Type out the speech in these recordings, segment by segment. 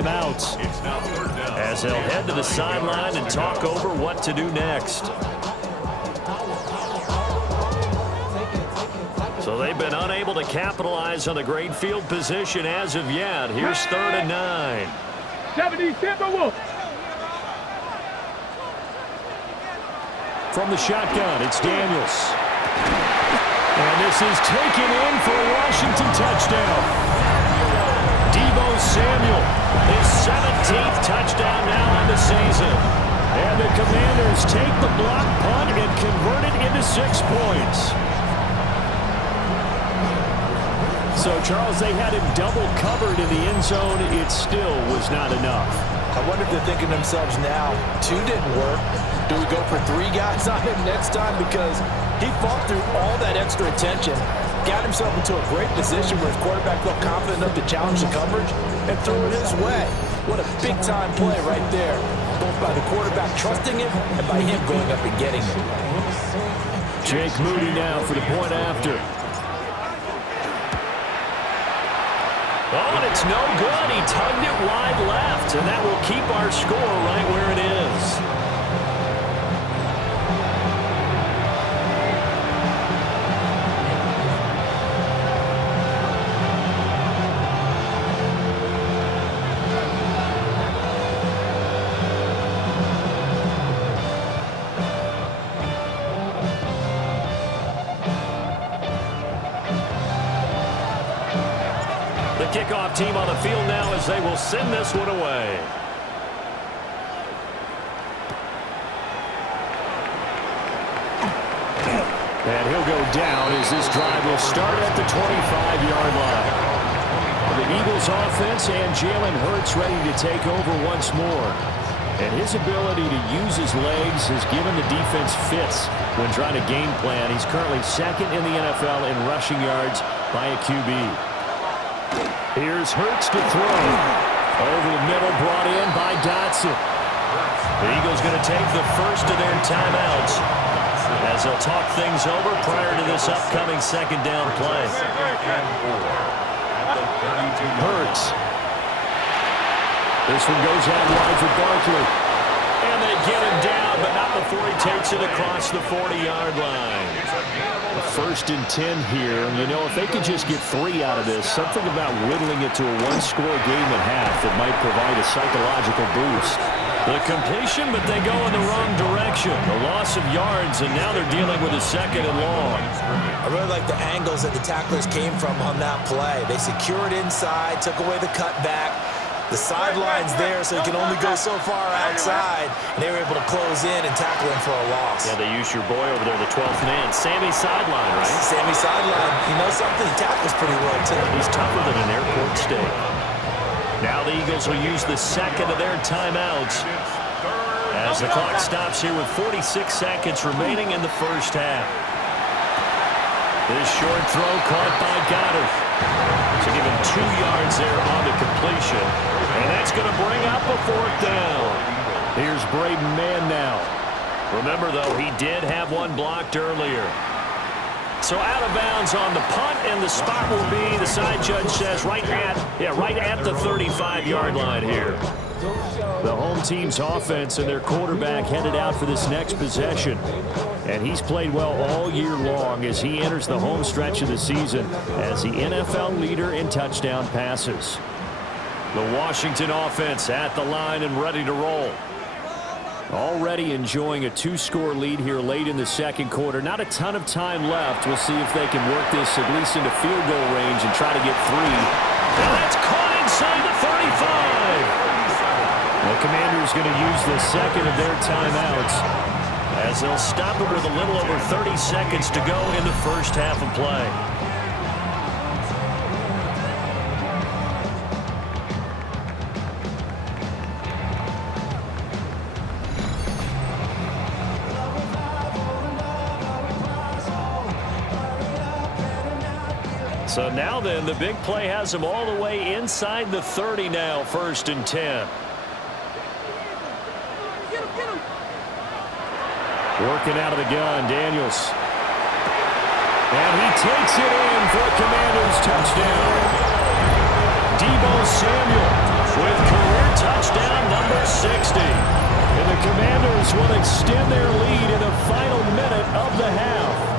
Out as they'll head to the sideline and talk over what to do next. So they've been unable to capitalize on the great field position as of yet. Here's 3rd and 9. 70 Timberwolves. From the shotgun, it's Daniels. And this is taken in for a Washington touchdown. Deebo Samuel, his 17th touchdown now on the season. And the Commanders take the block punt and convert it into 6 points. So, Charles, they had him double covered in the end zone. It still was not enough. I wonder if they're thinking to themselves now, 2 didn't work. Do we go for 3 guys on him next time? Because he fought through all that extra attention, got himself into a great position where his quarterback felt confident enough to challenge the coverage and threw it his way. What a big-time play right there, both by the quarterback trusting him and by him going up and getting it. Jake Moody now for the point after. Oh, and it's no good. He tugged it wide left, and that will keep our score right where it is. Kickoff team on the field now as they will send this one away. And he'll go down as this drive will start at the 25-yard line. The Eagles offense and Jalen Hurts ready to take over once more. And his ability to use his legs has given the defense fits when trying to game plan. He's currently 2nd in the NFL in rushing yards by a QB. Here's Hurts to throw. Over the middle, brought in by Dotson. The Eagles going to take the first of their timeouts as they'll talk things over prior to this upcoming 2nd down play. Hurts. This one goes out wide for Barkley. And they get him down, but not before he takes it across the 40-yard line. A 1st and 10 here. You know, if they could just get 3 out of this, something about whittling it to a 1-score game at half that might provide a psychological boost. The completion, but they go in the wrong direction. A loss of yards, and now they're dealing with a 2nd and long. I really like the angles that the tacklers came from on that play. They secured inside, took away the cutback. The sideline's there, so he can only go so far outside. And they were able to close in and tackle him for a loss. Yeah, they used your boy over there, the 12th man. Sammy Sideline, right? Sammy Sideline. You know something? He tackles pretty well, too. He's tougher than an airport steak. Now the Eagles will use the 2nd of their timeouts as the clock stops here with 46 seconds remaining in the first half. This short throw caught by Goddard. So give him 2 yards there on the completion. And that's going to bring up a 4th down. Here's Braden Mann now. Remember, though, he did have one blocked earlier. So out of bounds on the punt, and the spot will be, the side judge says, right at the 35-yard line here. The home team's offense and their quarterback headed out for this next possession. And he's played well all year long as he enters the home stretch of the season as the NFL leader in touchdown passes. The Washington offense at the line and ready to roll. Already enjoying a 2-score lead here late in the 2nd quarter. Not a ton of time left. We'll see if they can work this at least into field goal range and try to get 3. And that's caught inside the 35. The Commanders going to use the 2nd of their timeouts as they'll stop it with a little over 30 seconds to go in the first half of play. So now then, the big play has them all the way inside the 30 now, 1st and 10. Working out of the gun, Daniels. And he takes it in for a Commanders touchdown. Deebo Samuel with Eagles will extend their lead in the final minute of the half.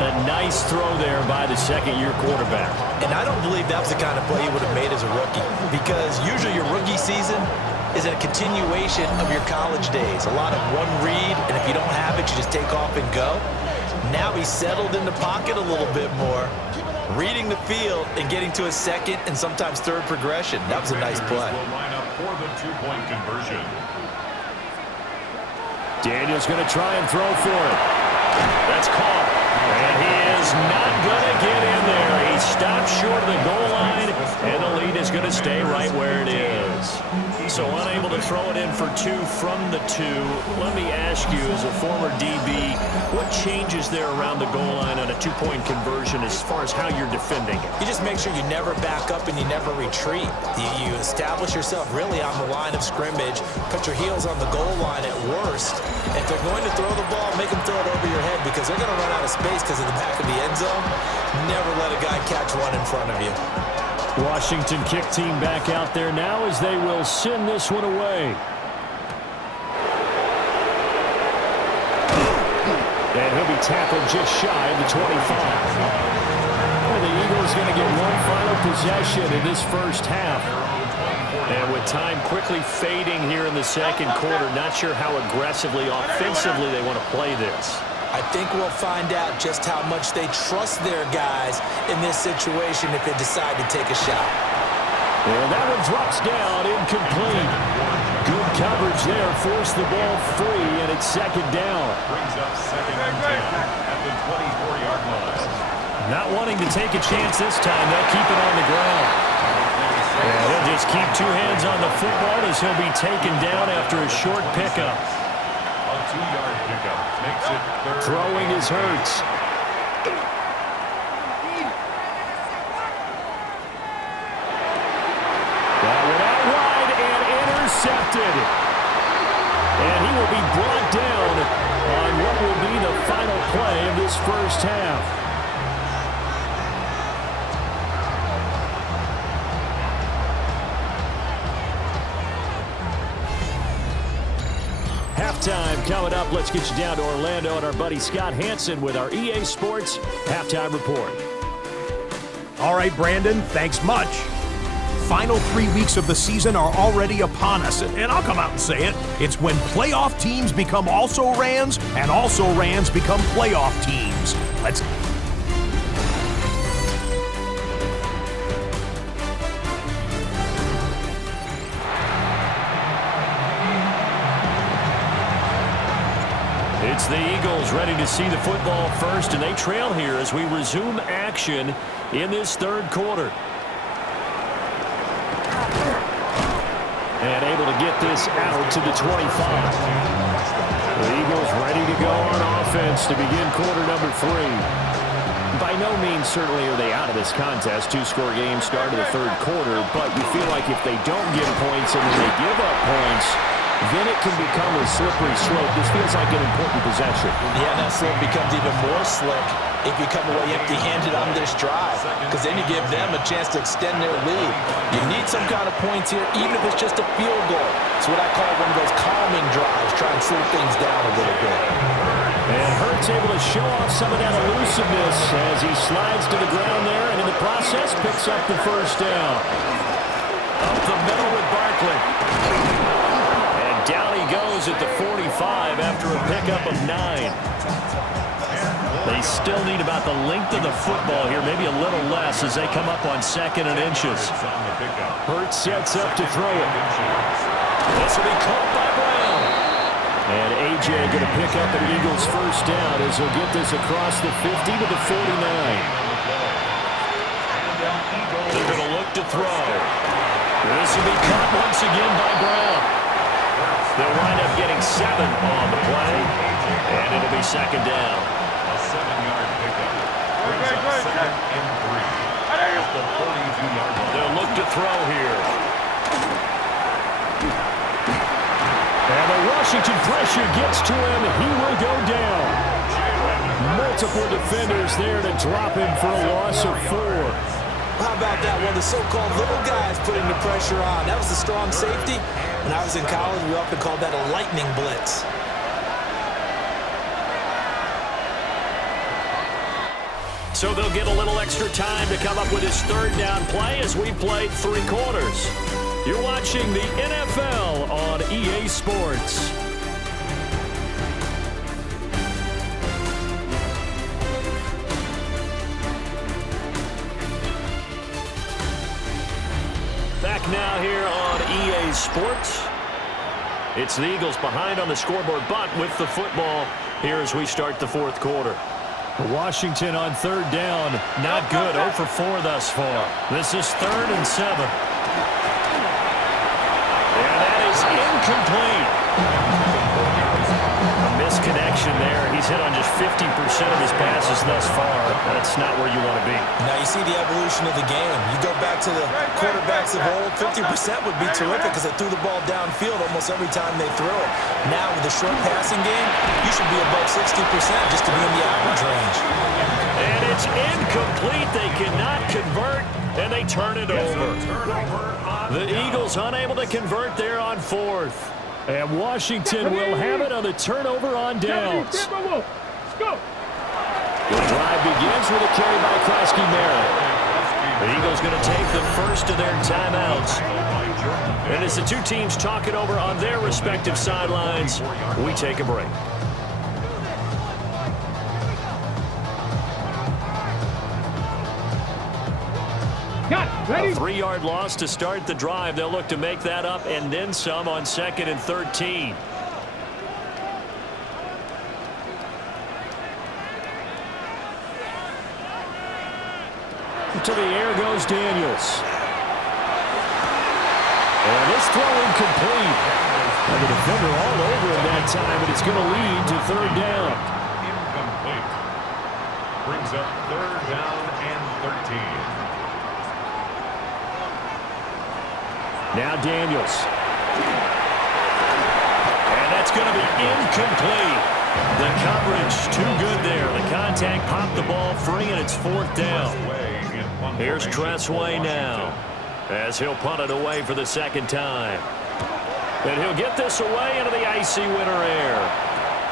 A nice throw there by the second-year quarterback. And I don't believe that was the kind of play he would have made as a rookie, because usually your rookie season is a continuation of your college days. A lot of one read, and if you don't have it, you just take off and go. Now he's settled in the pocket a little bit more, reading the field and getting to a second and sometimes third progression. That was a nice play. For the two-point conversion. Daniel's going to try and throw for it. That's caught. And he is not going to get in there. He stopped short of the goal line, and the lead is going to stay right where it is. So unable to throw it in for two from the two. Let me ask you, as a former DB, what changes there around the goal line on a two-point conversion as far as how you're defending it? You just make sure you never back up and you never retreat. You establish yourself really on the line of scrimmage, put your heels on the goal line at worst. If they're going to throw the ball, make them throw it over your head, because they're going to run out of space because of the back of the end zone. Never let a guy catch one in front of you. Washington kick team back out there now as they will send this one away. And he'll be tackled just shy of the 25. And the Eagles going to get one final possession in this first half. And with time quickly fading here in the second quarter, not sure how aggressively, offensively they want to play this. I think we'll find out just how much they trust their guys in this situation if they decide to take a shot. And that one drops down, incomplete. Good coverage there, forced the ball free, and it's second down. Brings up second and 10 at the 24-yard line. Not wanting to take a chance this time, they'll keep it on the ground. And he'll just keep two hands on the football as he'll be taken down after a short pickup. A 2-yard pickup makes it third. Throwing is Hurts. That one out wide and intercepted. And he will be brought down on what will be the final play of this first half. Halftime coming up. Let's get you down to Orlando and our buddy Scott Hansen with our EA Sports Halftime Report. All right, Brandon, thanks much. Final 3 weeks of the season are already upon us, and I'll come out and say it. It's when playoff teams become also-rans, and also-rans become playoff teams. Let's It's the Eagles ready to see the football first, and they trail here as we resume action in this third quarter. And able to get this out to the 25. The Eagles ready to go on offense to begin quarter number 3. By no means certainly are they out of this contest. 2-score game start of the third quarter, but you feel like if they don't get points and then they give up points, then it can become a slippery slope. This feels like an important possession. Yeah, that slope becomes even more slick if you come away empty-handed on this drive, because then you give them a chance to extend their lead. You need some kind of points here, even if it's just a field goal. It's what I call one of those calming drives, try and slow things down a little bit. And Hurts able to show off some of that elusiveness as he slides to the ground there, and in the process picks up the first down. Up the middle with Barkley. And down he goes at the 45 after a pickup of 9. They still need about the length of the football here, maybe a little less as they come up on second and inches. Hurts sets up to throw it. This will be caught by Brown. And A.J. going to pick up an Eagles first down as he'll get this across the 50 to the 49. They're going to look to throw. This will be caught once again by Brown. They'll wind up getting 7 on the play, and it'll be second down. A 7-yard pickup. Brings up second and 3 at the 42-yard line. They'll look to throw here. And the Washington pressure gets to him. He will go down. Multiple defenders there to drop him for a loss of 4. How about that? One of the so-called little guys putting the pressure on. That was a strong safety. When I was in college, we often called that a lightning blitz. So they'll get a little extra time to come up with his third down play as we played 3 quarters. You're watching the NFL on EA Sports. Back now here on EA Sports. It's the Eagles behind on the scoreboard, but with the football here as we start the 4th quarter. Washington on 3rd down. Not good. 0 for 4 thus far. This is 3rd and 7. And that is incomplete. A misconnection there. He's hit on just 50% of his passes thus far. That's not where you want to be. Now you see the evolution of the game. You go back to the quarterbacks of old, 50% would be terrific because they threw the ball downfield almost every time they threw it. Now with the short passing game, you should be above 60% just to be in the average range. And it's incomplete. They cannot convert, and they turn it over. The Eagles unable to convert there on 4th. And Washington will have it on the turnover on downs. Let's go. The drive begins with a carry by Krosky-Merritt. The Eagles going to take the first of their timeouts. And as the two teams talk it over on their respective sidelines, we take a break. Ready? A 3-yard loss to start the drive. They'll look to make that up and then some on 2nd and 13. To the air goes Daniels. And this throw incomplete. And the defender all over him that time, but it's going to lead to 3rd down. Incomplete. Brings up 3rd down and 13. Now Daniels. And that's going to be incomplete. The coverage too good there. The contact popped the ball free, and it's 4th down. Here's Tressway now as he'll punt it away for the 2nd time. And he'll get this away into the icy winter air.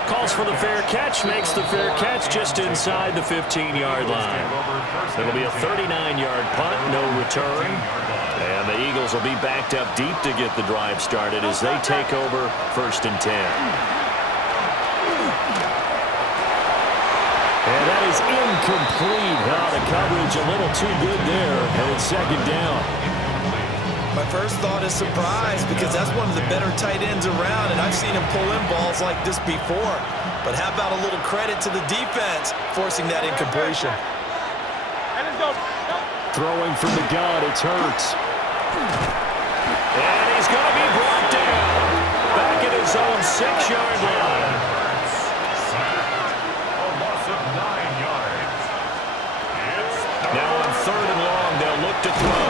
Calls for the fair catch, makes the fair catch just inside the 15-yard line. It'll be a 39-yard punt, no return. And the Eagles will be backed up deep to get the drive started as they take over 1st and 10. And that is incomplete. The coverage a little too good there, and it's 2nd down. My first thought is surprise because that's one of the better tight ends around, and I've seen him pull in balls like this before. But how about a little credit to the defense forcing that incompletion? Throwing from the gun, it's Hurts. And he's going to be brought down. Back at his own 6-yard line. A loss of 9 yards. Now on 3rd and long, they'll look to throw.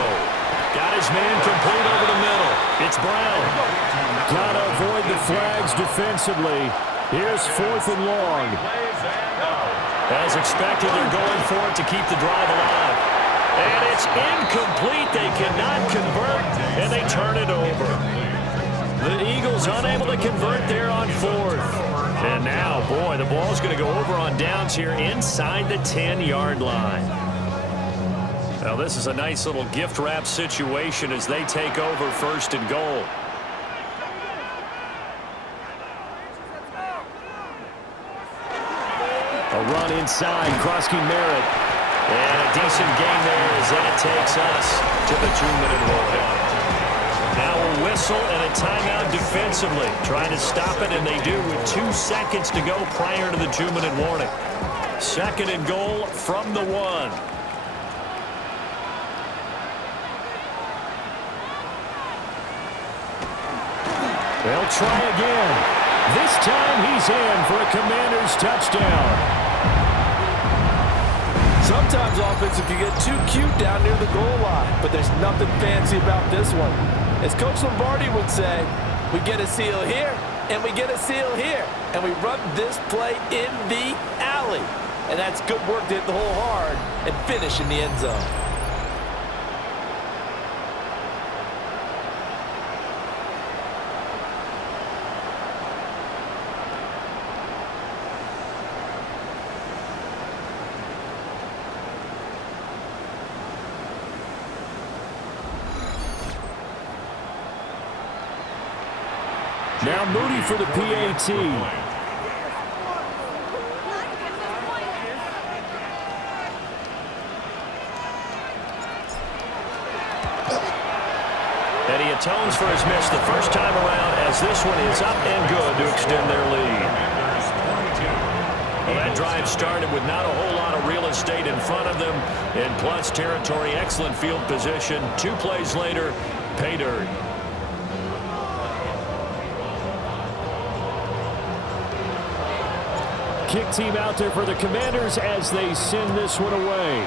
Got his man complete over the middle. It's Brown. Got to avoid the flags defensively. Here's 4th and long. As expected, they're going for it to keep the drive alive. And it's incomplete. They cannot convert, and they turn it over. The Eagles unable to convert there on 4th. And now, boy, the ball's going to go over on downs here inside the 10-yard line. Now, this is a nice little gift wrap situation as they take over 1st and goal. A run inside, Krosky-Merritt. And a decent game there as that takes us to the 2-minute warning. Now a whistle and a timeout defensively. Trying to stop it, and they do with 2 seconds to go prior to the 2-minute warning. 2nd and goal from the 1. They'll try again. This time he's in for a Commanders touchdown. Sometimes offensive can get too cute down near the goal line, but there's nothing fancy about this one. As Coach Lombardi would say, we get a seal here, and we get a seal here, and we run this play in the alley. And that's good work to hit the hole hard and finish in the end zone. Now Moody for the PAT. And he atones for his miss the first time around as this one is up and good to extend their lead. Well, that drive started with not a whole lot of real estate in front of them. In plus territory, excellent field position. 2 plays later, pay dirt. Kick team out there for the Commanders as they send this one away.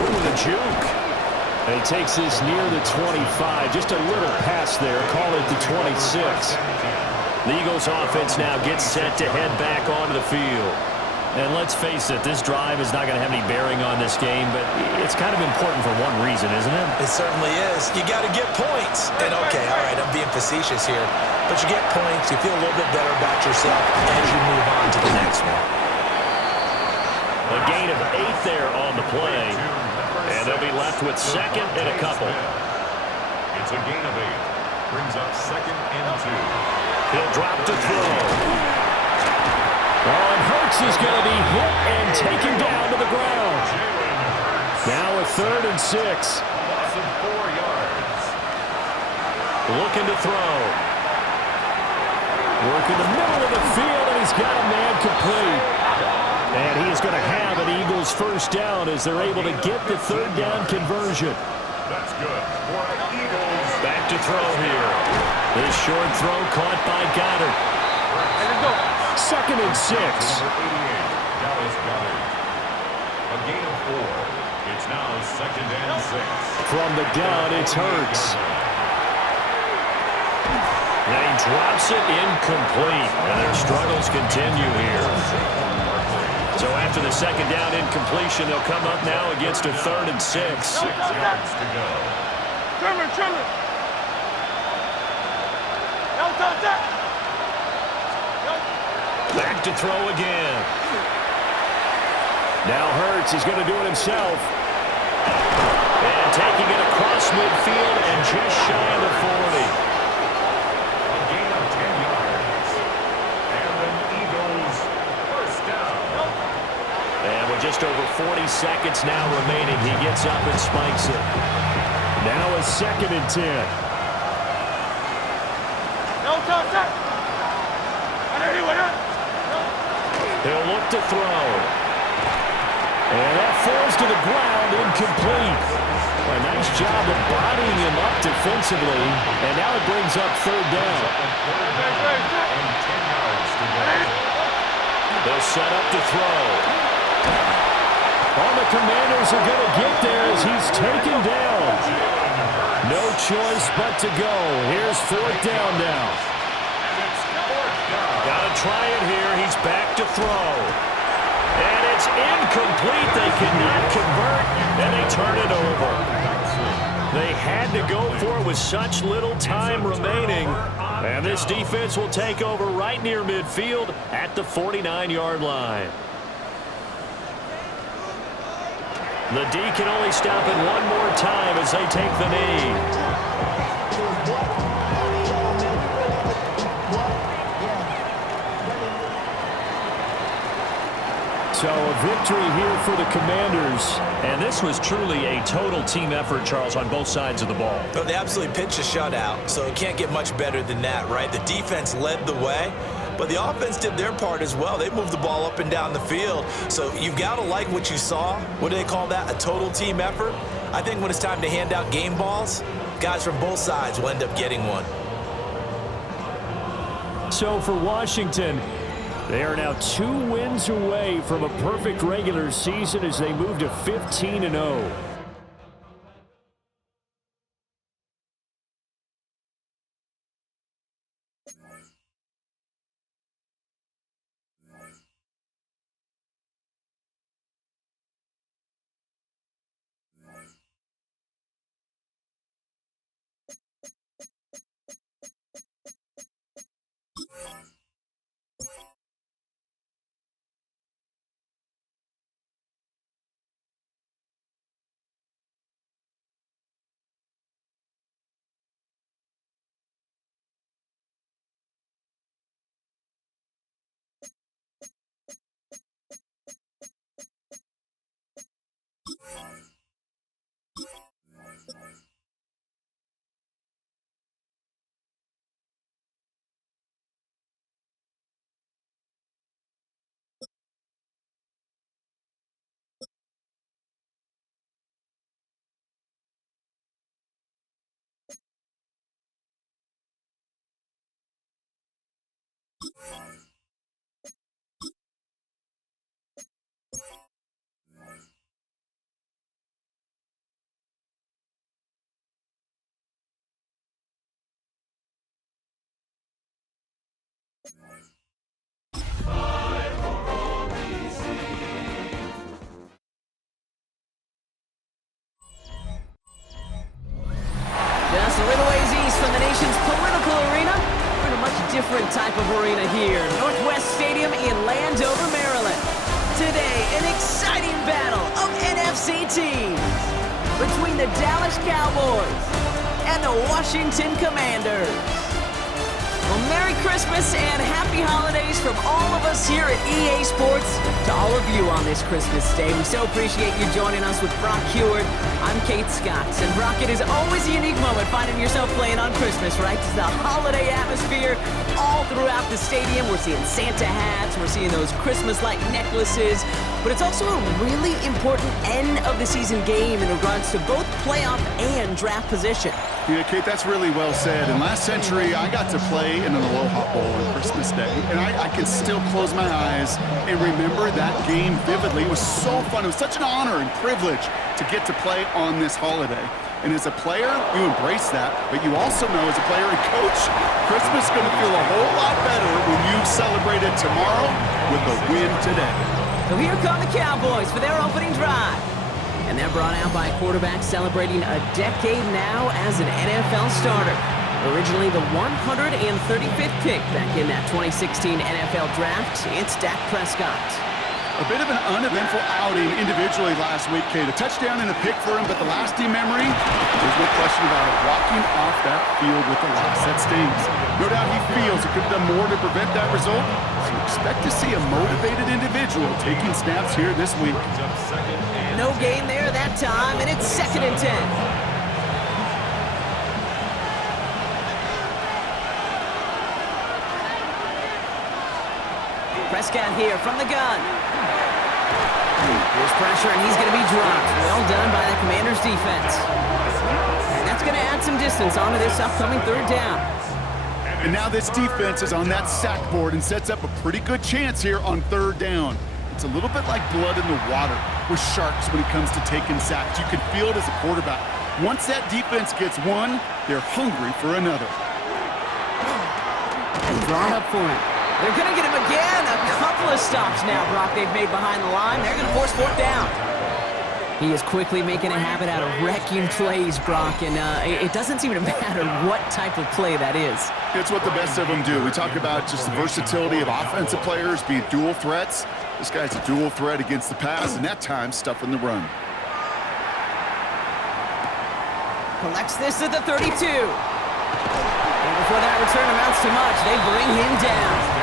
Ooh, the juke. And he takes this near the 25. Just a little pass there. Call it the 26. The Eagles offense now gets set to head back onto the field. And let's face it, this drive is not going to have any bearing on this game, but it's kind of important for one reason, isn't it? It certainly is. You got to get points. And okay, all right, I'm being facetious here, but you get points, you feel a little bit better about yourself as you move on to the next one. A gain of 8 there on the play, and they'll be left with second and a couple. It's a gain of 8. Brings up second and 2. He'll drop to throw. Oh, and Hurts is going to be hit and taken down to the ground. Now a 3rd and 6. Loss of 4 yards. Looking to throw. Working the middle of the field, and he's got a man complete. And he is going to have an Eagles first down as they're able to get the 3rd down conversion. That's good for the Eagles. Back to throw here. This short throw caught by Goddard. Let's go. 2nd and 6. Dallas Goddard. A gain of 4. It's now 2nd and 6. From the gun, it's Hurts. And he drops it incomplete. And their struggles continue here. So after the 2nd down incompletion, they'll come up now against a 3rd and 6. 6 yards to go. Trimmer. Back to throw again. Now Hurts is going to do it himself. And taking it across midfield and just shy of the 40. A gain of 10 yards. And the Eagles first down. And with just over 40 seconds now remaining, he gets up and spikes it. Now a 2nd and 10. He'll look to throw. And that falls to the ground, incomplete. A nice job of bodying him up defensively. And now it brings up 3rd down. And 10 yards to go. They'll set up to throw. All the Commanders are going to get there as he's taken down. No choice but to go. Here's 4th down now. Got to try it here. He's back to throw. And it's incomplete. They cannot convert, and they turn it over. They had to go for it with such little time remaining. And this defense will take over right near midfield at the 49-yard line. The D can only stop it one more time as they take the knee. So a victory here for the Commanders. And this was truly a total team effort, Charles, on both sides of the ball. Well, they absolutely pitched a shutout, so it can't get much better than that, right? The defense led the way, but the offense did their part as well. They moved the ball up and down the field. So you've got to like what you saw. What do they call that? A total team effort? I think when it's time to hand out game balls, guys from both sides will end up getting one. So for Washington, they are now 2 wins away from a perfect regular season as they move to 15-0. different type of arena here. Northwest Stadium in Landover, Maryland. Today, an exciting battle of NFC teams between the Dallas Cowboys and the Washington Commanders. Well, Merry Christmas and Happy Holidays from all of us here at EA Sports to all of you on this Christmas day. We so appreciate you joining us with Brock Heward. I'm Kate Scott. And Brock, it is always a unique moment finding yourself playing on Christmas, right? It's the holiday atmosphere all throughout the stadium. We're seeing Santa hats. We're seeing those Christmas-like necklaces. But it's also a really important end-of-the-season game in regards to both playoff and draft position. Yeah, Kate, that's really well said. And last century, I got to play in an Aloha Bowl on Christmas Day. And I can still close my eyes and remember that game vividly. It was so fun. It was such an honor and privilege to get to play on this holiday. And as a player, you embrace that. But you also know as a player and coach, Christmas is going to feel a whole lot better when you celebrate it tomorrow with a win today. So here come the Cowboys for their opening drive. And they're brought out by a quarterback celebrating a decade now as an NFL starter. Originally the 135th pick back in that 2016 NFL Draft, it's Dak Prescott. A bit of an uneventful outing individually last week, Kate. A touchdown and a pick for him, but the lasting memory, there's no question about it. Walking off that field with a loss, that stings. No doubt he feels he could have done more to prevent that result. So expect to see a motivated individual taking snaps here this week. No gain there that time, and it's 2nd and 10. Prescott here from the gun. Here's pressure, and he's going to be dropped. Well done by the Commanders' defense. And that's going to add some distance onto this upcoming 3rd down. And now this defense is on that sack board and sets up a pretty good chance here on 3rd down. It's a little bit like blood in the water with sharks when it comes to taking sacks. You can feel it as a quarterback. Once that defense gets one, they're hungry for another. And drawn up for him. They're going to get him again. A couple of stops now, Brock, they've made behind the line. They're going to force 4th down. He is quickly making a habit out of wrecking plays, Brock, and it doesn't seem to matter what type of play that is. It's what the best of them do. We talk about just the versatility of offensive players being dual threats. This guy's a dual threat against the pass, and that time stuffing the run. Collects this at the 32. And before that return amounts to much, they bring him down.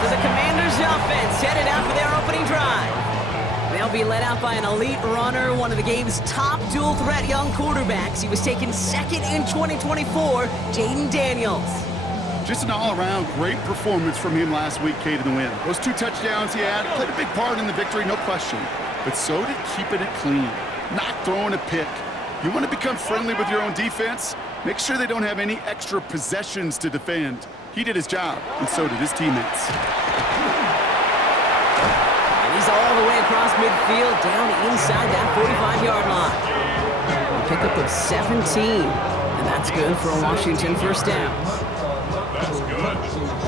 So the Commanders' offense headed out for their opening drive. They'll be led out by an elite runner, one of the game's top dual-threat young quarterbacks. He was taken 2nd in 2024, Jaden Daniels. Just an all-around great performance from him last week, Kate, in the win. Those 2 touchdowns he had played a big part in the victory, no question. But so did keeping it clean, not throwing a pick. You want to become friendly with your own defense? Make sure they don't have any extra possessions to defend. He did his job, and so did his teammates. And he's all the way across midfield, down inside that 45-yard line. A pickup of 17, and that's good for a Washington 1st down.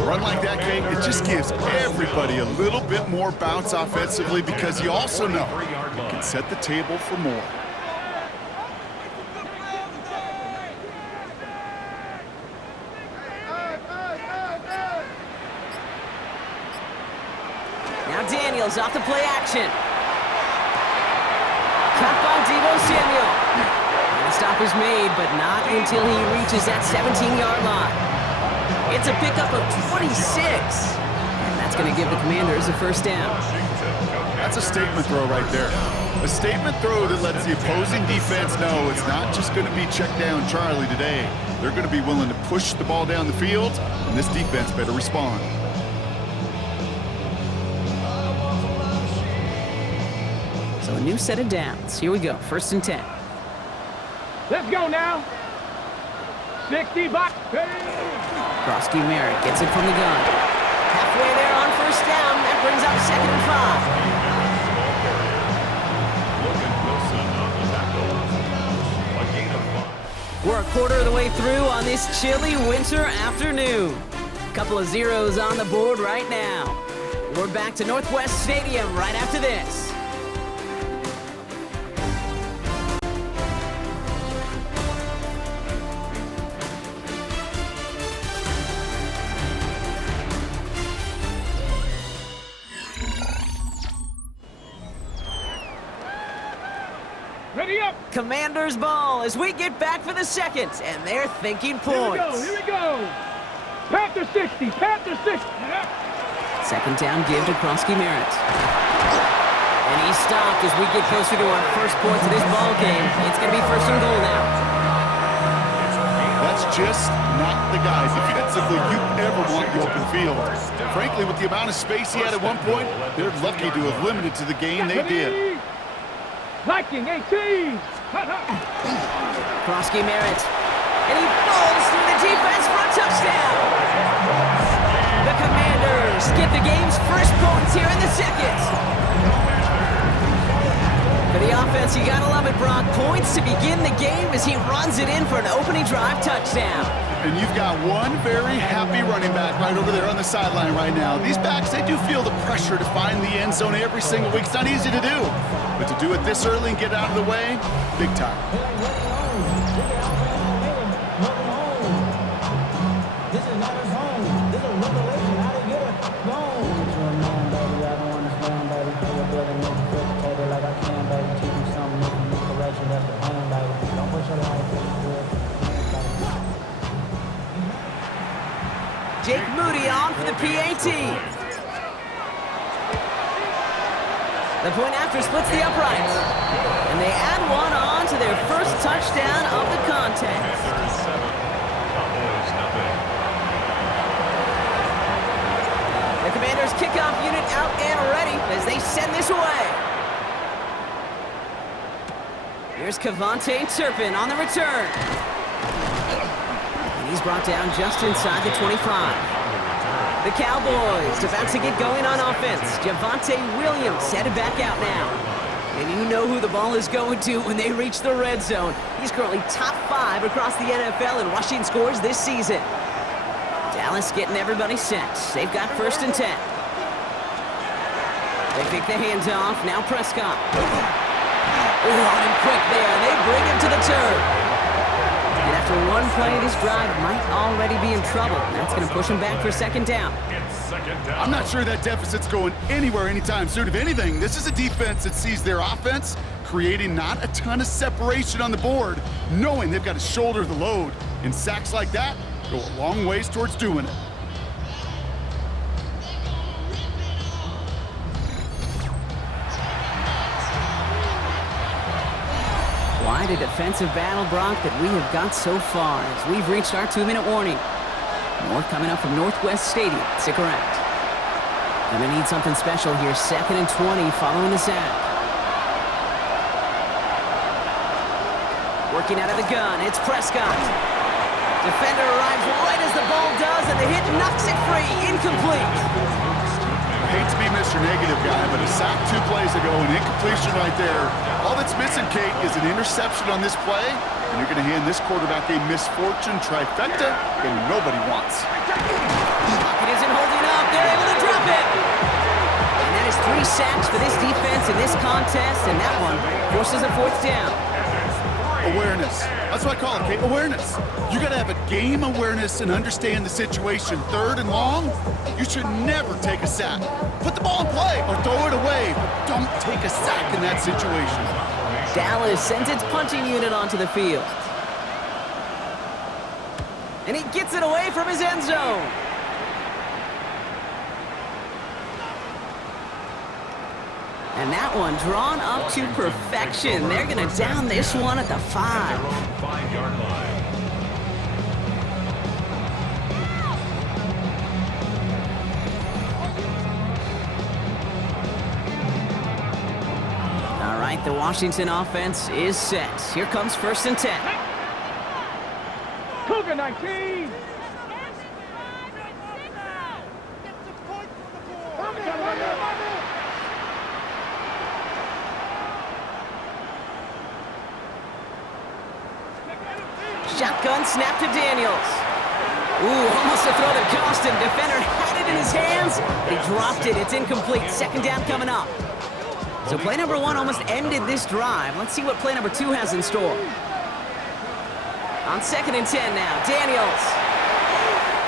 A run like that, Kate, it just gives everybody a little bit more bounce offensively because you also know you can set the table for more. Daniels off the play action. Cut by Deebo Samuel. And the stop is made, but not until he reaches that 17-yard line. It's a pickup of 26. And that's going to give the Commanders a 1st down. That's a statement throw right there. A statement throw that lets the opposing defense know it's not just going to be check down Charlie today. They're going to be willing to push the ball down the field, and this defense better respond. So a new set of downs. Here we go, 1st and 10. Let's go now. 60 box. Krosky Merritt gets it from the gun. Halfway there on 1st down. That brings up 2nd and 5. We're a quarter of the way through on this chilly winter afternoon. A couple of zeros on the board right now. We're back to Northwest Stadium right after this. Ready up. Commanders ball as we get back for the second, and they're thinking Here we points. go. Here we go. Panther 60. Panther 60. Second down give to Krosky-Merritt. And he's stopped as we get closer to our first points of this ball game. It's going to be first and goal now. That's just not the guy defensively you ever want in the open field. Frankly, with the amount of space he had at one point, they're lucky to have limited to the game they did. Liking 18. Krosky-Merritt. And he falls through the defense for a touchdown. The Commanders get the game's first points here in the second. For the offense, you gotta love it, Brock. Points to begin the game as he runs it in for an opening drive touchdown. And you've got one very happy running back right over there on the sideline right now. These backs, they do feel the pressure to find the end zone every single week. It's not easy to do. But to do it this early and get out of the way, big time. Jake Moody on for the PAT. The point after splits the uprights. And they add one on to their first touchdown of the contest. The Commanders' kickoff unit out and ready as they send this away. Here's Kevontae Turpin on the return. He's brought down just inside the 25. The Cowboys about to get going on offense. Javonte Williams headed back out now. And you know who the ball is going to when they reach the red zone. He's currently top 5 across the NFL in rushing scores this season. Dallas getting everybody set. They've got first and 10. They pick the hands off. Now Prescott. Oh, on him quick there. They bring him to the turf. And after one play, this drive might already be in trouble. That's going to push him back for second down. I'm not sure that deficit's going anywhere anytime soon. If anything, this is a defense that sees their offense creating not a ton of separation on the board, knowing they've got to shoulder the load. And sacks like that go a long ways towards doing it. Quite a defensive battle, Brock, that we have got so far as we've reached our 2-minute warning. More coming up from Northwest Stadium. Stick around. Gonna need something special here. Second and 20 following the sack. Working out of the gun, it's Prescott. Defender arrives right as the ball does, and the hit knocks it free. Incomplete. I hate to be Mr. Negative guy, but a sack 2 plays ago, an incompletion right there. All that's missing, Kate, is an interception on this play, and you're going to hand this quarterback a misfortune trifecta that nobody wants. It isn't holding up. They're able to drop it. And that is 3 sacks for this defense in this contest, and that one forces a 4th down. Awareness. That's what I call it, Kate. Awareness. You got to have a game awareness and understand the situation. 3rd and long, you should never take a sack. Put the ball in play or throw it away, but don't take a sack in that situation. Dallas sends its punching unit onto the field. And he gets it away from his end zone. And that one drawn up to perfection. They're going to down this one at the 5. 5-yard line. All right, the Washington offense is set. Here comes first and 10. Cougar 19. Shotgun snap to Daniels. Ooh, almost a throw that cost him. Defender had it in his hands, but he dropped it. It's incomplete. Second down coming up. So play number 1 almost ended this drive. Let's see what play number 2 has in store. On second and 10 now, Daniels.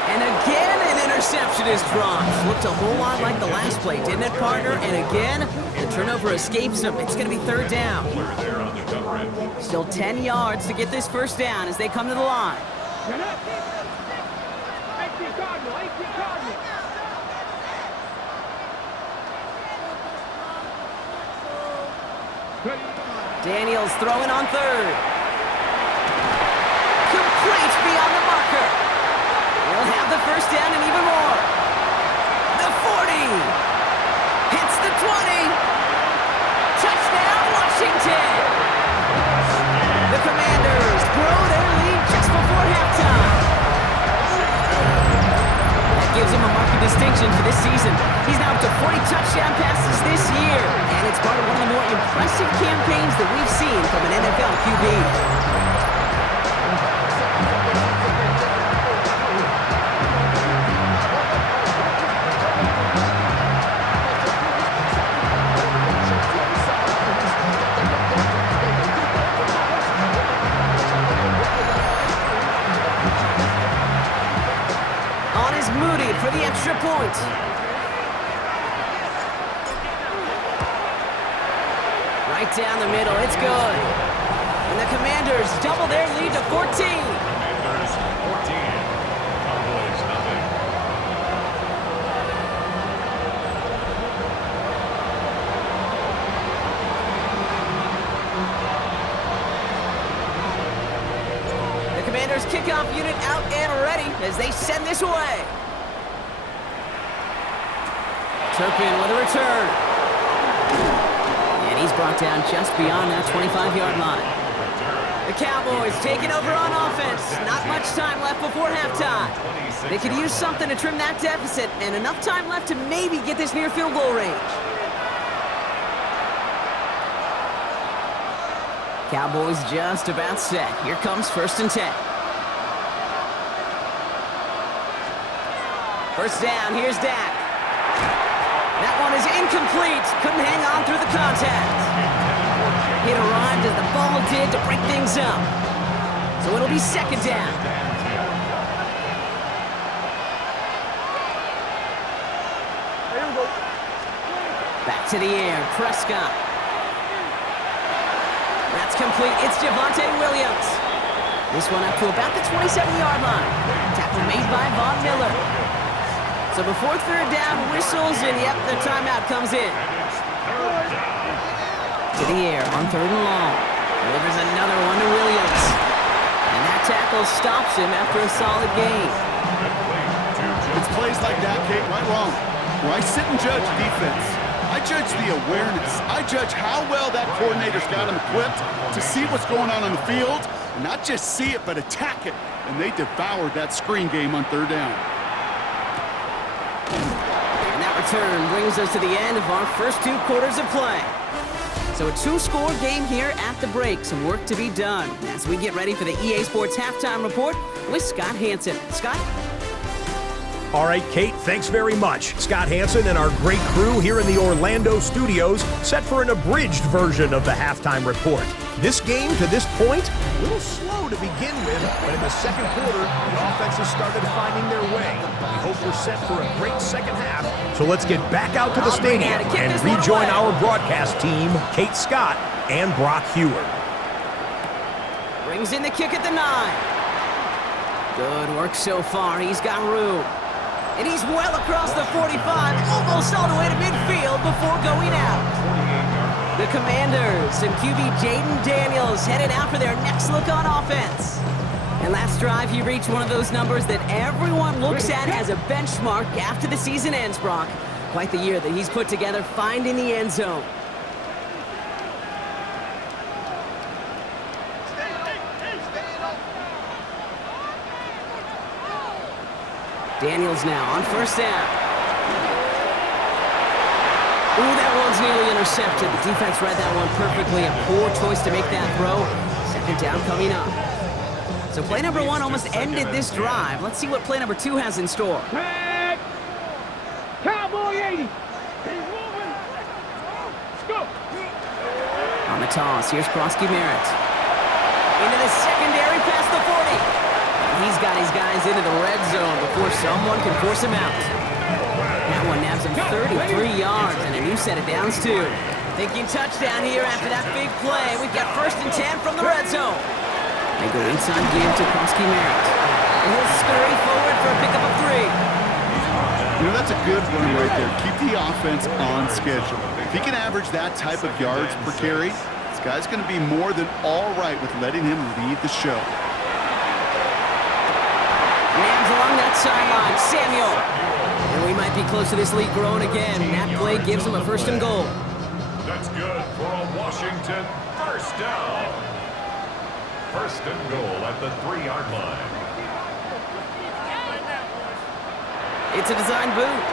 And again, an interception is dropped. Looked a whole lot like the last play, didn't it, partner? And again, the Turnover escapes him. It's going to be third down. There on the coverage. Still 10 yards to get this first down as they come to the line. Get up. 18 Cardinal, 18 Cardinal. Daniels throwing on third. Complete beyond the marker. He'll have the first down and even more. The 40. Hits the 20. Touchdown, Washington. The Commanders grow their lead just before halftime. That gives him a mark of distinction for this season. He's now up to 40 touchdown passes this year, and it's part of one of the more impressive campaigns that we've seen from an NFL QB. Moody for the extra point. Right down the middle, it's good. And the Commanders double their lead to 14. Commanders 14. Cowboys nothing. The Commanders kickoff unit out and ready as they send this away. Turpin with a return. And he's brought down just beyond that 25-yard line. The Cowboys taking over on offense. Not much time left before halftime. They could use something to trim that deficit, and enough time left to maybe get this near field goal range. Cowboys just about set. Here comes 1st and 10. First down, here's Dak. That one is incomplete. Couldn't hang on through the contact. It arrived as the ball did to break things up. So it'll be second down. Back to the air, Prescott. That's complete. It's Javonte Williams. This one up to about the 27-yard line. Tackle made by Von Miller. So before third down whistles, and yep, the timeout comes in. To the air on 3rd and long. Delivers another one to Williams. And that tackle stops him after a solid gain. It's plays like that, Kate, right wrong. Where I sit and judge defense. I judge the awareness. I judge how well that coordinator's got him equipped to see what's going on the field, and not just see it, but attack it. And they devoured that screen game on 3rd down. And that return brings us to the end of our first 2 quarters of play. So a 2-score game here at the break. Some work to be done as we get ready for the EA Sports Halftime Report with Scott Hanson. Scott? All right, Kate, thanks very much. Scott Hanson and our great crew here in the Orlando studios set for an abridged version of the Halftime Report. This game, to this point, a little slow to begin with, but in the second quarter, the offenses started finding their way. We hope we're set for a great second half, so let's get back out to the stadium and rejoin our broadcast team, Kate Scott and Brock Hewer. Brings in the kick at the 9. Good work so far. He's got room. And he's well across the 45, almost all the way to midfield before going out. The Commanders and QB Jaden Daniels headed out for their next look on offense. And last drive, he reached one of those numbers that everyone looks at as a benchmark after the season ends, Brock. Quite the year that he's put together finding the end zone. Daniels now on first down. Ooh, that one's nearly intercepted. The defense read that one perfectly. A poor choice to make that throw. Second down coming up. So play number 1 almost ended this drive. Let's see what play number 2 has in store. Tag. Cowboy 80. He's moving. Let's go. On the toss, here's Krosky Merritt. Into the secondary past the 40. He's got his guys into the red zone before someone can force him out. That one nabs him 33 yards and a new set of downs, too. Thinking touchdown here after that big play. We've got 1st and 10 from the red zone. They go inside give to Krosky Merritt. And he'll scurry forward for a pickup of 3. You know, that's a good run right there. Keep the offense on schedule. If he can average that type of yards per carry, this guy's going to be more than all right with letting him lead the show. Rams along that sideline. Samuel. And we might be close to this lead growing again. That play gives him a 1st and goal. That's good for a Washington 1st down. 1st and goal at the 3-yard line. It's a design boot.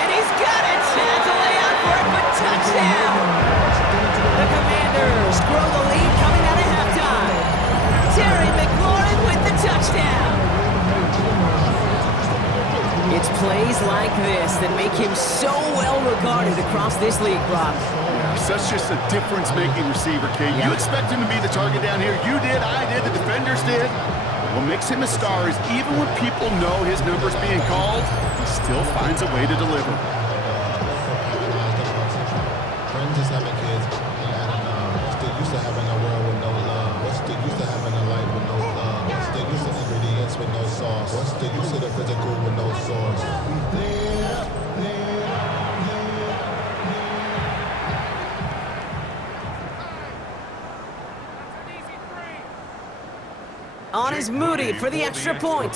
And he's got it. That's a layout for it, but touchdown. The Commanders grow the lead coming out of halftime. Terry McLaurin with the touchdown. It's plays like this that make him so well regarded across this league, Brock. Yeah, such just a difference-making receiver, Kate. You expect him to be the target down here. You did, I did, the defenders did. What makes him a star is even when people know his number's being called, he still finds a way to deliver. Friends just having kids, and what's the use of having a world with no love? What's the use of having a life with no love? What's the use of ingredients with no sauce? What's the use of the physical with no source? On is Moody for the extra point.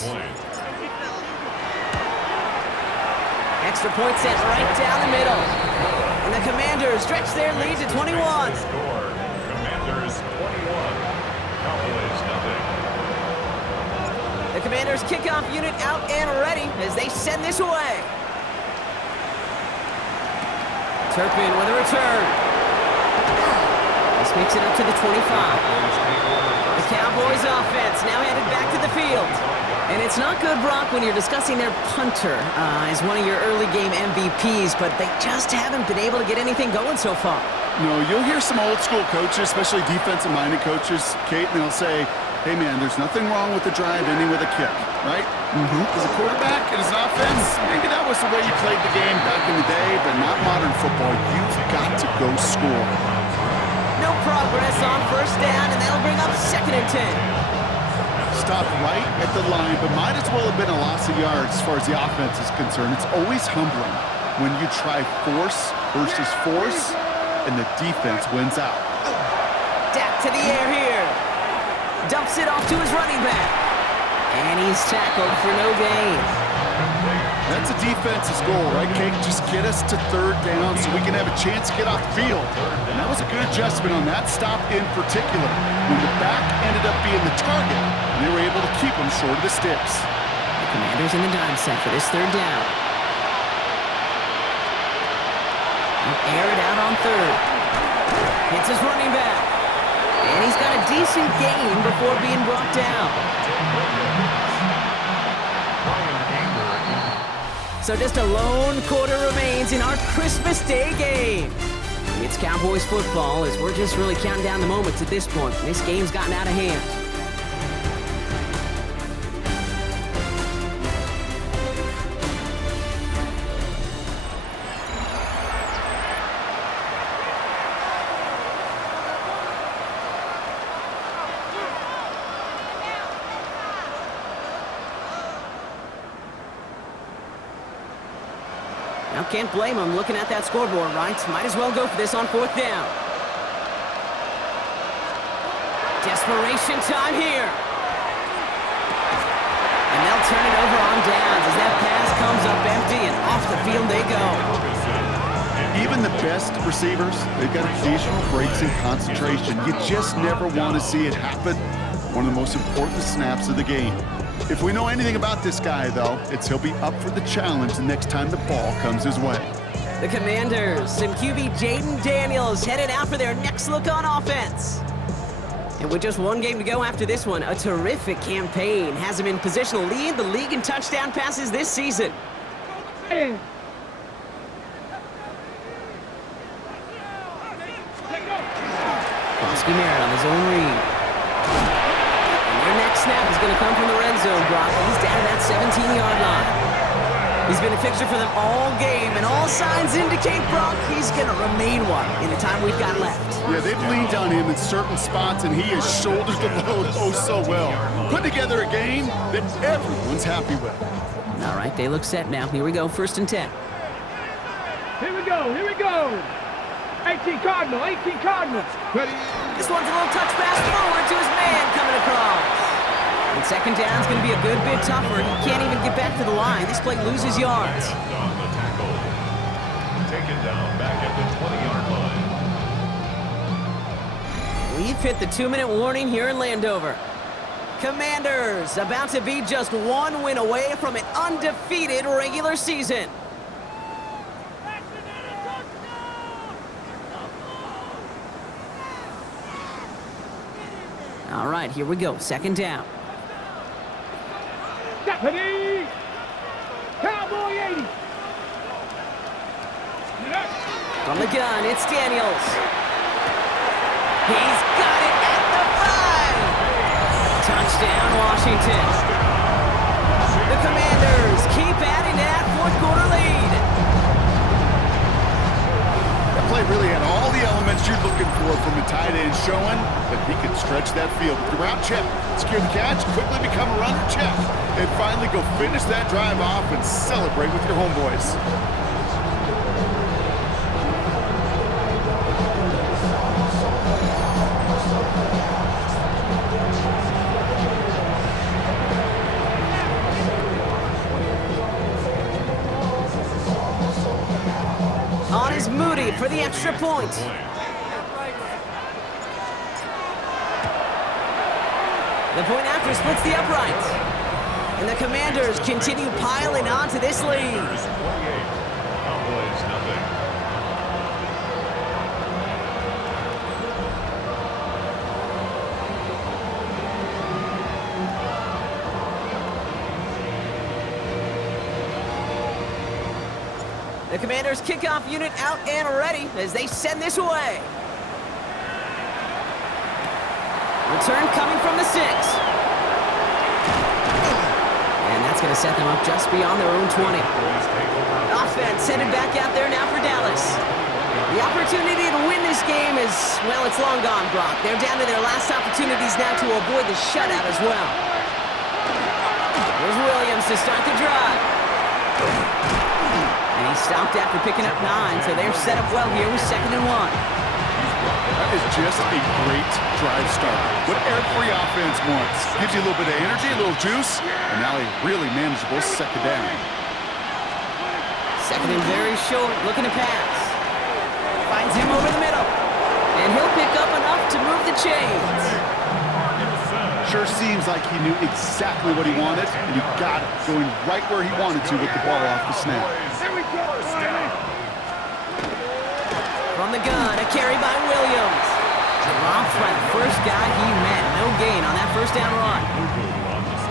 Extra point sent right down the middle. And the Commanders stretch their lead to 21. Score. Commanders 21. Cowboys nothing. The Commanders kickoff unit out and ready as they send this away. Turpin with a return. This makes it up to the 25. The Cowboys offense now headed back to the field. And it's not good, Brock, when you're discussing their punter as one of your early game MVPs, but they just haven't been able to get anything going so far. No, you'll hear some old school coaches, especially defensive-minded coaches, Kate, and they'll say, hey, man, there's nothing wrong with the drive ending with a kick, right? As a quarterback and as an offense, maybe that was the way you played the game back in the day, but not modern football. You've got to go score. No progress on 1st down, and that'll bring up 2nd and 10. Stopped right at the line, but might as well have been a loss of yards as far as the offense is concerned. It's always humbling when you try force versus force, and the defense wins out. Dak to the air here. Dumps it off to his running back. And he's tackled for no gain. That's a defense's goal, right, Kate? Just get us to 3rd down so we can have a chance to get off the field. And that was a good adjustment on that stop in particular. When the back ended up being the target, and they were able to keep him short of the sticks. The Commanders in the dime set for this 3rd down. They'll air it out on 3rd. Hits his running back. And he's got a decent gain before being brought down. So just a lone quarter remains in our Christmas Day game. It's Cowboys football as we're just really counting down the moments at this point. This game's gotten out of hand. Now, can't blame him looking at that scoreboard, right? Might as well go for this on 4th down. Desperation time here. And they'll turn it over on downs as that pass comes up empty and off the field they go. Even the best receivers, they've got occasional breaks in concentration. You just never want to see it happen. One of the most important snaps of the game. If we know anything about this guy, though, it's he'll be up for the challenge the next time the ball comes his way. The Commanders and QB Jaden Daniels headed out for their next look on offense. And with just one game to go after this one, a terrific campaign has him in position to lead the league in touchdown passes this season. Hey. Krosky Merritt on his own read. And their next snap is going to come from the red zone, Brock. He's down at that 17-yard line. He's been a fixture for them all game, and all signs indicate, Brock, he's going to remain one in the time we've got left. Yeah, they've leaned on him in certain spots, and he has shouldered the load oh so well. Put together a game that everyone's happy with. All right, they look set now. Here we go, 1st and 10. Here we go, here we go. 18 Cardinal, 18 Cardinal. Ready? This one's a little touch pass forward to his man coming across. And 2nd down's going to be a good bit tougher. He can't even get back to the line. This play loses yards. On the tackle. Taken down back at the 20-yard line. We've hit the 2-minute warning here in Landover. Commanders about to be just one win away from an undefeated regular season. All right, here we go. 2nd down. Deputy! Cowboy 80! From the gun, it's Daniels. He's got it at the 5. Touchdown, Washington. The Commanders keep adding to that 4th quarter lead. That play really had all the elements you're looking for from a tight end, showing that he can stretch that field. With the route check, secure the catch, quickly become a runner check, and finally go finish that drive off and celebrate with your homeboys. On is Moody for the extra point. The point after splits the upright. And the Commanders continue piling on to this lead. 28. Cowboys nothing. The Commanders' kickoff unit out and ready as they send this away. Return coming from the 6. And that's going to set them up just beyond their own 20. Offense headed back out there now for Dallas. The opportunity to win this game is, well, it's long gone, Brock. They're down to their last opportunities now to avoid the shutout as well. Here's Williams to start the drive. And he stopped after picking up 9, so they're set up well here with 2nd and 1. That is just a great drive start. What every offense wants. Gives you a little bit of energy, a little juice, and now a really manageable 2nd down. 2nd and very short, looking to pass. Finds him over the middle. And he'll pick up enough to move the chains. Sure seems like he knew exactly what he wanted, and he got it, going right where he wanted to with the ball off the snap. Here we go, From the gun, a carry by Williams. Dropped by the first guy he met. No gain on that 1st down run.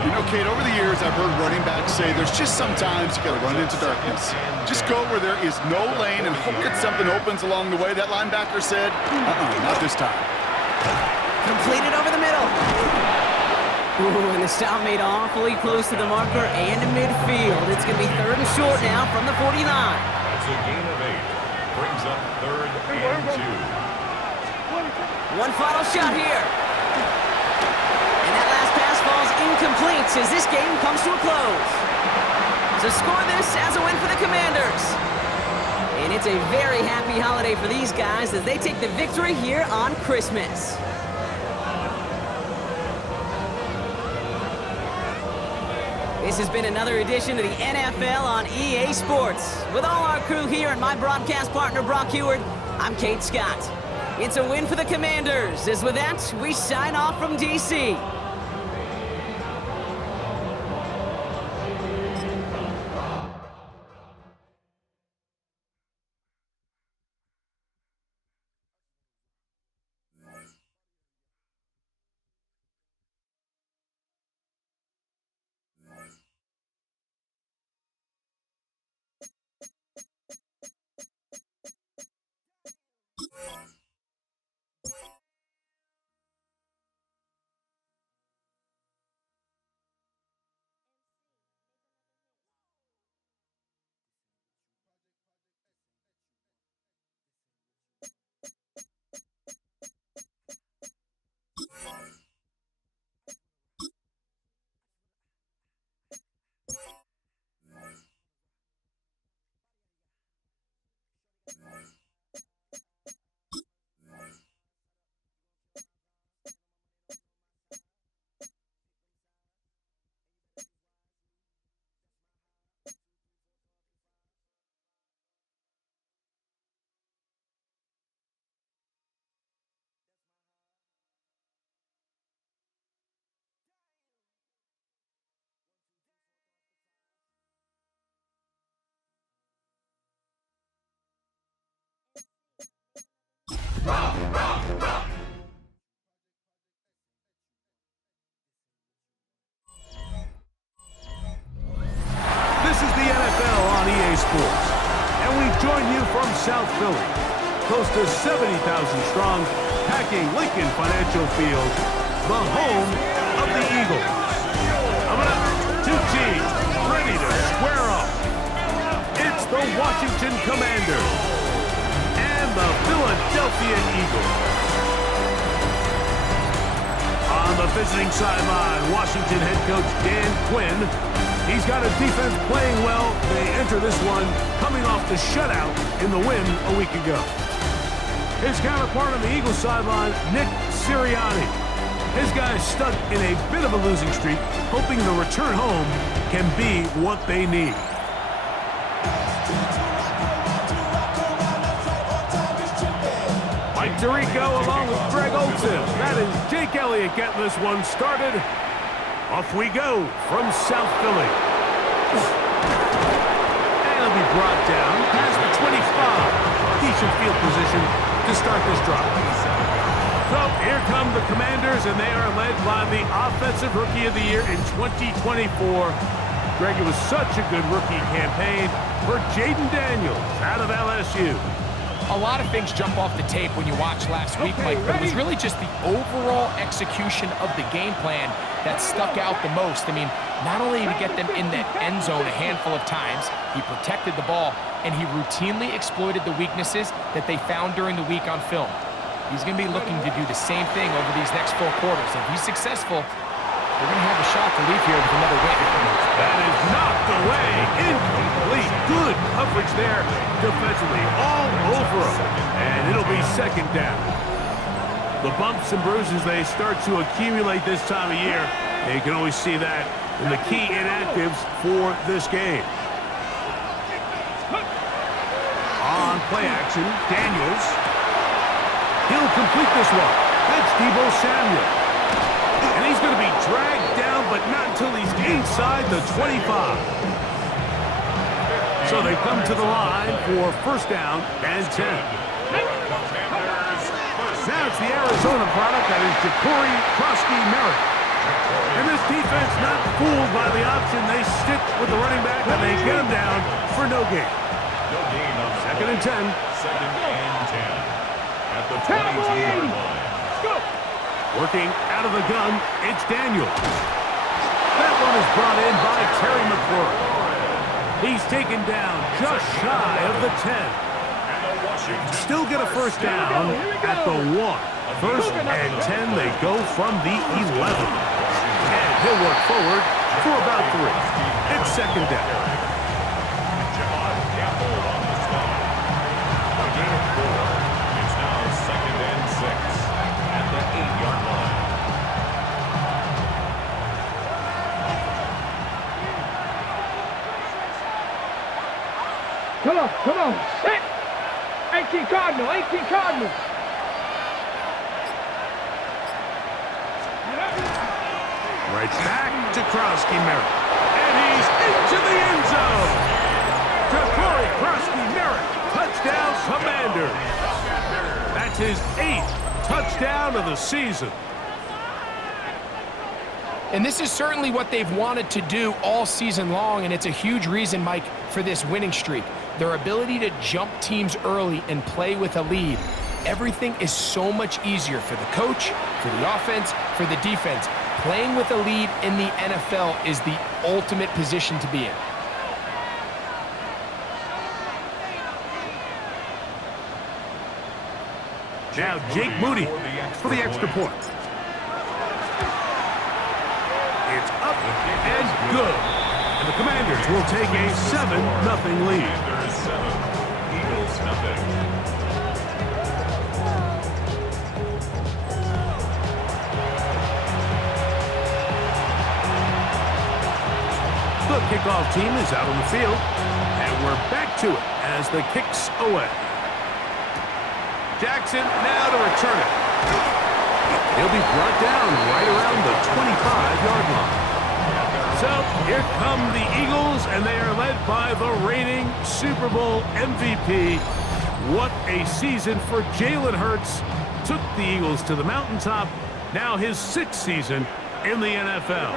You know, Kate, over the years, I've heard running backs say there's just sometimes you got to run into darkness. Just go where there is no lane and hope that something opens along the way. That linebacker said, not this time. Completed over the middle. Ooh, and the stop made awfully close to the marker and in midfield. It's going to be 3rd and short now from the 49. That's a gain of 8. Brings up 3rd and 2. One final shot here. And that last pass falls incomplete as this game comes to a close. So score this as a win for the Commanders. And it's a very happy holiday for these guys as they take the victory here on Christmas. This has been another edition of the NFL on EA Sports. With all our crew here and my broadcast partner, Brock Heward, I'm Kate Scott. It's a win for the Commanders, as with that, we sign off from D.C. Philly. Close to 70,000 strong, packing Lincoln Financial Field, the home of the Eagles. Coming up, two teams ready to square off. It's the Washington Commanders and the Philadelphia Eagles. On the visiting sideline, Washington head coach Dan Quinn. He's got his defense playing well. They enter this one coming off the shutout in the win a week ago. His counterpart on the Eagles sideline, Nick Sirianni. His guys stuck in a bit of a losing streak, hoping the return home can be what they need. Mike Tirico along with Greg Olsen. That is Jake Elliott getting this one started. Off we go from South Philly. And he'll be brought down past the 25. Decent field position to start this drive. So here come the Commanders, and they are led by the Offensive Rookie of the Year in 2024. Greg, it was such a good rookie campaign for Jaden Daniels out of LSU. A lot of things jump off the tape when you watch last week, Mike, but it was really just the overall execution of the game plan that stuck out the most. I mean, not only did he get them in the end zone a handful of times, he protected the ball, and he routinely exploited the weaknesses that they found during the week on film. He's going to be looking to do the same thing over these next 4 quarters. If he's successful, they're going to have a shot to leave here with another win. That is knocked away. Incomplete. Good coverage there defensively. All over him. And it'll be second down. The bumps and bruises, they start to accumulate this time of year. And you can always see that in the key inactives for this game. On play action, Daniels. He'll complete this one. That's Deebo Samuel. And he's going to be dragged down, but not until he's inside the 25. So they come to the line for first down and 10. Now it's the Arizona product, that is Ja'Cory Krosky-Merritt. And this defense not fooled by the option. They stick with the running back, and they get him down for no gain. Second and 10. Second and 10. At the 22-yard line. Working out of the gun, it's Daniels. That one is brought in by Terry McLaurin. He's taken down just shy of the 10. Still get a first down at the 1. First and 10, they go from the 11. And he'll work forward for about 3. It's second down. It's now second and 6 at the 8-yard line. Come on, set! 18 Cardinal, 18 Cardinal. Right back to Krosky-Merritt. And he's into the end zone. Ja'Cory Krosky-Merritt, touchdown Commanders. That's his 8th touchdown of the season. And this is certainly what they've wanted to do all season long, and it's a huge reason, Mike, for this winning streak. Their ability to jump teams early and play with a lead. Everything is so much easier for the coach, for the offense, for the defense. Playing with a lead in the NFL is the ultimate position to be in. Now Jake Moody for the extra point. It's up and good. And the Commanders will take a 7-0 lead. Commanders 7, Eagles nothing. The kickoff team is out on the field, and we're back to it as the kick's away. Jackson now to return it. He'll be brought down right around the 25-yard line. So here come the Eagles, and they are led by the reigning Super Bowl MVP. What a season for Jalen Hurts. Took the Eagles to the mountaintop. Now his 6th season in the NFL.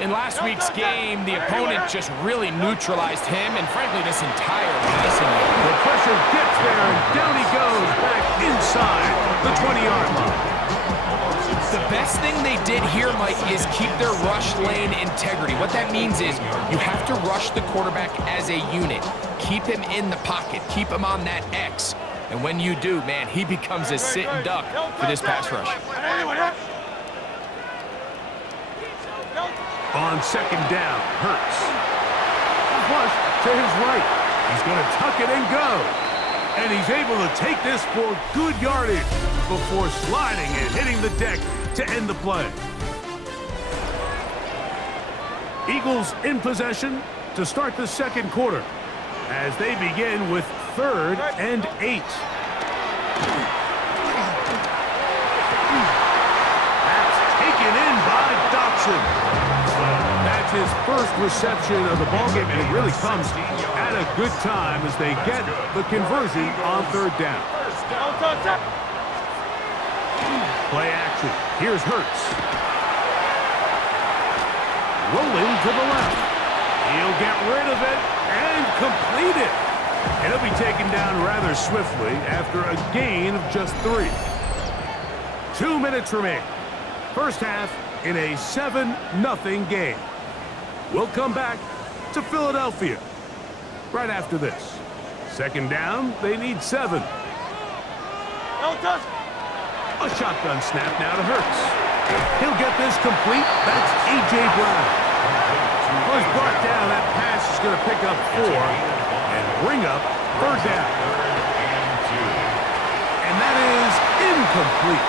In last week's game, the opponent just really neutralized him and, frankly, this entire passing game. The pressure gets there, and down he goes back inside the 20-yard line. The best thing they did here, Mike, is keep their rush lane integrity. What that means is you have to rush the quarterback as a unit. Keep him in the pocket. Keep him on that X. And when you do, man, he becomes a sitting duck for this pass rush. On second down, Hurts. Flush to his right. He's going to tuck it and go. And he's able to take this for good yardage before sliding and hitting the deck to end the play. Eagles in possession to start the second quarter as they begin with 3rd and 8. That's taken in by Dotson. That's his first reception of the ballgame, and it really comes at a good time as they get the conversion on 3rd down. Play action. Here's Hurts. Rolling to the left. He'll get rid of it and complete it. And he'll be taken down rather swiftly after a gain of just 3. 2 minutes remain. First half in a 7-0 game. We'll come back to Philadelphia right after this. Second down, they need 7. A shotgun snap now to Hurts. He'll get this complete. That's A.J. Brown. Was brought down. That pass is going to pick up 4 and bring up 3rd down. And that is incomplete.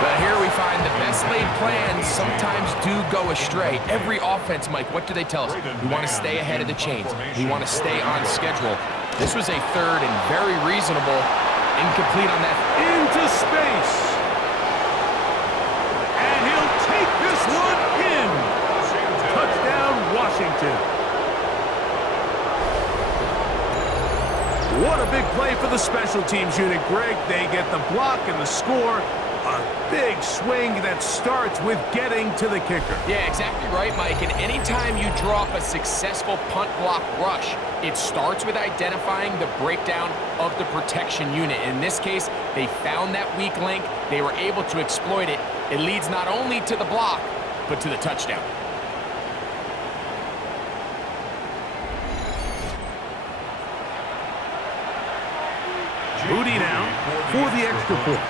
But here we find the best laid plans sometimes do go astray. Every offense, Mike, what do they tell us? We want to stay ahead of the chains. We want to stay on schedule. This was a 3rd and very reasonable. Incomplete on that. Into space. And he'll take this one in. Touchdown, Washington. What a big play for the special teams unit, Greg. They get the block and the score. A big swing that starts with getting to the kicker. Yeah, exactly right, Mike. And anytime you draw up a successful punt block rush, it starts with identifying the breakdown of the protection unit. In this case, they found that weak link. They were able to exploit it. It leads not only to the block, but to the touchdown. Booty now for the extra point.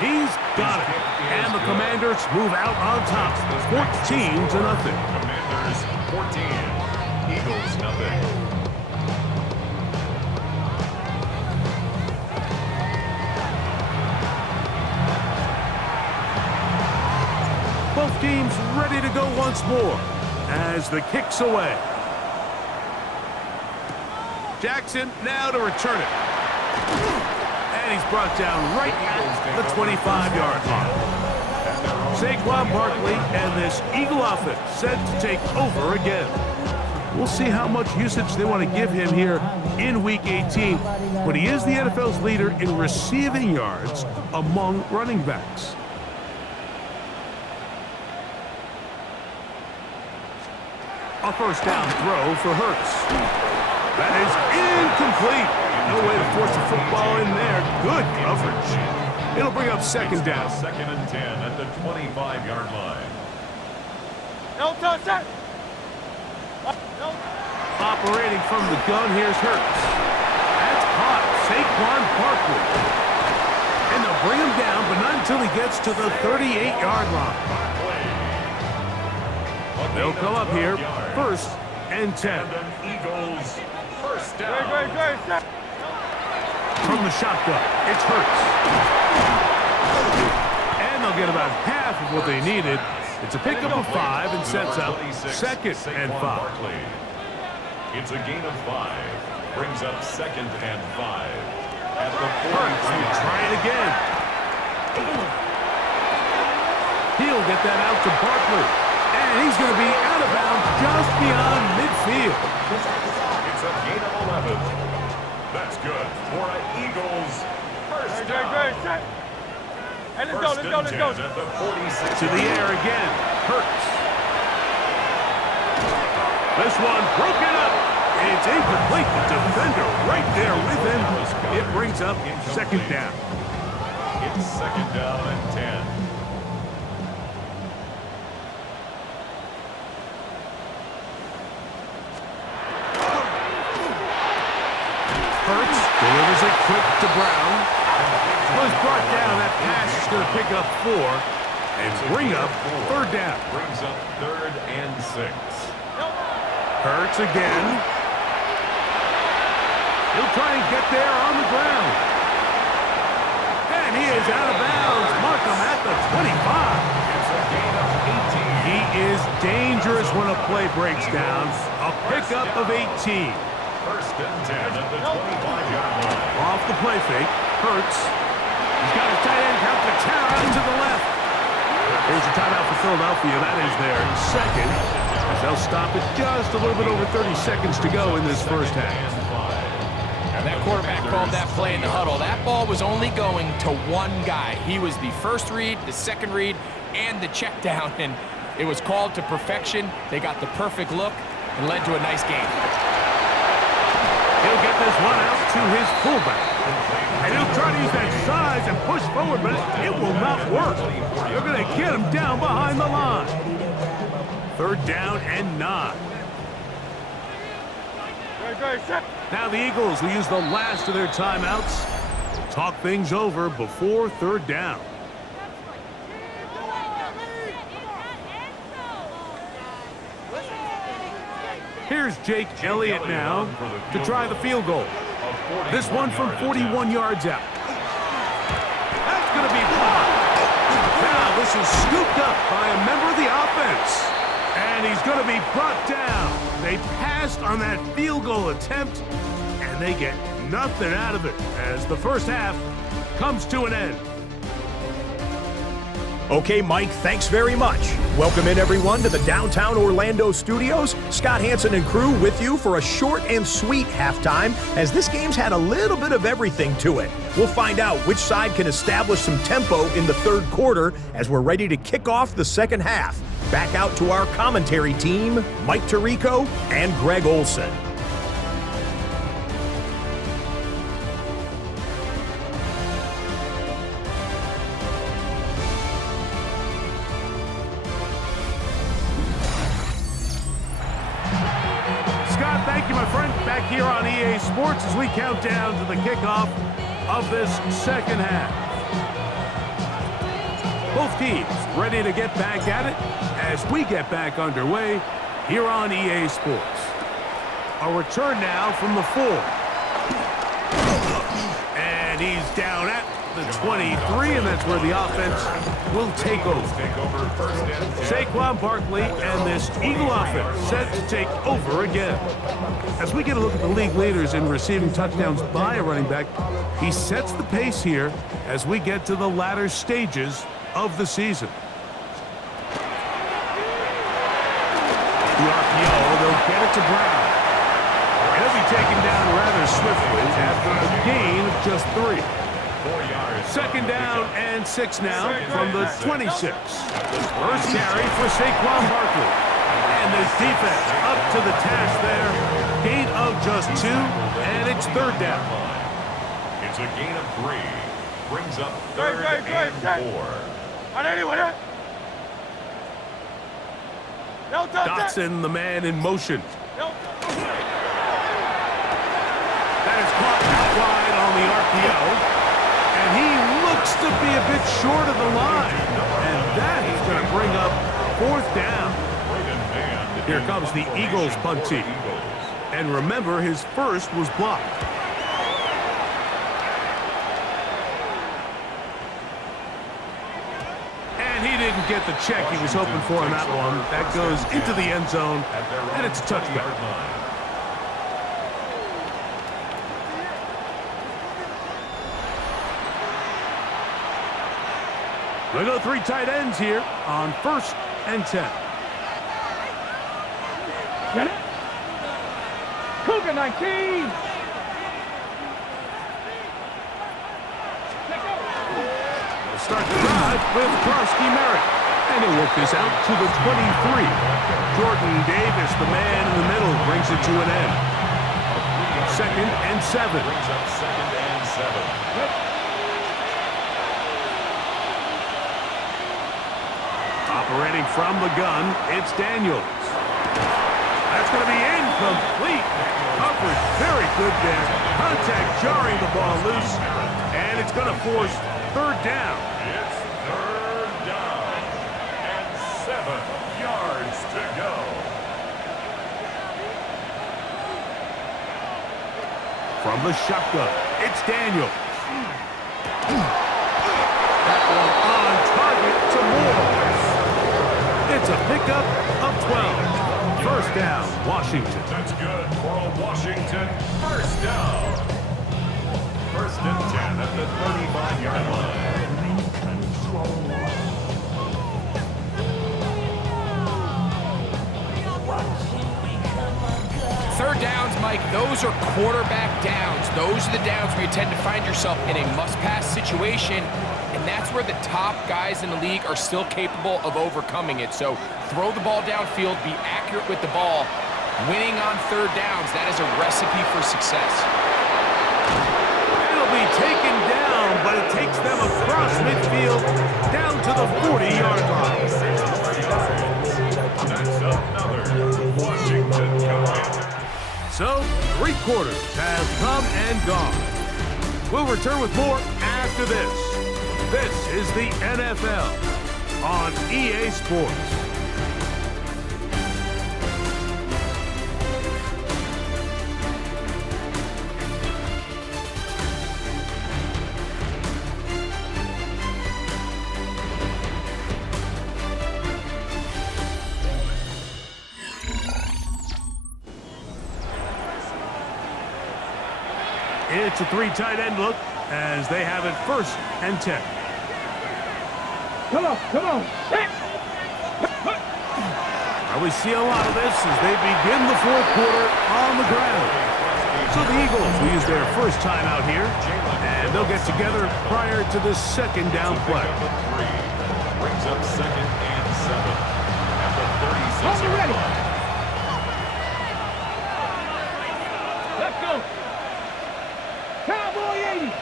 He's got it. And the Commanders move out on top. 14-0. Commanders 14, Eagles nothing. Both teams ready to go once more as the kick's away. Jackson now to return it. And he's brought down right at the 25-yard line. Saquon Barkley and this Eagle offense set to take over again. We'll see how much usage they want to give him here in Week 18. But he is the NFL's leader in receiving yards among running backs. A first down throw for Hurts. That is incomplete. No way to force the football in there. Good coverage. It'll bring up second down. 2nd and 10 at the 25-yard line. Operating from the gun, here's Hurts. That's caught. Saquon Barkley. And they'll bring him down, but not until he gets to the 38-yard line. They'll come up here, 1st and 10. Eagles first down. From the shotgun, it's Hurts. And they'll get about half of what they needed. It's a pickup of 5 and sets up 2nd and 5. It's a gain of 5. Brings up 2nd and 5. At the Hurts will try it again. He'll get that out to Barkley. And he's going to be out of bounds just beyond midfield. It's a gain of 11. That's good for an Eagles first down. Hey, let's go. To the air again. Hurts. This one broken up. It's incomplete. The defender right there with him. It brings up second down. It's second down and 10. Hurts delivers it quick to Brown. Was brought down. That pass is going to pick up 4 and bring up third down. Brings up 3rd and 6. Hurts again. He'll try and get there on the ground. And he is out of bounds. Mark him at the 25. It's a gain of 18. He is dangerous when a play breaks down. A pickup of 18. First and 10 at the 25-yard line. Off the play fake. Hurts. He's got his tight end count to tear out to the left. Here's a timeout for Philadelphia. That is their second. As they'll stop it just a little bit over 30 seconds to go in this first half. And that quarterback called that play in the huddle. That ball was only going to one guy. He was the first read, the second read, and the check down. And it was called to perfection. They got the perfect look and led to a nice game. He'll get this one out to his fullback. And he'll try to use that size and push forward, but it will not work. They're going to get him down behind the line. Third down and 9. Now the Eagles will use the last of their timeouts. Talk things over before third down. Here's Jake Elliott now to try the field goal. This one from 41 yards out. That's going to be blocked. Now this is scooped up by a member of the offense. And he's going to be brought down. They passed on that field goal attempt, and they get nothing out of it as the first half comes to an end. Okay, Mike, thanks very much. Welcome in, everyone, to the downtown Orlando studios. Scott Hansen and crew with you for a short and sweet halftime, as this game's had a little bit of everything to it. We'll find out which side can establish some tempo in the third quarter as we're ready to kick off the second half. Back out to our commentary team, Mike Tirico and Greg Olson. Scott, thank you, my friend. Back here on EA Sports as we count down to the kickoff of this second half. Both teams ready to get back at it as we get back underway here on EA Sports. A return now from the 4. And he's down at the 23, and that's where the offense will take over. Saquon Barkley and this Eagle offense set to take over again. As we get a look at the league leaders in receiving touchdowns by a running back, he sets the pace here as we get to the latter stages of the season. The RPO, they'll get it to Brown. And he'll be taken down rather swiftly after a gain of just 3. 4 yards. Second down and 6 now from the 26. First carry for Saquon Barkley. And this defense up to the task there. Gain of just 2, and it's third down. It's a gain of 3. Brings up 3rd and 4. Dotson, the man in motion. That is caught out wide on the RPO. And he looks to be a bit short of the line. And that is going to bring up fourth down. Here comes the Eagles punt team. And remember, his first was blocked. And he didn't get the check he was hoping for on that one. That goes into the end zone, and it's a touchback. We go 3 tight ends here on 1st and 10. Get it? Cougar 19. We'll start the drive. with Krosky Merritt. And he'll work this out to the 23. Jordan Davis, the man in the middle, brings it to an end. 2nd and 7. Brings up 2nd and 7. Operating from the gun, it's Daniels. That's going to be incomplete. Coverage very good there. Contact jarring the ball loose. And it's going to force 3rd down. It's 3rd down and 7 yards to go. From the shotgun, it's Daniels. That one on target to Moore. It's a pickup of 12. 1st down, Washington. That's good for a Washington 1st down. 1st and 10 at the 35-yard line. 3rd downs, Mike, those are quarterback downs. Those are the downs where you tend to find yourself in a must-pass situation, and that's where the top guys in the league are still capable of overcoming it. So throw the ball downfield, be accurate with the ball. Winning on 3rd downs, that is a recipe for success. It'll be taken down, but it takes them across midfield down to the 40-yard line. That's another Washington command. So, 3 quarters have come and gone. We'll return with more after this. This is the NFL on EA Sports. It's a 3 tight end look as they have it 1st and 10. Come on, come on. We see a lot of this as they begin the 4th quarter on the ground. So the Eagles will use their 1st time out here, and they'll get together prior to the 2nd down play. Brings up 2nd and 7 at the 36-yard line. Let's go. Cowboy 80.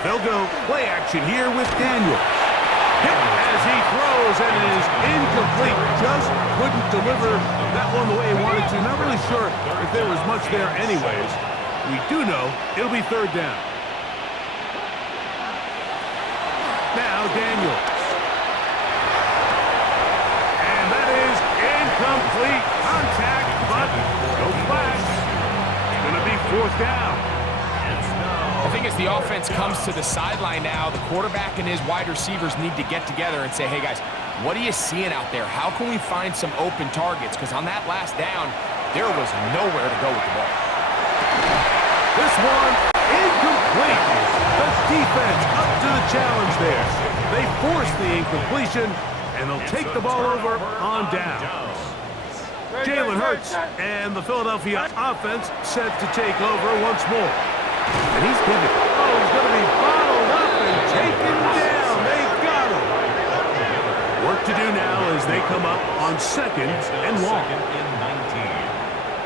They'll go play action here with Daniel. Hit as he throws, and it is incomplete. Just couldn't deliver that one the way he wanted to. Not really sure if there was much there anyways. We do know it'll be 3rd down. Now Daniels. And that is incomplete. Contact, but no flash. It's going to be 4th down. I think as the offense comes to the sideline now, the quarterback and his wide receivers need to get together and say, hey guys, what are you seeing out there? How can we find some open targets? Because on that last down, there was nowhere to go with the ball. This one, incomplete. The defense up to the challenge there. They force the incompletion, and they'll take the ball over on down. Jalen Hurts and the Philadelphia offense set to take over once more. And he's giving. Oh, he's going to be bottled up and taken down. They got him. Work to do now as they come up on 2nd and long. 2nd and 19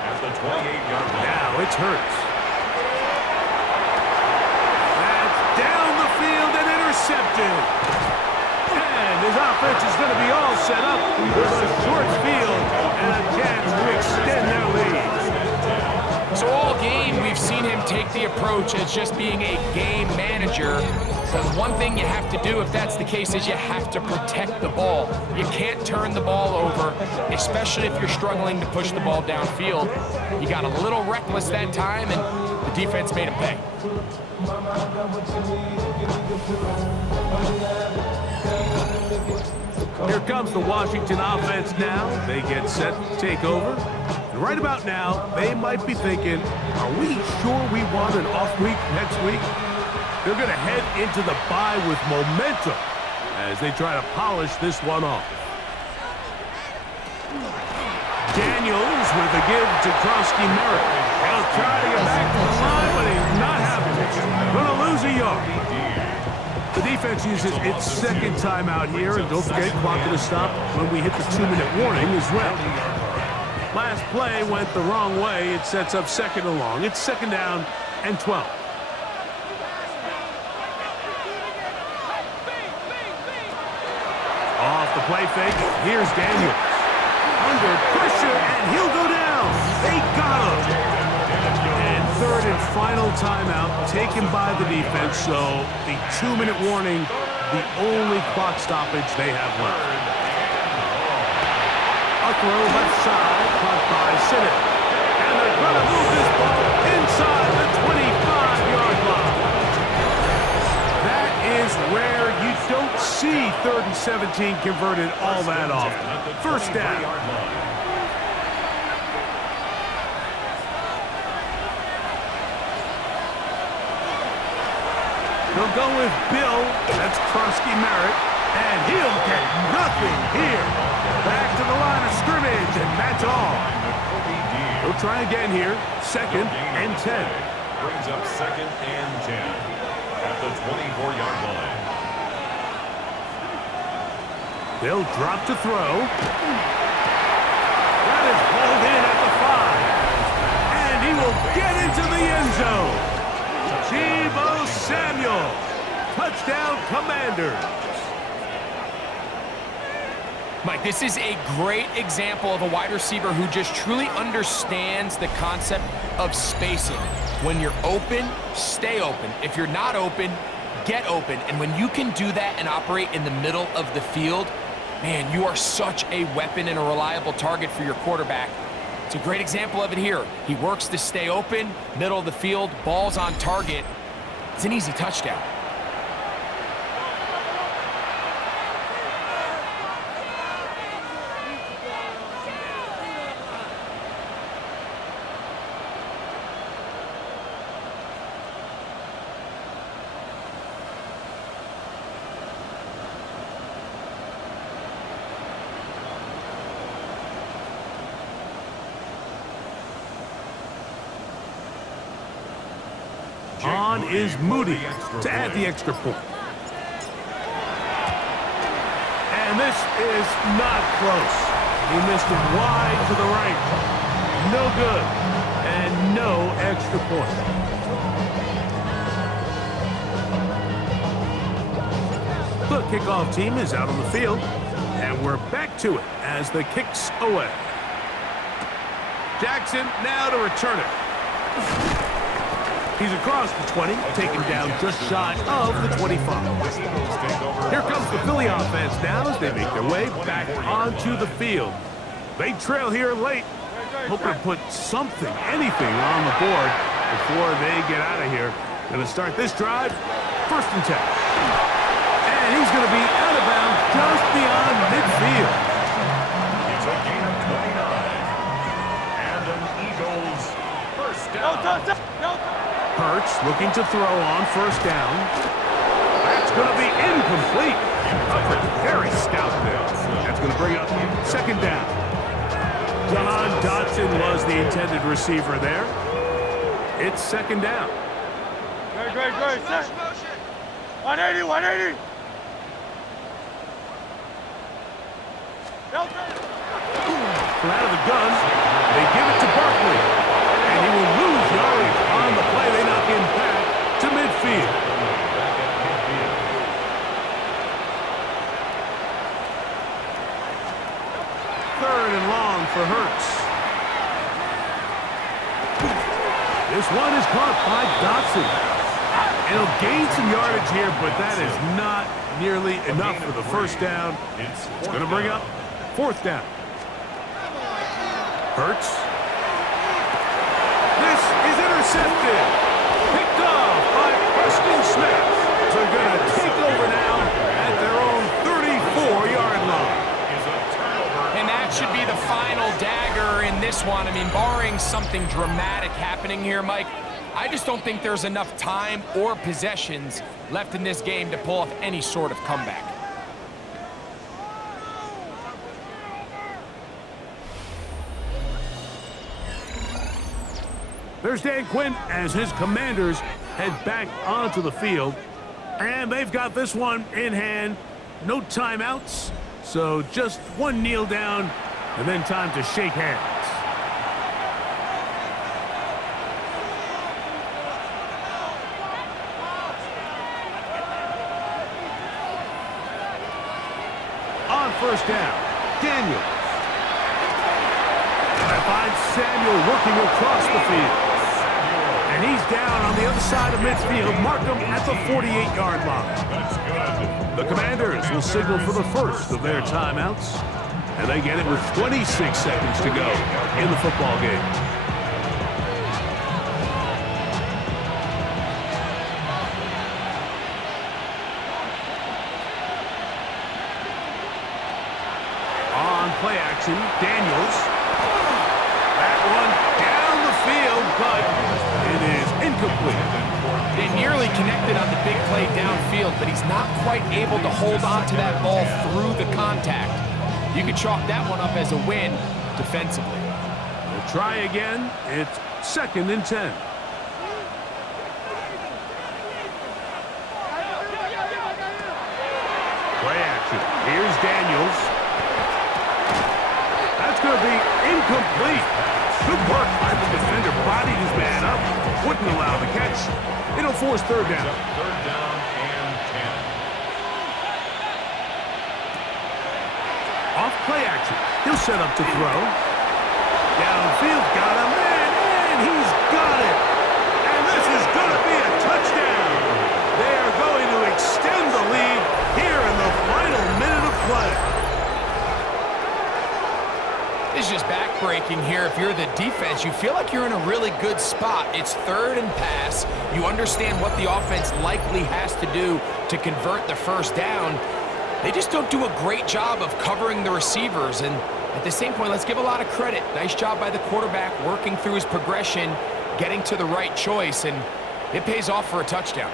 at the 28-yard line. Now it's Hurts. That's down the field and intercepted. And his offense is going to be all set up with a short field and a chance to extend their lead. So all game, we've seen him take the approach as just being a game manager. But one thing you have to do, if that's the case, is you have to protect the ball. You can't turn the ball over, especially if you're struggling to push the ball downfield. He got a little reckless that time, and the defense made him pay. Here comes the Washington offense now. They get set to take over. And right about now, they might be thinking, are we sure we want an off week next week? They're going to head into the bye with momentum as they try to polish this one off. Daniels with a give to Krosky Merritt. He'll Trying to get back to the line, but he's not having it. Going to lose a yard. The defense uses its second timeout here, and don't forget, clock going to stop when we hit the 2-minute warning as well. Last play went the wrong way. It sets up second and long. It's second down and 12. Off the play fake, here's Daniels. Under pressure, and he'll go down. They got him. And third and final timeout taken by the defense, so the 2-minute warning, the only clock stoppage they have left. A throw left side, caught by Sinnott. And they're going to move this ball inside the 25-yard line. That is where you don't see 3rd and 17 converted all that often. First down. They'll go with Bill. That's Krosky Merritt. And he'll get nothing here. Back to the line of scrimmage, and that's all. They'll try again here. 2nd and 10. Brings up 2nd and 10 at the 24-yard line. They'll drop to throw. That is hauled in at the 5. And he will get into the end zone. Deebo Samuel. Touchdown, Commanders. Mike, this is a great example of a wide receiver who just truly understands the concept of spacing. When you're open, stay open. If you're not open, get open. And when you can do that and operate in the middle of the field, man, you are such a weapon and a reliable target for your quarterback. It's a great example of it here. He works to stay open, middle of the field, ball's on target. It's an easy touchdown. On is Moody to add the extra point. And this is not close. He missed it wide to the right. No good. And no extra point. The kickoff team is out on the field. And we're back to it as the kick's away. Jackson now to return it. He's across the 20, taken down just shy of the 25. Here comes the Philly offense now as they make their way back onto the field. They trail here late, hoping to put something, anything on the board before they get out of here. Going to start this drive, 1st and 10. And he's going to be out of bounds just beyond midfield. It's a gain of 29. And an Eagles first down. Hurts looking to throw on 1st down. That's going to be incomplete. Very stout there. That's going to bring up 2nd down. John Dotson was the intended receiver there. It's 2nd down. Great. 180, 180. From out of the gun, they give it to Barkley. And he will lose yardage on the play. They knock him back to midfield. Third and long for Hurts. This one is caught by Dotson. And he'll gain some yardage here, but that is not nearly enough for the 1st down. It's going to bring up 4th down. Hurts. This is intercepted. Picked off by Preston Smith. They're going to take over now at their own 34-yard line. And that should be the final dagger in this one. I mean, barring something dramatic happening here, Mike, I just don't think there's enough time or possessions left in this game to pull off any sort of comeback. There's Dan Quinn as his Commanders head back onto the field. And they've got this one in hand. No timeouts, so just one kneel down and then time to shake hands. On first down, Daniels. That finds Samuel working across the field. And he's down on the other side of midfield. Mark him at the 48-yard line. That's good. The Commanders will signal for the first of their timeouts. And they get it with 26 seconds to go in the football game. On play action, Daniels. That one down the field, but it is incomplete. They nearly connected on the big play downfield, but he's not quite able to hold on to that ball through the contact. You could chalk that one up as a win defensively. We'll try again. It's 2nd and 10. Play action. Here's Daniels. That's going to be incomplete. Good work by the defender. Bodied his man up. Wouldn't allow the catch. It'll force third down. Third down and 10. Off play action. He'll set up to throw. Downfield, got a man, and he's got it. And this is going to be a touchdown. They are going to extend the lead here in the final minute of play. This is just backbreaking here. If you're the defense, you feel like you're in a really good spot. It's 3rd and pass. You understand what the offense likely has to do to convert the first down. They just don't do a great job of covering the receivers. And at the same point, let's give a lot of credit. Nice job by the quarterback working through his progression, getting to the right choice, and it pays off for a touchdown.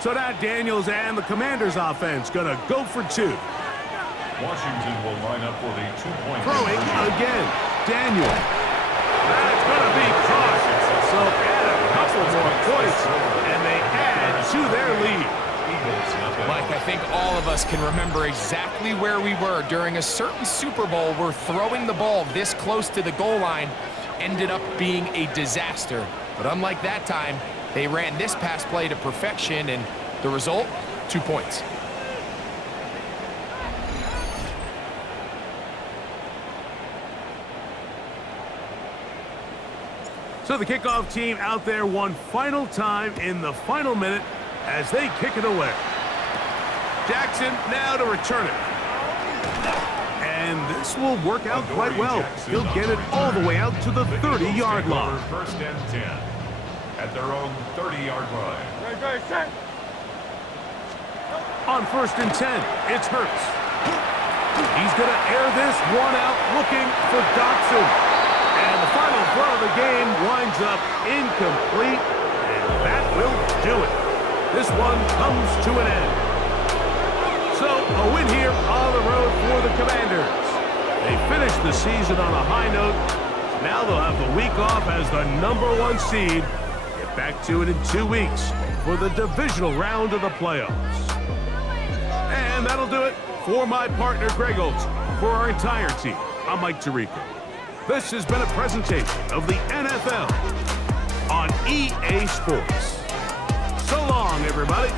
So now Daniels and the Commanders offense going to go for 2. Washington will line up for the 2-point. Throwing again. Daniels. That's going to be caught. So add a couple more points, and they add to their lead. Mike, I think all of us can remember exactly where we were during a certain Super Bowl where throwing the ball this close to the goal line ended up being a disaster. But unlike that time, they ran this pass play to perfection, and the result, 2 points. So the kickoff team out there one final time in the final minute as they kick it away. Jackson now to return it. And this will work out quite well. He'll get it all the way out to the 30-yard line. 1st and 10 at their own 30-yard line. On 1st and 10, it's Hurts. He's going to air this one out looking for Dotson. And the final throw of the game winds up incomplete, and that will do it. This one comes to an end. So a win here on the road for the Commanders. They finished the season on a high note. Now they'll have the week off as the #1 seed. Get back to it in 2 weeks for the divisional round of the playoffs. And that'll do it for my partner, Greg Olson. For our entire team, I'm Mike Tirico. This has been a presentation of the NFL on EA Sports. So long, everybody.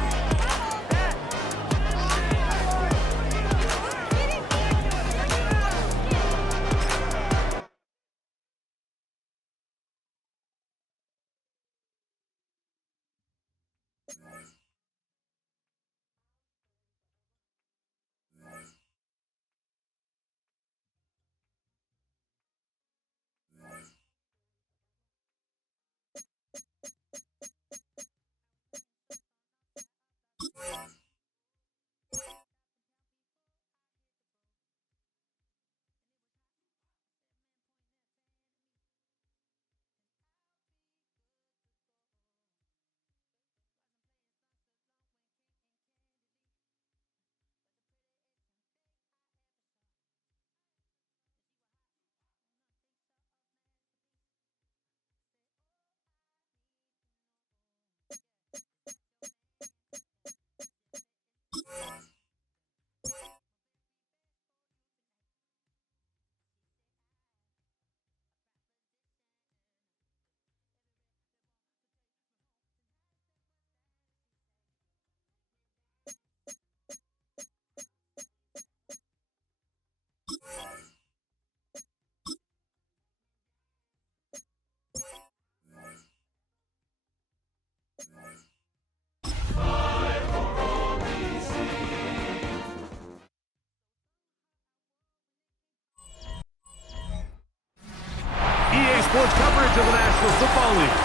sports coverage of the National Football League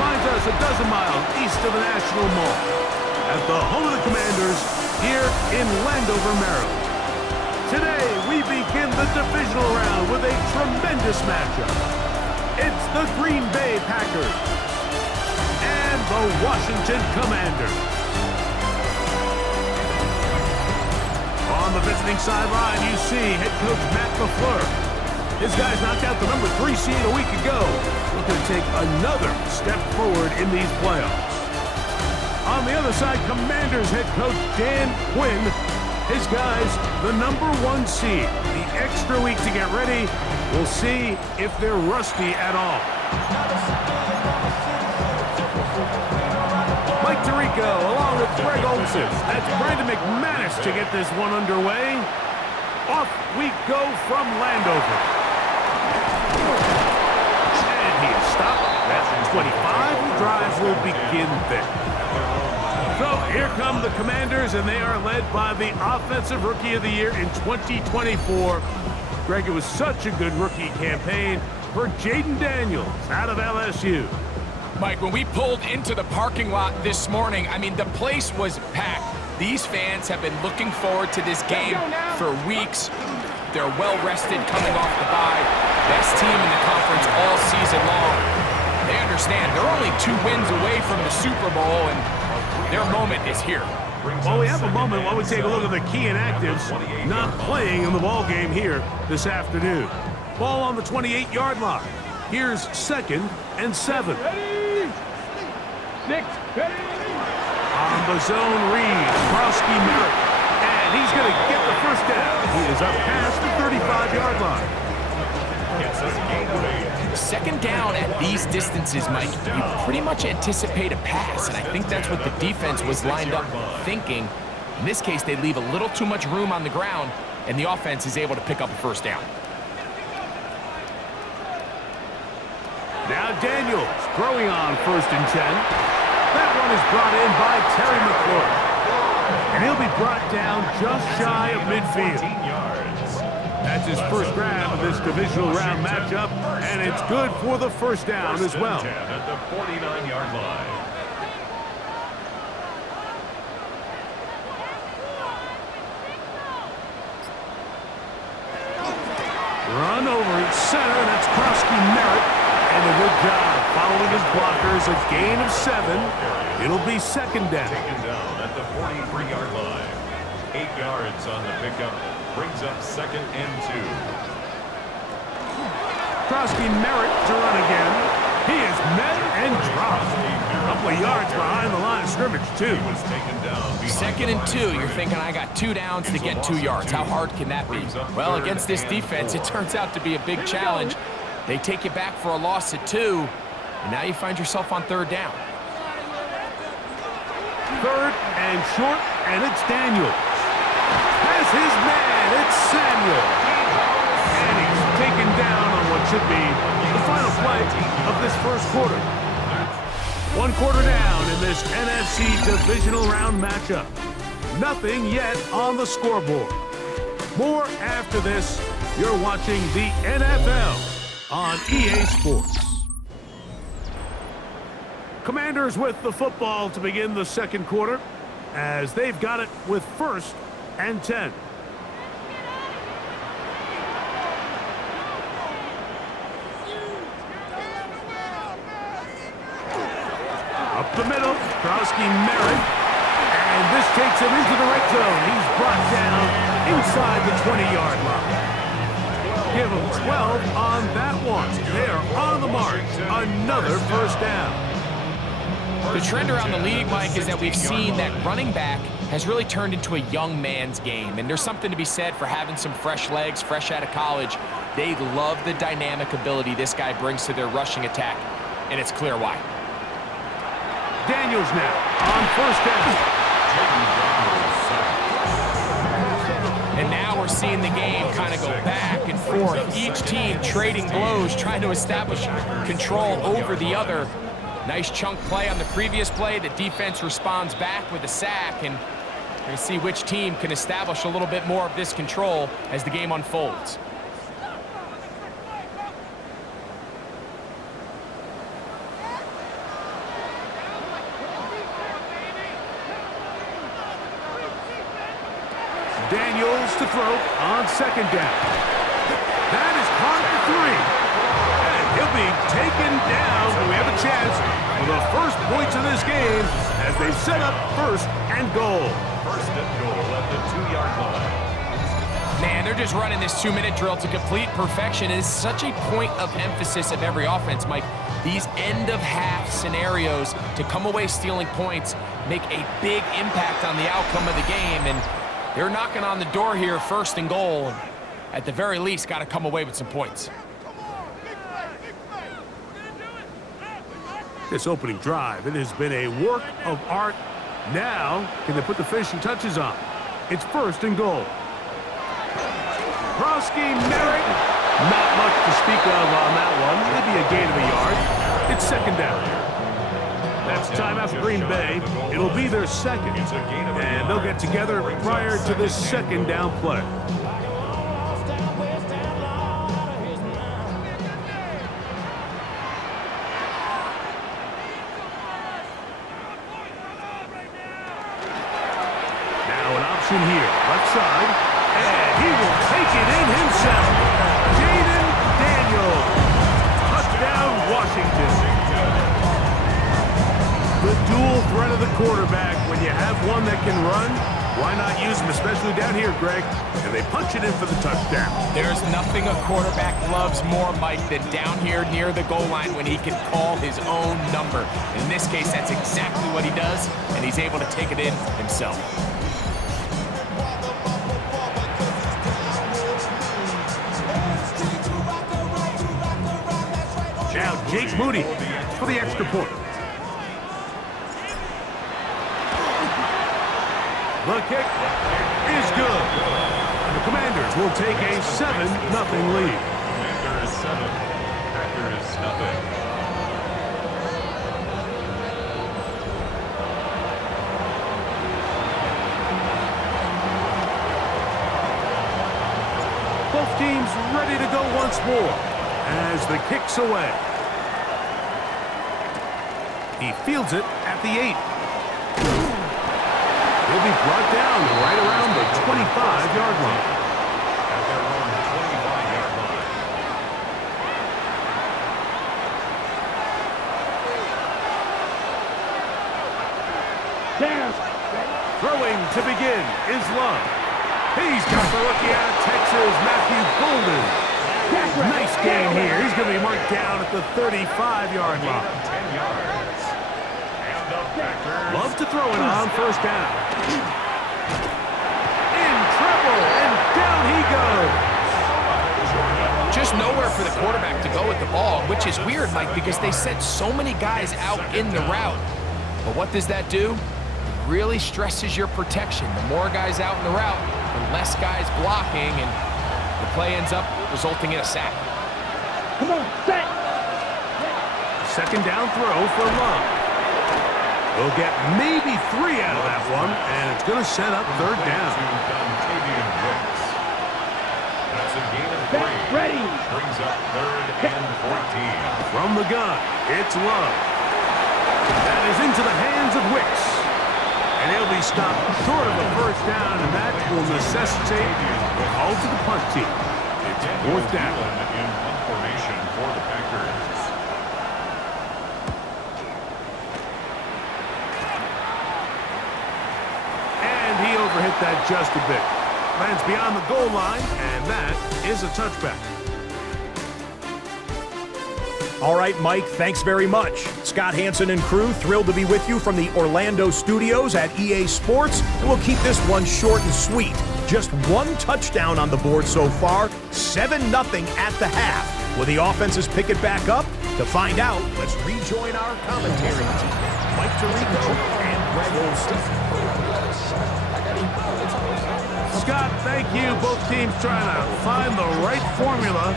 finds us a dozen miles east of the National Mall at the home of the Commanders here in Landover, Maryland. Today, we begin the divisional round with a tremendous matchup. It's the Green Bay Packers and the Washington Commanders. On the visiting sideline, you see head coach Matt LaFleur. His guys knocked out the number 3 seed a week ago. Looking to take another step forward in these playoffs. On the other side, Commanders head coach Dan Quinn. His guys, the number 1 seed. The extra week to get ready. We'll see if they're rusty at all. Mike Tirico along with Greg Olson. That's Brandon McManus to get this one underway. Off we go from Landover. And he is stopped at 25. The drive will begin there. So here come the Commanders, and they are led by the Offensive Rookie of the Year in 2024. Greg, it was such a good rookie campaign for Jaden Daniels out of LSU. Mike, when we pulled into the parking lot this morning, I mean, the place was packed. These fans have been looking forward to this game for weeks. They're well-rested coming off the bye. Best team in the conference all season long. They understand they're only 2 wins away from the Super Bowl, and their moment is here. Well, we have a moment while we take a look at the key inactives not playing in the ball game here this afternoon. Ball on the 28-yard line. Here's 2nd and 7. Ready? 6, ready? On the zone read, Krowski Merritt, and he's going to get the first down. He is up past the 35-yard line. Second down at these distances, Mike, you pretty much anticipate a pass, and I think that's what the defense was lined up thinking. In this case, they leave a little too much room on the ground, and the offense is able to pick up a first down. Now Daniels throwing on 1st and 10. That one is brought in by Terry McLaurin. And he'll be brought down just shy of midfield. That's his first grab of this divisional round matchup, and it's good for the first down as well. At the 49-yard line. Run over at center, that's Krowski Merritt. And a good job following his blockers, a gain of 7. It'll be 2nd down. Taken down at the 43-yard line. 8 yards on the pickup. Brings up 2nd and 2. Krowski Merritt to run again. He is met and dropped. A couple of yards behind the line of scrimmage, too. He was taken down. 2nd and 2. You're thinking, I got 2 downs to get 2 yards. How hard can that be? Well, against this defense, it turns out to be a big challenge. They take you back for a loss at 2, and now you find yourself on 3rd down. 3rd and short, and it's Daniels. Has his man, it's Samuel. And he's taken down on what should be the final play of this first quarter. 1 quarter down in this NFC divisional round matchup. Nothing yet on the scoreboard. More after this. You're watching the NFL on EA Sports. Commanders with the football to begin the second quarter as they've got it with 1st and 10. Up the middle, Krowski Merritt, and this takes him into the red zone. He's brought down inside the 20-yard line. Give them 12 on that one. They are on the mark. Another first down. The trend around the league, Mike, is that we've seen that running back has really turned into a young man's game. And there's something to be said for having some fresh legs, fresh out of college. They love the dynamic ability this guy brings to their rushing attack. And it's clear why. Daniels now on 1st down. And now we're seeing the game kind of go back and forth. Each team trading blows, trying to establish control over the other. Nice chunk play on the previous play. The defense responds back with a sack, and we're going to see which team can establish a little bit more of this control as the game unfolds. Daniels to throw on second down. That is caught for 3. And he'll be taken down. We have a chance for the first points of this game as they set up first and goal. First and goal at the 2-yard line. Man, they're just running this 2-minute drill to complete perfection. It is such a point of emphasis of every offense, Mike. These end-of-half scenarios to come away stealing points make a big impact on the outcome of the game, and they're knocking on the door here, first and goal. At the very least, got to come away with some points. This opening drive, it has been a work of art. Now, can they put the finishing touches on? It's first and goal. Krosky Merrick, not much to speak of on that one. Maybe a gain of a yard. It's second down. That's timeout for Green Bay. It'll be their second, and they'll get together prior to this second down play. Now an option here, left side. And he will take it in himself. Jaden Daniels. Touchdown, Washington. The dual threat of the quarterback. When you have one that can run, why not use him, especially down here, Greg? And they punch it in for the touchdown. There's nothing a quarterback loves more, Mike, than down here near the goal line when he can call his own number. In this case, that's exactly what he does, and he's able to take it in himself. Now Jake Moody for the extra point. The kick is good. And the Commanders will take a 7-0 lead. Commanders 7, Packers nothing. Both teams ready to go once more as the kick's away. He fields it at the 8. He'll be brought down right around the 25-yard line. At their own 25-yard line. Down. Throwing to begin is Love. He's got the rookie out of Texas, Matthew Golden. Nice gain here. He's going to be marked down at the 35-yard line. 10 yards. And the Packers. Love to throw it on first down. In trouble, and down he goes. Just nowhere for the quarterback to go with the ball, which is weird, Mike, because they sent so many guys out in the route. But what does that do? It really stresses your protection. The more guys out in the route, the less guys blocking, and the play ends up resulting in a sack. Come on, set. Second down throw for Love. We'll get maybe 3 out of that one, and it's going to set up third down. That's a gain of 3. Ready. Brings up third and 14. From the gun, it's Love. That is into the hands of Wicks. And he'll be stopped short of the first down, and that will necessitate a call to the punt team. It's fourth down. In punt formation for the Packers. And he overhit that just a bit. Lands beyond the goal line, and that is a touchback. All right, Mike, thanks very much. Scott Hansen and crew, thrilled to be with you from the Orlando studios at EA Sports, and we'll keep this one short and sweet. Just one touchdown on the board so far, 7-0 at the half. Will the offenses pick it back up? To find out, let's rejoin our commentary team. Mike Tirico and Greg Olson. Scott, thank you. Both teams trying to find the right formula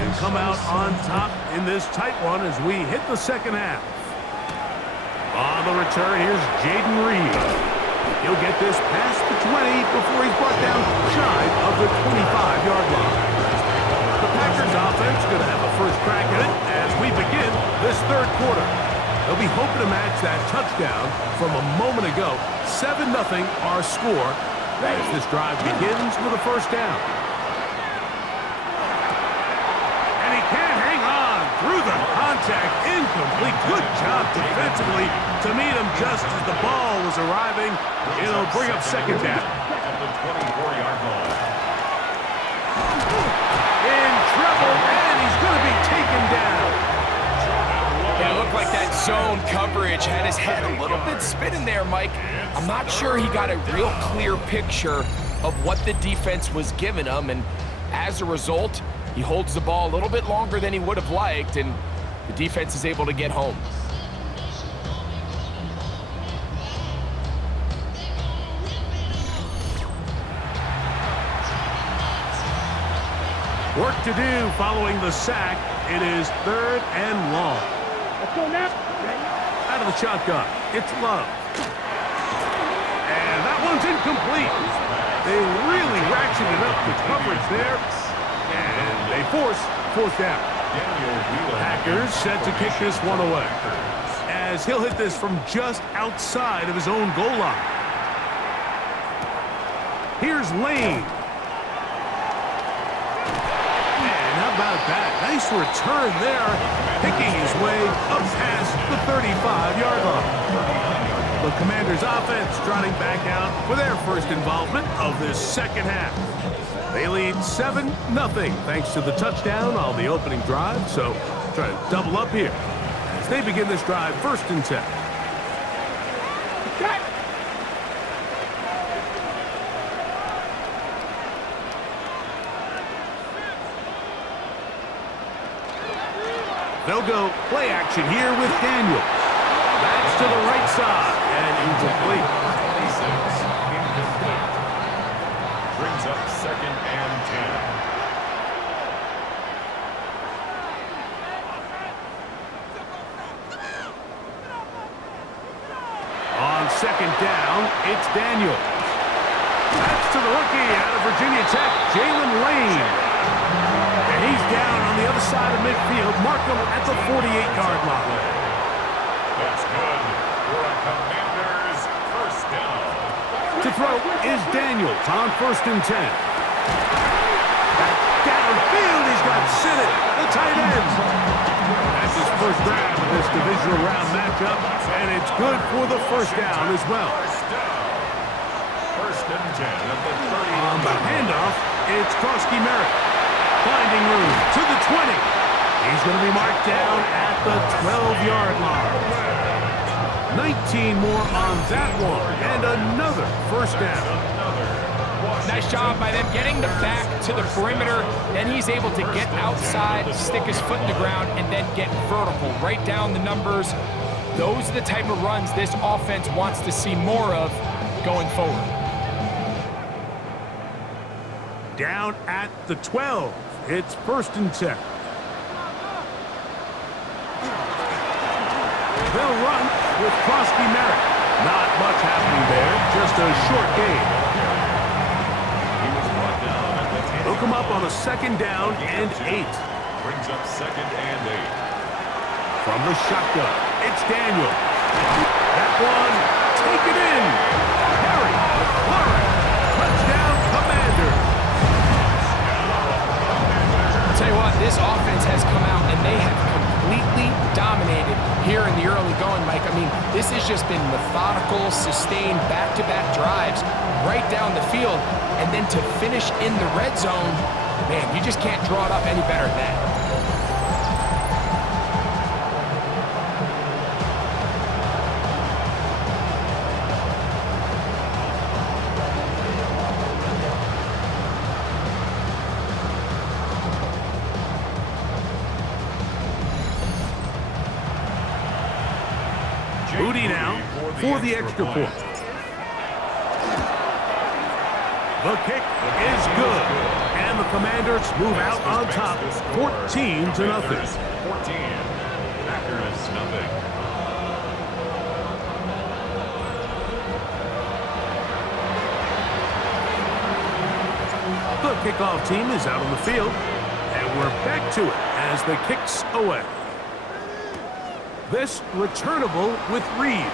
and come out on top in this tight one as we hit the second half. On the return, here's Jaden Reed. He'll get this past the 20 before he's brought down shy of the 25-yard line. The Packers offense going to have a first crack at it as we begin this third quarter. They'll be hoping to match that touchdown from a moment ago. 7-0 our score. as this drive begins with a first down. And he can't hang on through the contact. Incomplete. Good job defensively to meet him just as the ball was arriving. It'll bring up second down. At the 24-yard line. In trouble, and he's going to be taken down. Yeah, it looked like that zone coverage had his head a little bit spinning there, Mike. I'm not sure he got a real clear picture of what the defense was giving him, and as a result, he holds the ball a little bit longer than he would have liked, and the defense is able to get home. Work to do following the sack. It is 3rd and long. Let's go now. Out of the shotgun, it's Love. And that one's incomplete. They really ratcheted up the coverage there. And they force 4th down. Packers set to kick this one away, as he'll hit this from just outside of his own goal line. Here's Lane. How about that? Nice return there, picking his way up past the 35-yard line. The Commanders' offense trotting back out for their first involvement of this second half. They lead 7-0 thanks to the touchdown on the opening drive, so try to double up here as they begin this drive 1st and 10. They'll go play action here with Daniel. That's to the right side and incomplete. Brings up 2nd and 10. On 2nd down, it's Daniel. That's to the rookie out of Virginia Tech, Jalen Lane. And he's down on the other side of midfield. Mark him at the 48-yard line. That's good for a Commanders 1st down. To throw is Daniels on 1st and 10. Back downfield, he's got Sinnott, the tight end. That's his first grab of this divisional round matchup, and it's good for the 1st down as well. 1st and 10 at the 30. On the handoff, it's Krosky Merritt. Finding room to the 20. He's going to be marked down at the 12-yard line. 19 more on that one, and another 1st down. Nice job by them getting the back to the perimeter. Then he's able to get outside, stick his foot in the ground, and then get vertical. Right down the numbers. Those are the type of runs this offense wants to see more of going forward. Down at the 12. It's 1st and 10. They'll run with Krosky Merritt. Not much happening there, just a short gain. They'll come up on a 2nd down and 8. Brings up 2nd and 8. From the shotgun, it's Daniel. That one, take it in. Harry, Warren, touchdown Commanders. I'll tell you what, this offense has come out and they have completely dominated here in the early going, Mike. I mean, this has just been methodical, sustained, back-to-back drives right down the field. And then to finish in the red zone, man, you just can't draw it up any better than that. Booty now for the extra point. The kick is good, and the Commanders move out on top, 14-0. 14. Packers nothing. The kickoff team is out on the field, and we're back to it as the kick's away. This returnable with Reed.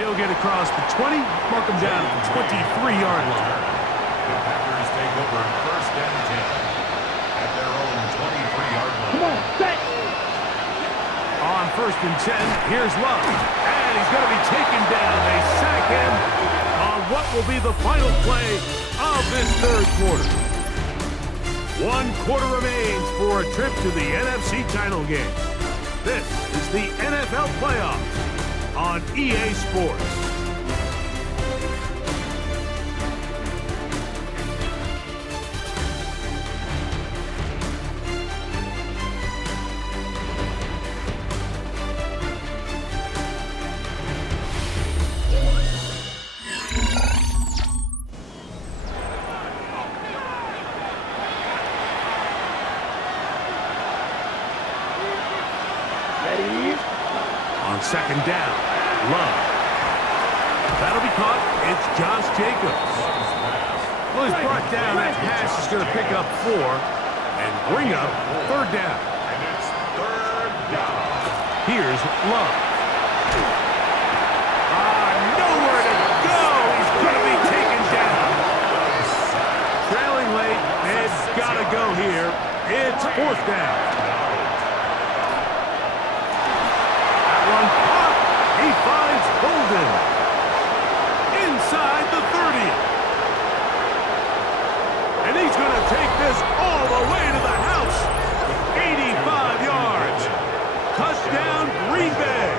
He'll get across the 20, mark him down at the 23-yard line. The Packers take over 1st and 10 at their own 23-yard line. Come on, set. On 1st and 10, here's Love. And he's going to be taken down. They sack him on what will be the final play of this 3rd quarter. 1 quarter remains for a trip to the NFC title game. This is the NFL playoffs on EA Sports. On 2nd down, Love. That'll be caught. It's Josh Jacobs. Well, he's brought down. That pass is going to pick up 4 and bring up 3rd down. And it's 3rd down. Here's Love. Nowhere to go. He's going to be taken down. Trailing late. It's got to go here. It's 4th down. He finds Holden inside the 30. And he's going to take this all the way to the house. 85 yards. Touchdown, Green Bay.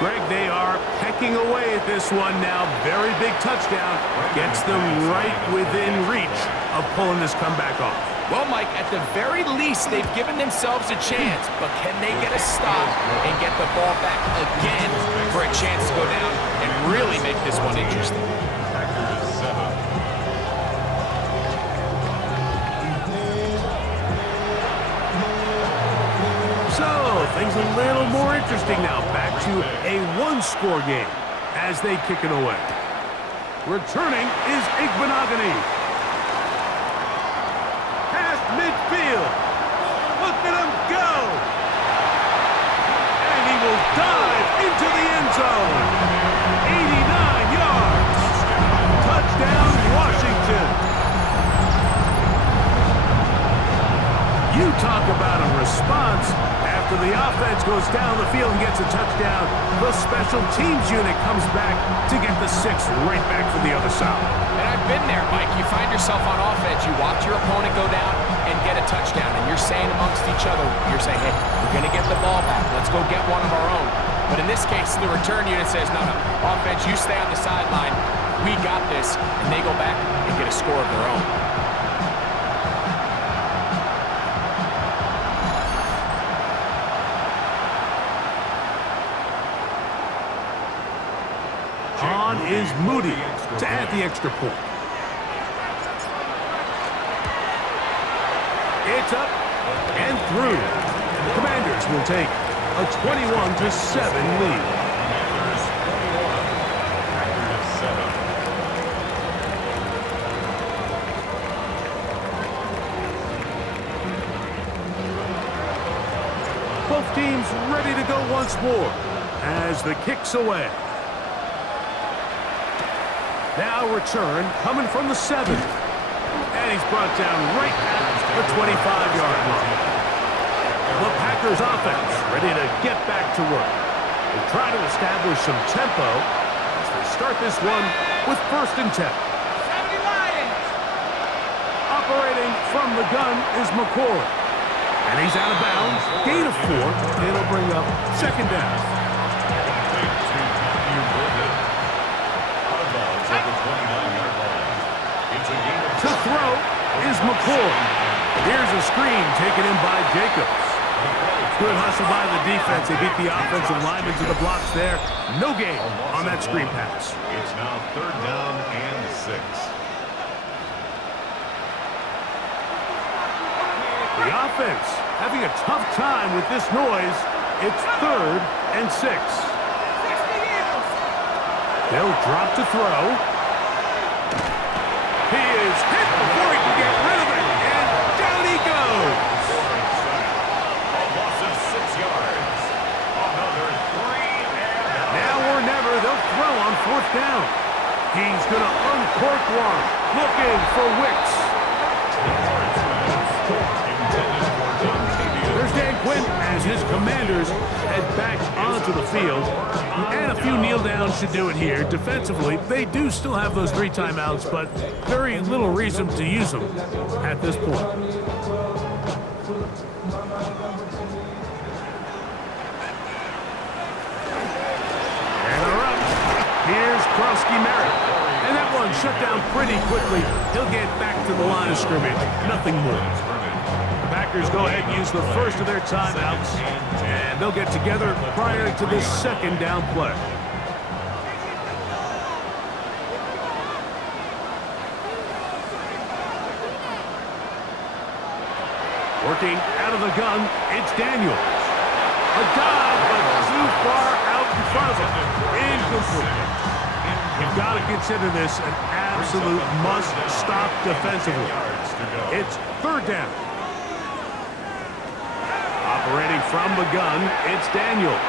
Greg, they are pecking away at this one now. Very big touchdown. Gets them right within reach of pulling this comeback off. Well, Mike, at the very least, they've given themselves a chance, but can they get a stop and get the ball back again for a chance to go down and really make this one interesting? Packers 7. So, things a little more interesting now. Back to a 1-score game as they kick it away. Returning is Igbenogany. Midfield. Look at him go. And he will dive into the end zone. 89 yards. Touchdown, Washington. You talk about a response. After the offense goes down the field and gets a touchdown, the special teams unit comes back to get the 6 right back from the other side. And I've been there, Mike. You find yourself on offense, you watch your opponent go down and get a touchdown, and you're saying amongst each other, you're saying, hey, we're going to get the ball back. Let's go get one of our own. But in this case, the return unit says, no, offense, you stay on the sideline. We got this. And they go back and get a score of their own. On is Moody to add the extra point. It's up and through. And the Commanders will take a 21-7 lead. Both teams ready to go once more as the kick's away. Now return coming from the 7. And he's brought down right at the 25-yard line. The Packers offense ready to get back to work. They try to establish some tempo as they start this one with 1st and 10. Operating from the gun is McCoy. And he's out of bounds. Gain of 4. It'll bring up 2nd down. To throw is McCoy. Here's a screen taken in by Jacobs. Good hustle by the defense. They beat the offensive lineman to the blocks there. No gain on that screen pass. It's now 3rd down and 6. The offense having a tough time with this noise. It's 3rd and 6. They'll drop to throw. He is hit before he can get rid of it, and down he goes. A loss of 6 yards. Another as his Commanders head back onto the field. And a few kneel downs should do it here. Defensively, they do still have those 3 timeouts, but very little reason to use them at this point. And they're up. Here's Krosky-Merritt. And that one shut down pretty quickly. He'll get back to the line of scrimmage. Nothing more. The Packers go ahead and use the first of their timeouts, and they'll get together prior to this second down play. Working out of the gun, it's Daniels. A dive, but too far out in front of him. Incomplete. You've got to consider this an absolute must-stop defensively. It's 3rd down. Operating from the gun, it's Daniels.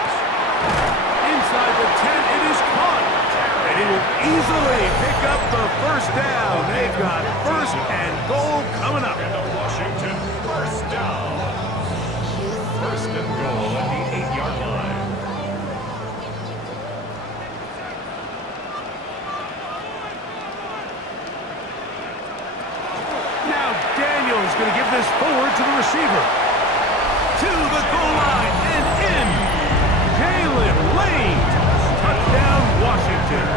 Inside the 10, it is caught. And he will easily pick up the first down. They've got 1st and goal coming up. Washington, 1st down. 1st and goal at the 8-yard line. Now Daniels going to give this forward to the receiver. To the goal line and in. Jalen Lane. Touchdown, Washington.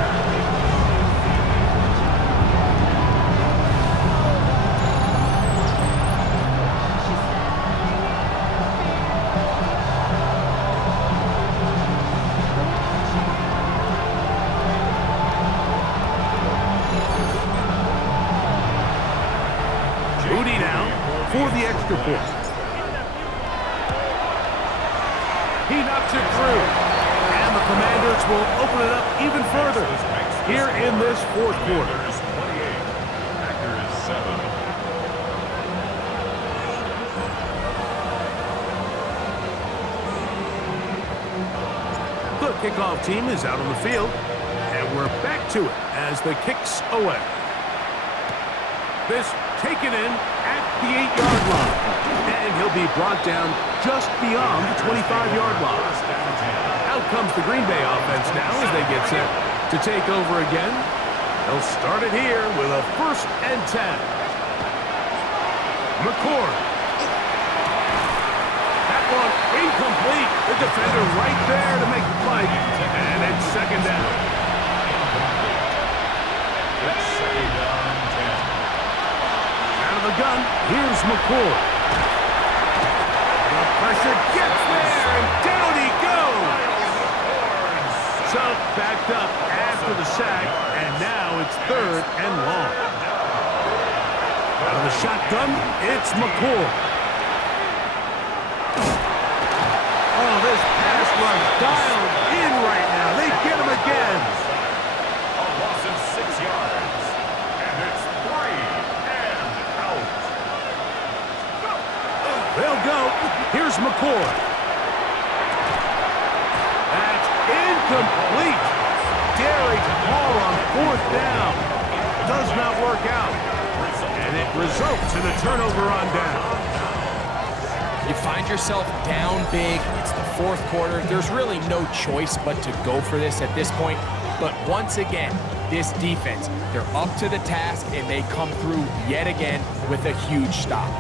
Moody now for the extra point. He knocks it through. And the Commanders will open it up even further here in this 4th quarter. 28, Packers 7. The kickoff team is out on the field, and we're back to it as the kick's away. This taken in at the 8-yard line, and he'll be brought down just beyond the 25-yard line. Out comes the Green Bay offense now as they get set to take over again. They'll start it here with a 1st and 10. McCord. That one incomplete. The defender right there to make the play, and it's 2nd down. It's 2nd down, 10. Out of the gun, here's McCord. The pressure gets there, and down he goes. So backed up after the sack, and now it's 3rd and long. Out of the shotgun, it's McCord. Oh, this pass rush dialed in right now. They get him again. A loss of 6 yards. And it's 3 and out. They'll go. Here's McCord. That's incomplete. Daring ball on 4th down. Does not work out. And it results in a turnover on down. You find yourself down big. It's the 4th quarter. There's really no choice but to go for this at this point. But once again, this defense, they're up to the task, and they come through yet again with a huge stop.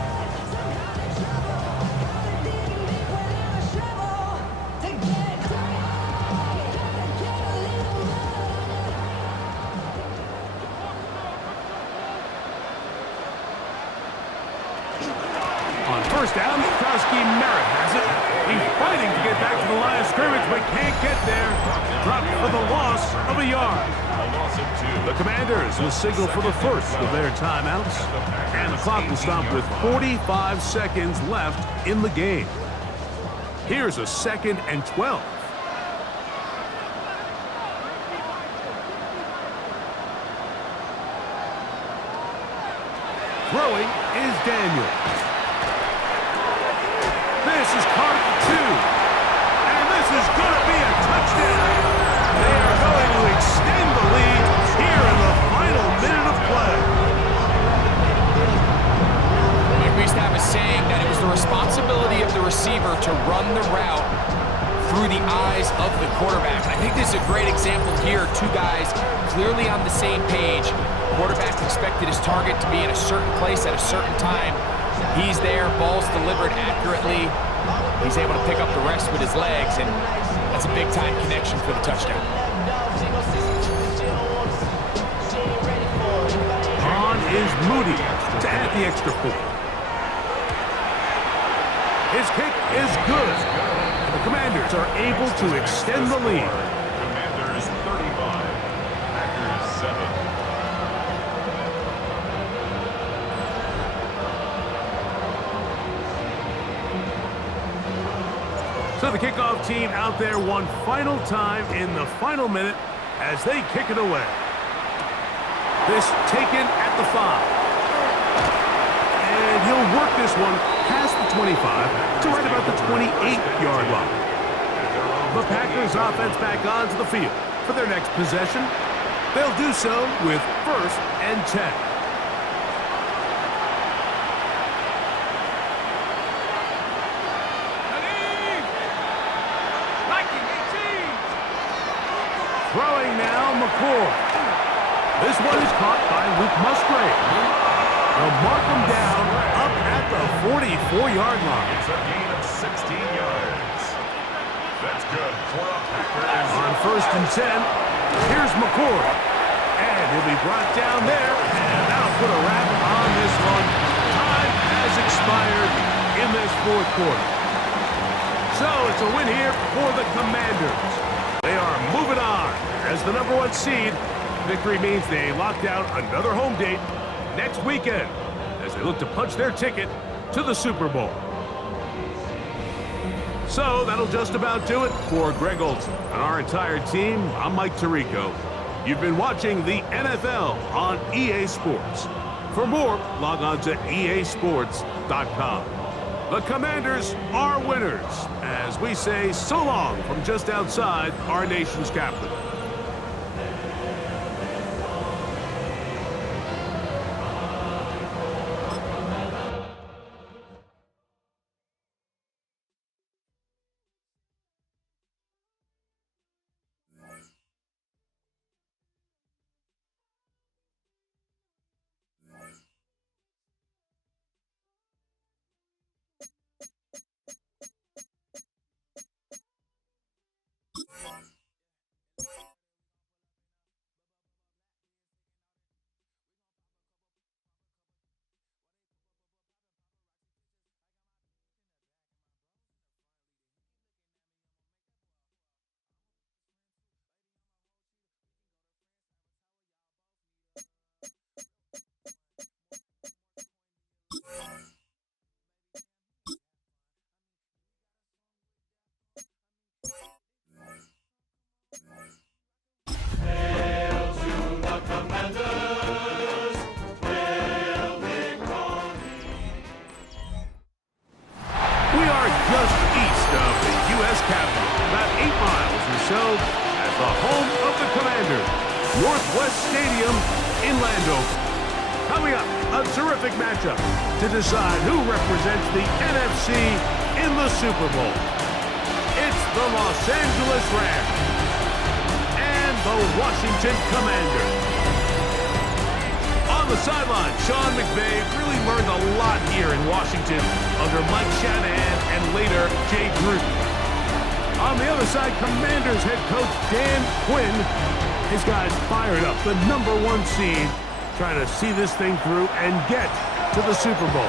On 1st down, Krosky-Merritt has it. He's fighting to get back to the line of scrimmage, but can't get there. Dropped for the loss of a yard. A loss of 2. The Commanders will signal for the first of their timeouts, and the clock will stop with 45 seconds left in the game. Here's a 2nd and 12. Throwing is Daniel. This is caught at the 2. And this is going to be a touchdown. They are going to extend the lead here in the final minute of play. We used to have a saying that it was the responsibility of the receiver to run the route through the eyes of the quarterback. I think this is a great example here. Two guys clearly on the same page. Quarterback expected his target to be in a certain place at a certain time. He's there, ball's delivered accurately. He's able to pick up the rest with his legs, and that's a big-time connection for the touchdown. On is Moody to add the extra point. His kick is good. The Commanders are able to extend the lead. Commanders 35, Packers 7. So the kickoff team out there one final time in the final minute as they kick it away. This taken at the 5. And he'll work this one past the 25 to right about the 28-yard line. The Packers offense back onto the field for their next possession. They'll do so with 1st and 10. Throwing now, McCoy. This one is caught by Luke Musgrave. They'll mark him down up at the 44-yard line. It's a gain of 16 yards. That's good for a Packers. On 1st and 10, here's McCoy. And he'll be brought down there, and that'll put a wrap on this one. Time has expired in this 4th quarter. So it's a win here for the Commanders. They are moving on as the #1 seed. Victory means they locked out another home date next weekend as they look to punch their ticket to the Super Bowl. So that'll just about do it for Greg Olson and our entire team. I'm Mike Tirico. You've been watching the NFL on EA Sports. For more, log on to easports.com. The Commanders are winners as we say so long from just outside our nation's capital. Northwest Stadium in Landover. Coming up, a terrific matchup to decide who represents the NFC in the Super Bowl. It's the Los Angeles Rams and the Washington Commanders. On the sideline, Sean McVay really learned a lot here in Washington under Mike Shanahan and later Jay Gruden. On the other side, Commanders head coach Dan Quinn. His guys fired up, the #1 seed, trying to see this thing through and get to the Super Bowl.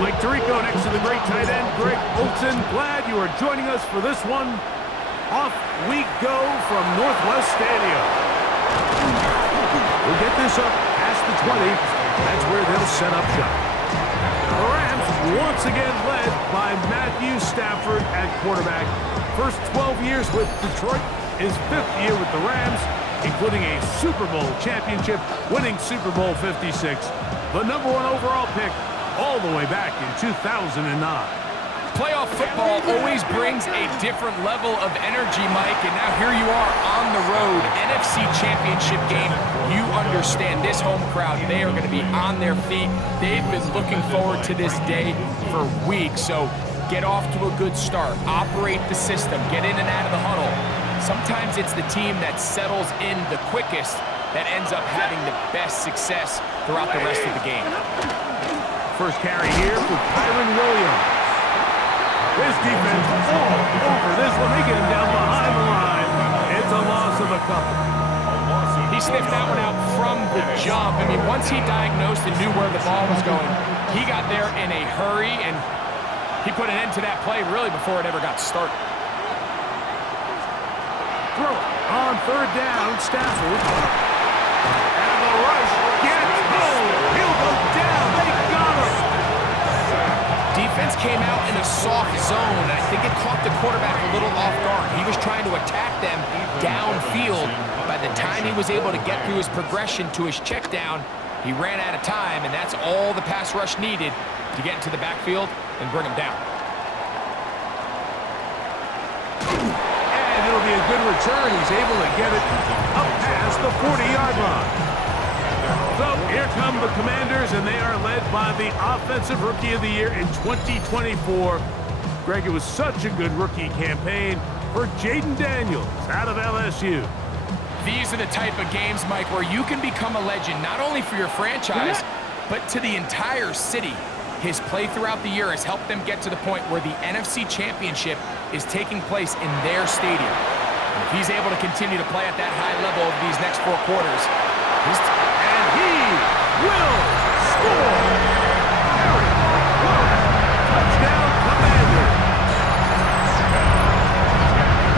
Mike Tirico next to the great tight end, Greg Olson. Glad you are joining us for this one. Off we go from Northwest Stadium. We'll get this up past the 20. That's where they'll set up shop. The Rams once again led by Matthew Stafford at quarterback. First 12 years with Detroit, his 5th year with the Rams, including a Super Bowl championship, winning Super Bowl 56. The #1 overall pick all the way back in 2009. Playoff football always brings a different level of energy, Mike, and now here you are on the road, NFC Championship game. You understand this home crowd, they are going to be on their feet. They've been looking forward to this day for weeks. So get off to a good start. Operate the system. Get in and out of the huddle. Sometimes it's the team that settles in the quickest that ends up having the best success throughout the rest of the game. First carry here for Kyron Williams. His defense all over this one. They get him down behind the line. It's a loss of a couple. He sniffed that one out from the jump. I mean, once he diagnosed and knew where the ball was going, he got there in a hurry, and he put an end to that play really before it ever got started. Throw it on third down, Stafford. And the rush gets home. He'll go down. They got him. Defense came out in a soft zone, and I think it caught the quarterback a little off guard. He was trying to attack them downfield. By the time he was able to get through his progression to his check down, he ran out of time, and that's all the pass rush needed to get into the backfield and bring him down. And it'll be a good return. He's able to get it up past the 40-yard line. So here come the Commanders, and they are led by the Offensive Rookie of the Year in 2024. Greg, it was such a good rookie campaign for Jaden Daniels out of LSU. These are the type of games, Mike, where you can become a legend, not only for your franchise, but to the entire city. His play throughout the year has helped them get to the point where the NFC Championship is taking place in their stadium. And if he's able to continue to play at that high level over these next 4 quarters, and he will score! Touchdown, Commanders!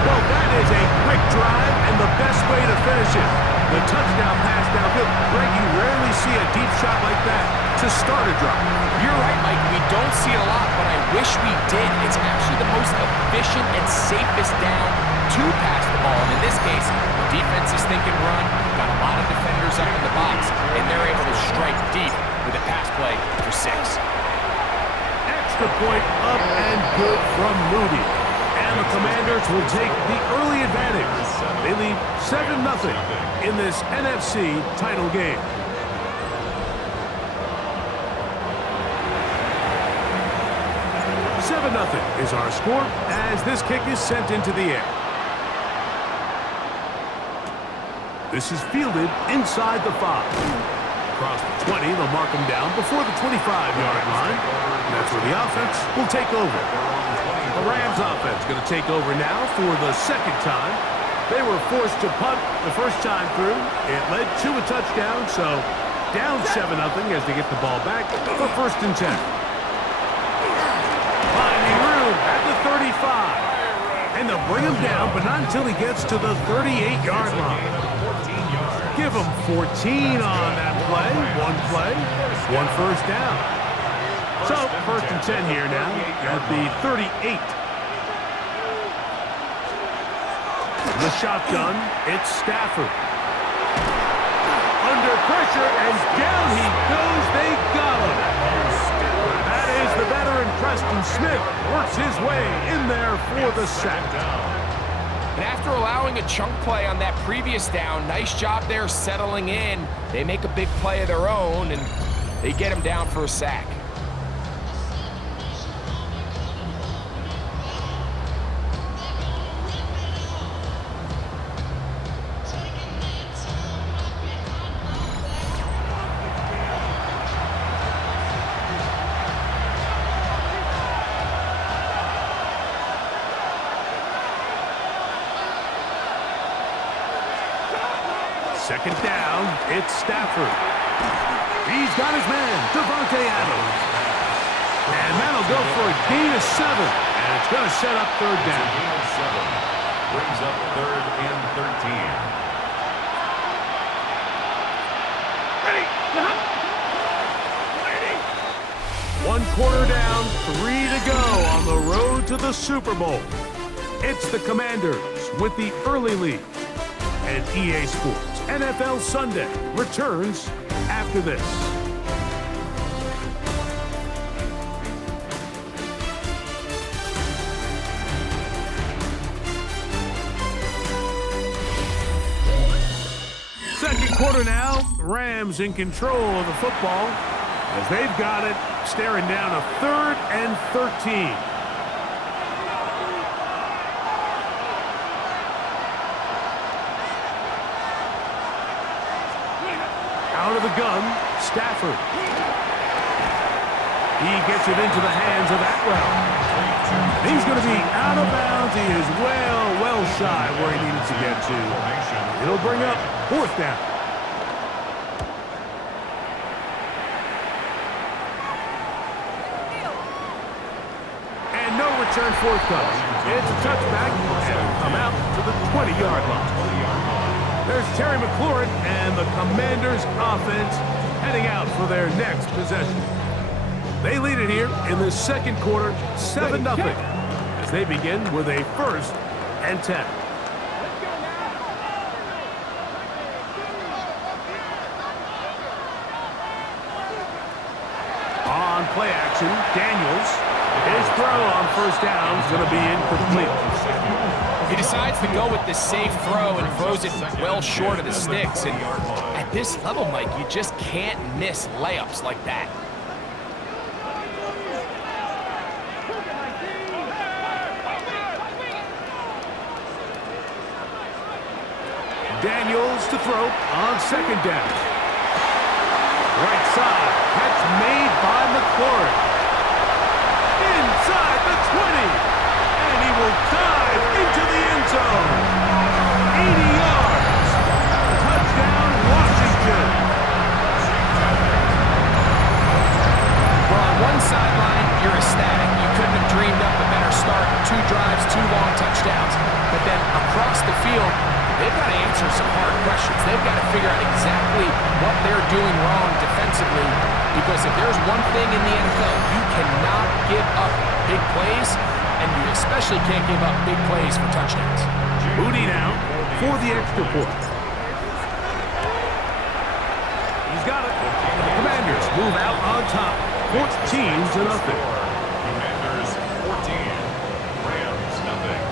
Well, that is a quick drive and the best way to finish it. The touchdown pass downfield. Greg, you rarely see a deep shot like that to start a drive. You're right, Mike. We don't see it a lot, but I wish we did. It's actually the most efficient and safest down to pass the ball. And in this case, the defense is thinking run, got a lot of defenders up in the box, and they're able to strike deep with a pass play for 6. Extra point up and good from Moody. And the Commanders will take the early advantage. They lead 7-0 in this NFC title game. Nothing is our score as this kick is sent into the air. This is fielded inside the 5. Across the 20, they'll mark him down before the 25-yard line. And that's where the offense will take over. The Rams offense going to take over now for the second time. They were forced to punt the first time through. It led to a touchdown, so down 7-0 as they get the ball back for 1st and 10. At the 35. And they'll bring him down, but not until he gets to the 38-yard line. Give him 14 on that play. 1 first down. So, 1st and 10 here now at the 38. The shotgun, it's Stafford. Under pressure, and down he goes. They got him. The veteran Preston Smith works his way in there for the sack. And after allowing a chunk play on that previous down, nice job there settling in. They make a big play of their own, and they get him down for a sack. Second down, it's Stafford. He's got his man, Devontae Adams. And that'll go for a gain of 7. And it's going to set up 3rd down. Gain of 7. Brings up 3rd and 13. 1 quarter down, 3 to go on the road to the Super Bowl. It's the Commanders with the early lead. And EA Sports NFL Sunday returns after this. Second quarter now. Rams in control of the football as they've got it, staring down a 3rd and 13. Out of the gun, Stafford. He gets it into the hands of Atwell. He's going to be out of bounds. He is well shy where he needed to get to. It'll bring up 4th down. And no return forthcoming. It's a touchback and come out to the 20-yard line. There's Terry McLaurin and the Commanders offense heading out for their next possession. They lead it here in the second quarter, 7-0, as they begin with a 1st and 10. On play action, Daniels. His throw on 1st down is going to be incomplete. He decides to go with the safe throw and throws it well short of the sticks. And at this level, Mike, you just can't miss layups like that. Daniels to throw on 2nd down. Right side, catch made by McLaurin. Inside the 20. And he will dive into the end zone. 80 yards. Touchdown, Washington. Well, on one sideline, you're ecstatic. You couldn't have dreamed up a better start. 2 drives, 2 long touchdowns. But then across the field, they've got to answer some hard questions. They've got to figure out exactly what they're doing wrong defensively, because if there's one thing in the NFL, you cannot give up big plays, and you especially can't give up big plays for touchdowns. Moody now for the extra point. He's got it. The Commanders move out on top, 14-0. Commanders 14, Rams nothing.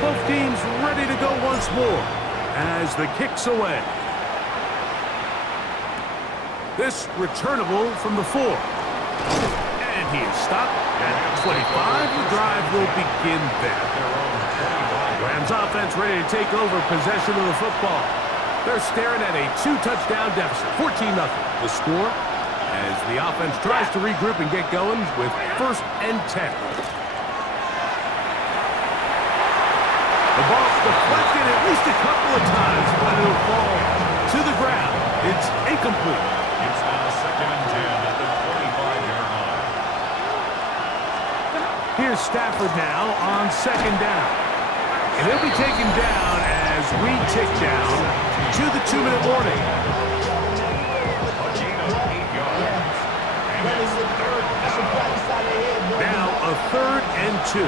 Both teams ready to go once more as the kick's away. This returnable from the 4. And he is stopped at 25. The drive will begin there. Rams offense ready to take over possession of the football. They're staring at a 2-touchdown deficit, 14-0. The score as the offense tries to regroup and get going with 1st and 10. The ball's deflected at least a couple of times, but it'll fall to the ground. It's incomplete. It's now 2nd and 10 at the 25-yard line. Here's Stafford now on 2nd down. And he'll be taken down as we tick down to the 2-minute warning. Now a 3rd and 2.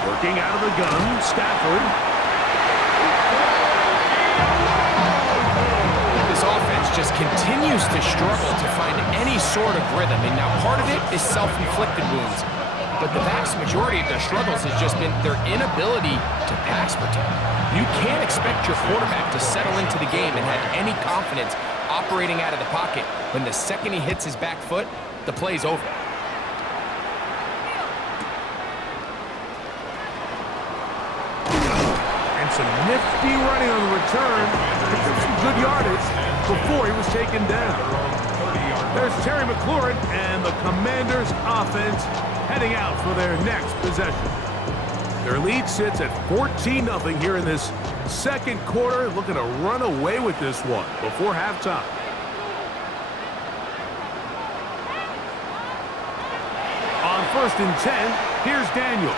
Working out of the gun, Stafford. This offense just continues to struggle to find any sort of rhythm. And now part of it is self-inflicted wounds. But the vast majority of their struggles has just been their inability to pass protect. You can't expect your quarterback to settle into the game and have any confidence operating out of the pocket when the second he hits his back foot, the play's over. Some nifty running on the return. Picked up some good yardage before he was taken down. There's Terry McLaurin and the Commanders offense heading out for their next possession. Their lead sits at 14-0 here in this second quarter, looking to run away with this one before halftime. On 1st and 10, here's Daniels.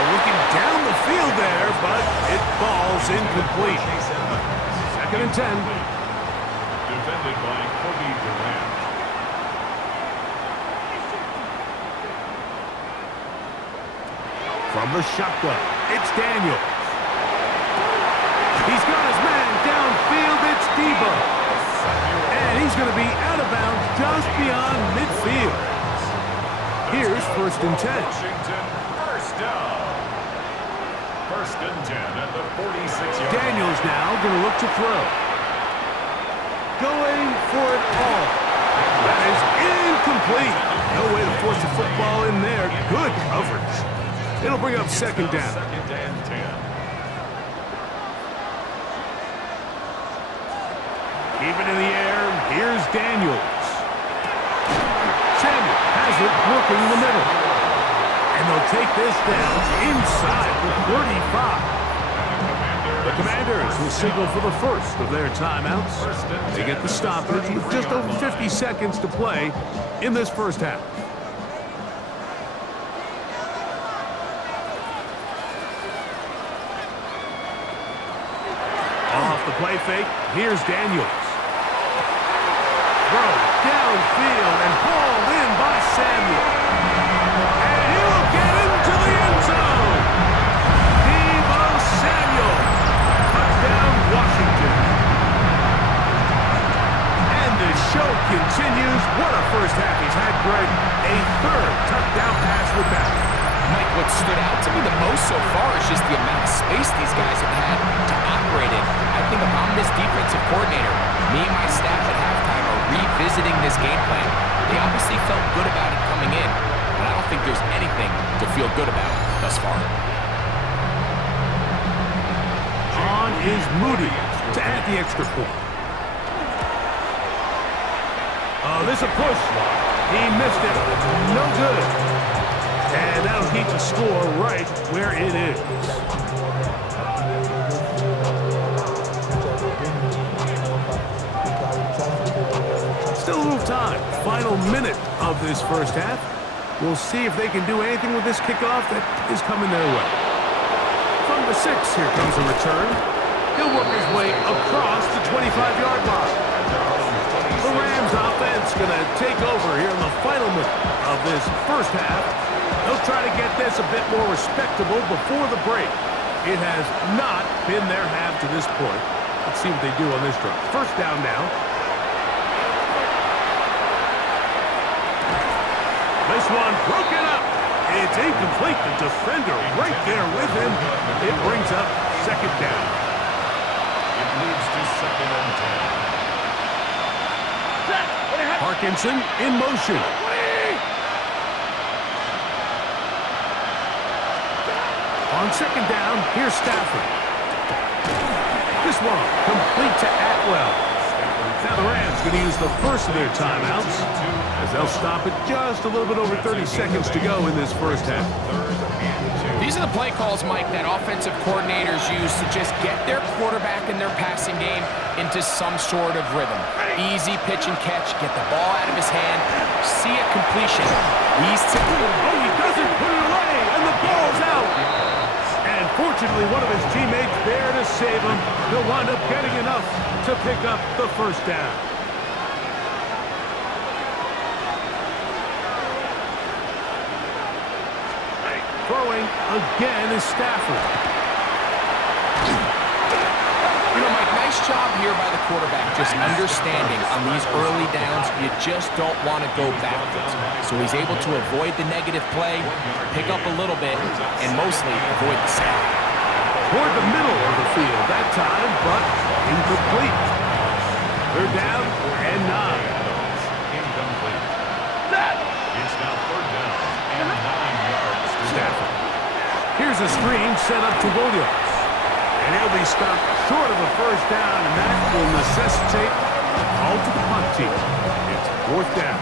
Looking down the field there, but it falls incomplete. 2nd and 10. Defended by Kobe Durant. From the shotgun, it's Daniels. He's got first and 10. Washington, first down. First and 10 at the 46-yard. Daniels now going to look to throw. Going for it all. That is incomplete. No way to force the football in there. Good coverage. It'll bring up second down. Second and 10. Keep it in the air. Here's Daniels. Samuel has it working in the middle. And they'll take this down inside the 35. The Commanders will signal for the first of their timeouts. They get the stoppage with just over 50 seconds to play in this first half. Off the play fake, here's Daniels. Throw downfield and hauled in by Samuel. And he'll get into the end zone. Deebo Samuel. Touchdown, Washington. And the show continues. What a first half he's had, Greg. A third touchdown pass with that. Mike, what stood out to me the most so far is just the amount of space these guys have had to operate in. I think if I'm this defensive coordinator, me and my staff at halftime are revisiting this game plan. They obviously felt good about it coming in, but I don't think there's anything to feel good about thus far. On is Moody to add the extra point. Oh, this is a push. He missed it. No good. And that'll keep the score right where it is. Still a little time. Final minute of this first half. We'll see if they can do anything with this kickoff that is coming their way. From the 6, here comes a return. He'll work his way across the 25-yard line. The Rams offense going to take over here in the final minute of this first half. They'll try to get this a bit more respectable before the break. It has not been their half to this point. Let's see what they do on this drive. First down now. This one broken up. It's incomplete. The defender right there with him. It brings up second down. It leads to second and 10. Parkinson in motion. On second down, here's Stafford. This one complete to Atwell. Now the Rams going to use the first of their timeouts as they'll stop it just a little bit over 30 seconds to go in this first half. These are the play calls, Mike, that offensive coordinators use to just get their quarterback and their passing game into some sort of rhythm. Easy pitch and catch, get the ball out of his hand, see a completion. He's typically... Oh, he doesn't put it away, and the ball's out. And fortunately, one of his teammates there to save him. He'll wind up getting enough to pick up the first down. Throwing again is Stafford. You know, Mike, nice job here by the quarterback, just understanding on these early downs, you just don't want to go backwards. So he's able to avoid the negative play, pick up a little bit, and mostly avoid the sack. Toward the middle of the field that time, but incomplete. They're down and 9. Incomplete. It's now third down and 9 yards. Stafford. Here's a screen set up to Williams. And he'll be stopped short of a first down, and that will necessitate a call to the punt team. It's fourth down.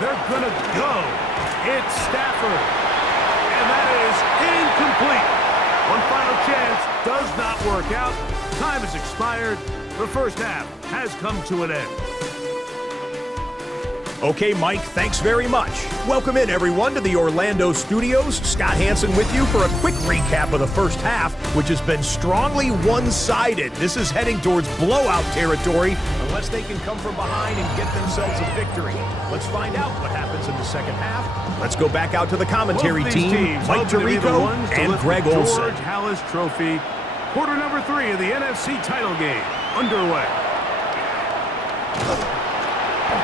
They're gonna go. It's Stafford. And that is incomplete. One final chance does not work out. Time has expired. The first half has come to an end. Okay, Mike, thanks very much. Welcome in, everyone, to the Orlando studios. Scott Hansen with you for a quick recap of the first half, which has been strongly one-sided. This is heading towards blowout territory unless they can come from behind and get themselves a victory. Let's find out what happens in the second half. Let's go back out to the commentary team, Mike Tirico and Greg Olson. George Halas Trophy, quarter number 3 of the NFC title game underway.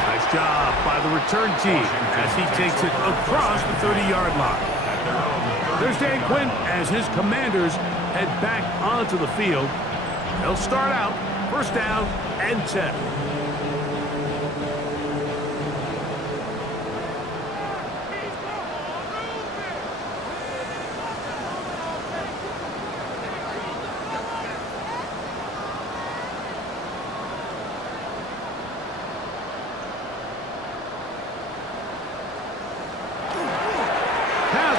Nice job by the return team as he takes it across the 30-yard line. There's Dan Quinn as his Commanders head back onto the field. They'll start out first down and 10.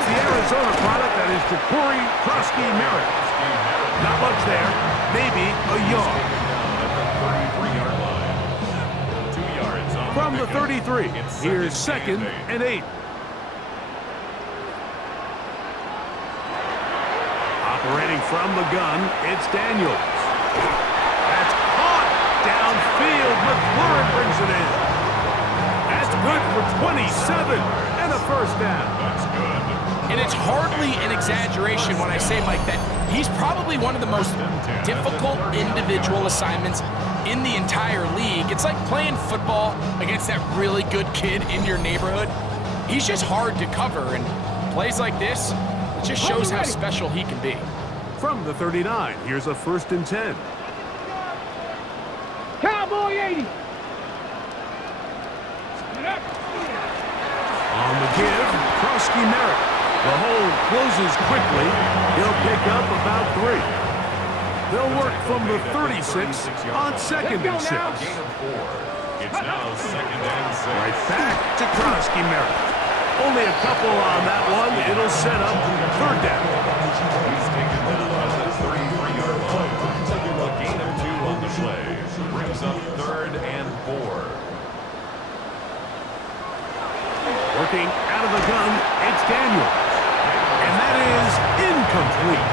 Arizona product that is Ja'Cory Krosky-Merritt. Not much there, maybe a yard. From the 33, here's 2nd and 8. Operating from the gun, it's Daniels. That's caught downfield. McLaurin brings it in. That's good for 27 and a first down. That's good. And it's hardly an exaggeration when I say, Mike, that he's probably one of the most difficult individual assignments in the entire league. It's like playing football against that really good kid in your neighborhood. He's just hard to cover, and plays like this, it just shows how special he can be. From the 39, here's a 1st and 10. Cowboy 80. On the give, Krosky-Merritt. The hole closes quickly. He'll pick up about 3. They'll work from the 36 on 2nd and 6. It's now 2nd and 6. Right back to Krosky-Merritt. Only a couple on that one. It'll set up 3rd down. He's taken down at the 33-yard line. A gain of 2 on the play. Brings up 3rd and 4. Working out of the gun, it's Daniels. And that is incomplete.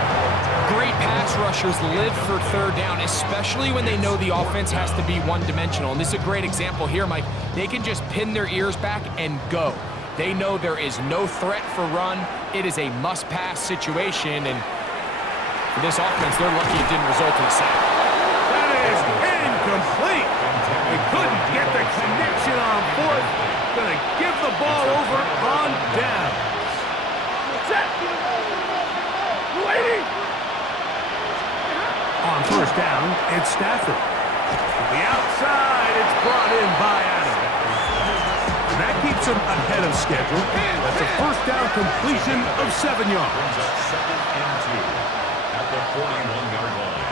Great pass rushers live for 3rd down, especially when they know the offense has to be one-dimensional. And this is a great example here, Mike. They can just pin their ears back and go. They know there is no threat for run. It is a must-pass situation, and for this offense, they're lucky it didn't result in a sack. That is incomplete. They couldn't get the connection on 4th. Gonna give the ball over on down. On 1st down, it's Stafford. To the outside, it's brought in by Adams. And that keeps him ahead of schedule. That's a 1st down completion of 7 yards. Brings up 2nd and 2 at the 41-yard line.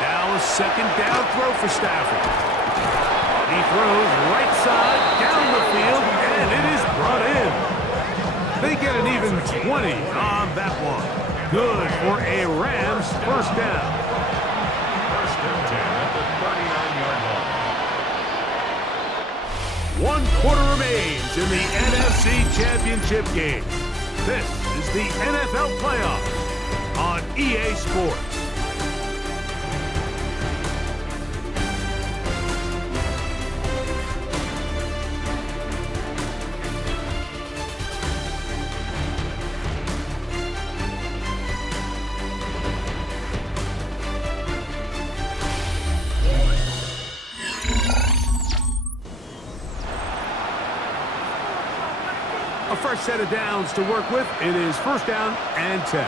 Now a 2nd down throw for Stafford. He throws right side down the field, and it is brought in. They get an even 20 on that one. Good for a Rams 1st down. 1st and 10 at the 39-yard line. 1 quarter remains in the NFC Championship game. This is the NFL Playoffs on EA Sports. A fresh set of downs to work with. It is 1st down and 10.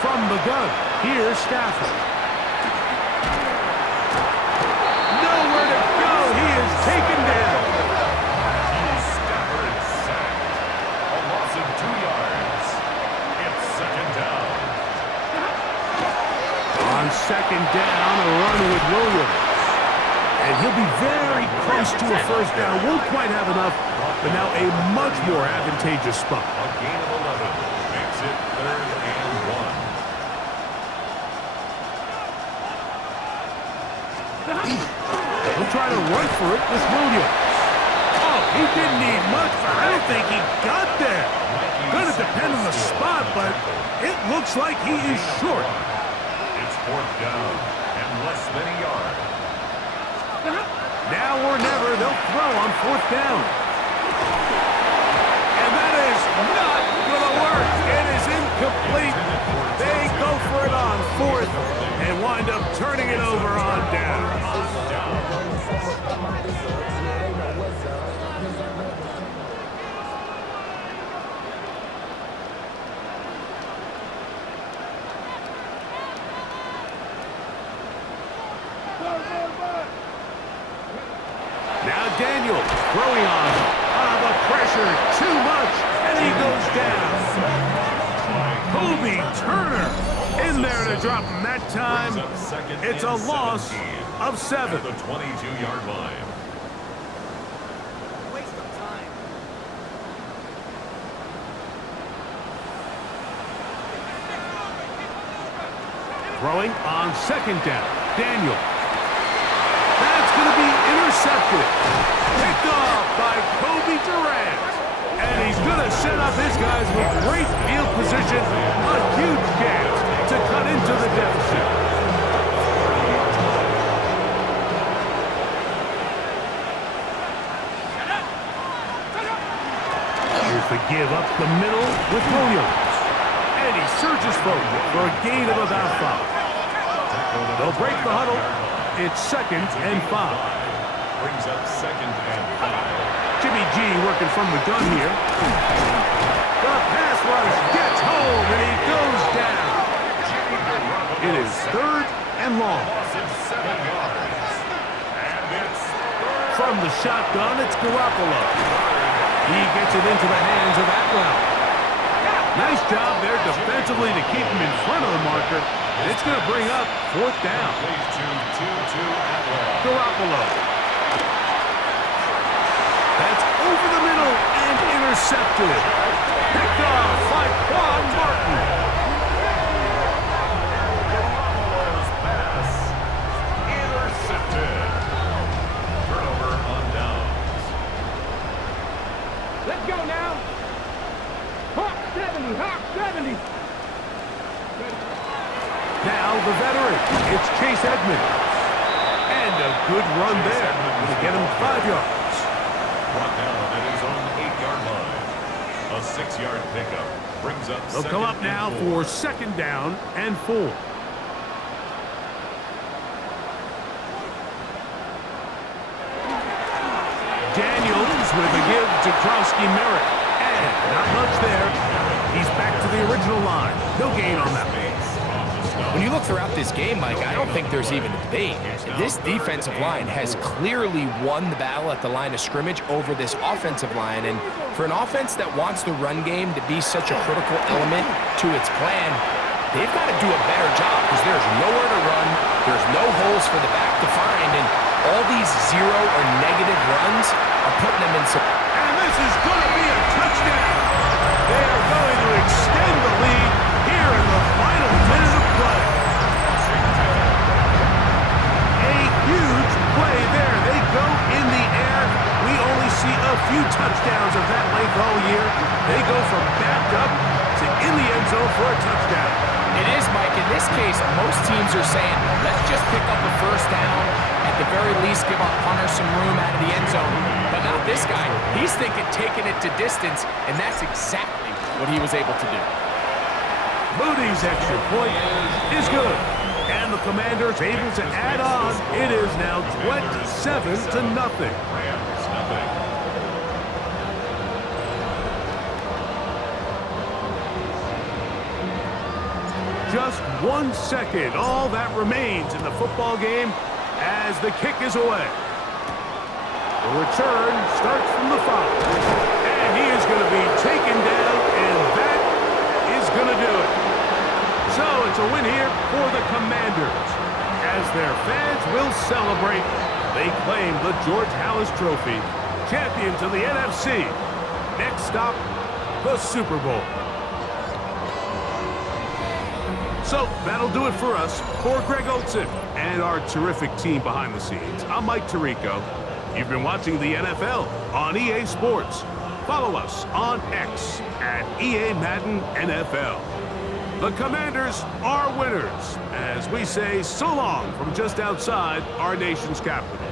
From the gun, here's Stafford. Nowhere to go. He is taken down. Stafford sacked. A loss of 2 yards. It's 2nd down. On 2nd down, a run with Williams. And he'll be very close to a 1st down. Won't quite have enough, but now a much more advantageous spot. A gain of 11 makes it 3rd He'll try to run for it with Williams. Oh, he didn't need much, but I don't think he got there. Gonna depend on the spot, but it looks like he is short. It's 4th down and less than a yard. Now or never, they'll throw on 4th down. And that is not gonna work. It is incomplete. They go for it on 4th and wind up turning it over on down. Now Daniel throwing on him. The pressure, too much, and he goes down. Kobe Turner in there to drop him that time. It's a loss of 7. At the 22-yard line. Waste of time. Throwing on 2nd down. Daniel. That's going to be intercepted. Picked off by Kobe Durant. And he's going to set up his guys with great field position. A huge chance to cut into the deficit. Here's the give up the middle with Williams. And he surges forward for a gain of about 5. They'll break the huddle. It's 2nd and 5. Brings up 2nd and 5. Jimmy G working from the gun here. The pass rush gets home and he goes down. It is 3rd and long. From the shotgun, it's Garoppolo. He gets it into the hands of Atwell. Nice job there defensively to keep him in front of the marker. It's going to bring up 4th down. Garoppolo. That's over the middle and intercepted. Picked off by Quan Martin. Pass intercepted. Turnover on downs. Let's go now. Hawk 70, Hawk 70. Now the veteran, it's Chase Edmonds. And a good run there to get him 5 yards. Brought down at his own 8-yard line. A 6-yard pickup brings up. They'll come up now for 2nd down and 4. Daniels with a give to Krowski-Merritt. And not much there. He's back to the original line. No gain on that. When you look throughout this game, Mike, I don't think there's even a debate. This defensive line has clearly won the battle at the line of scrimmage over this offensive line. And for an offense that wants the run game to be such a critical element to its plan, they've got to do a better job because there's nowhere to run, there's no holes for the back to find, and all these 0 or negative runs are putting them in some... And this is going to be a touchdown. They are going to extend the lead here in the final minute of play. A huge play there. They go in the air. We only see a few touchdowns of that length all year. They go from backed up to in the end zone for a touchdown. It is, Mike. In this case, most teams are saying, let's just pick up a 1st down. At the very least, give our punter some room out of the end zone. But not this guy. He's thinking taking it to distance, and that's exactly what he was able to do. Moody's extra point is good. And the Commanders able to add on. It is now 27-0. Rams nothing. Just 1 second, all that remains in the football game as the kick is away. The return starts from the 5. And he is going to be taken down, and that is going to do it. So it's a win here for the Commanders. As their fans will celebrate, they claim the George Halas Trophy, champions of the NFC. Next stop, the Super Bowl. So that'll do it for us. For Greg Olson and our terrific team behind the scenes, I'm Mike Tirico. You've been watching the NFL on EA Sports. Follow us on X at EA Madden NFL. The Commanders are winners, as we say so long from just outside our nation's capital.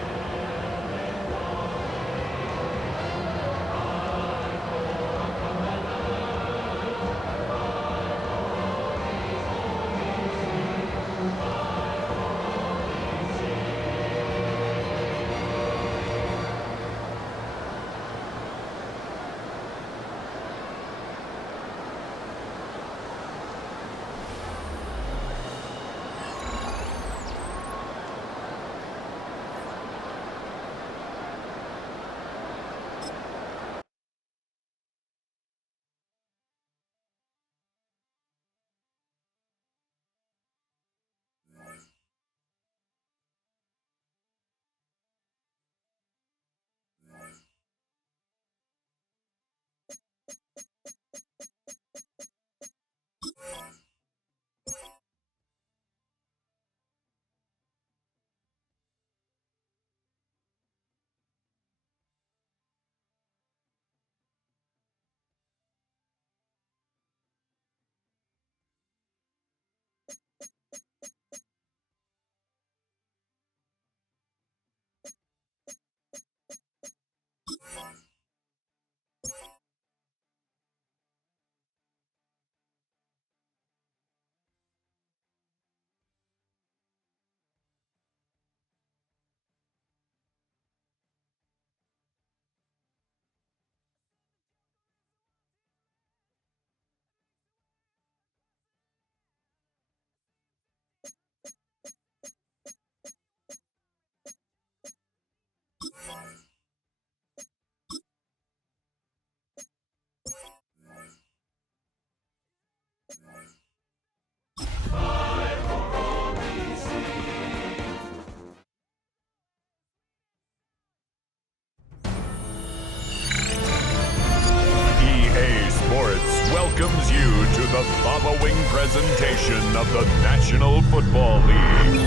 Welcomes you to the following presentation of the National Football League.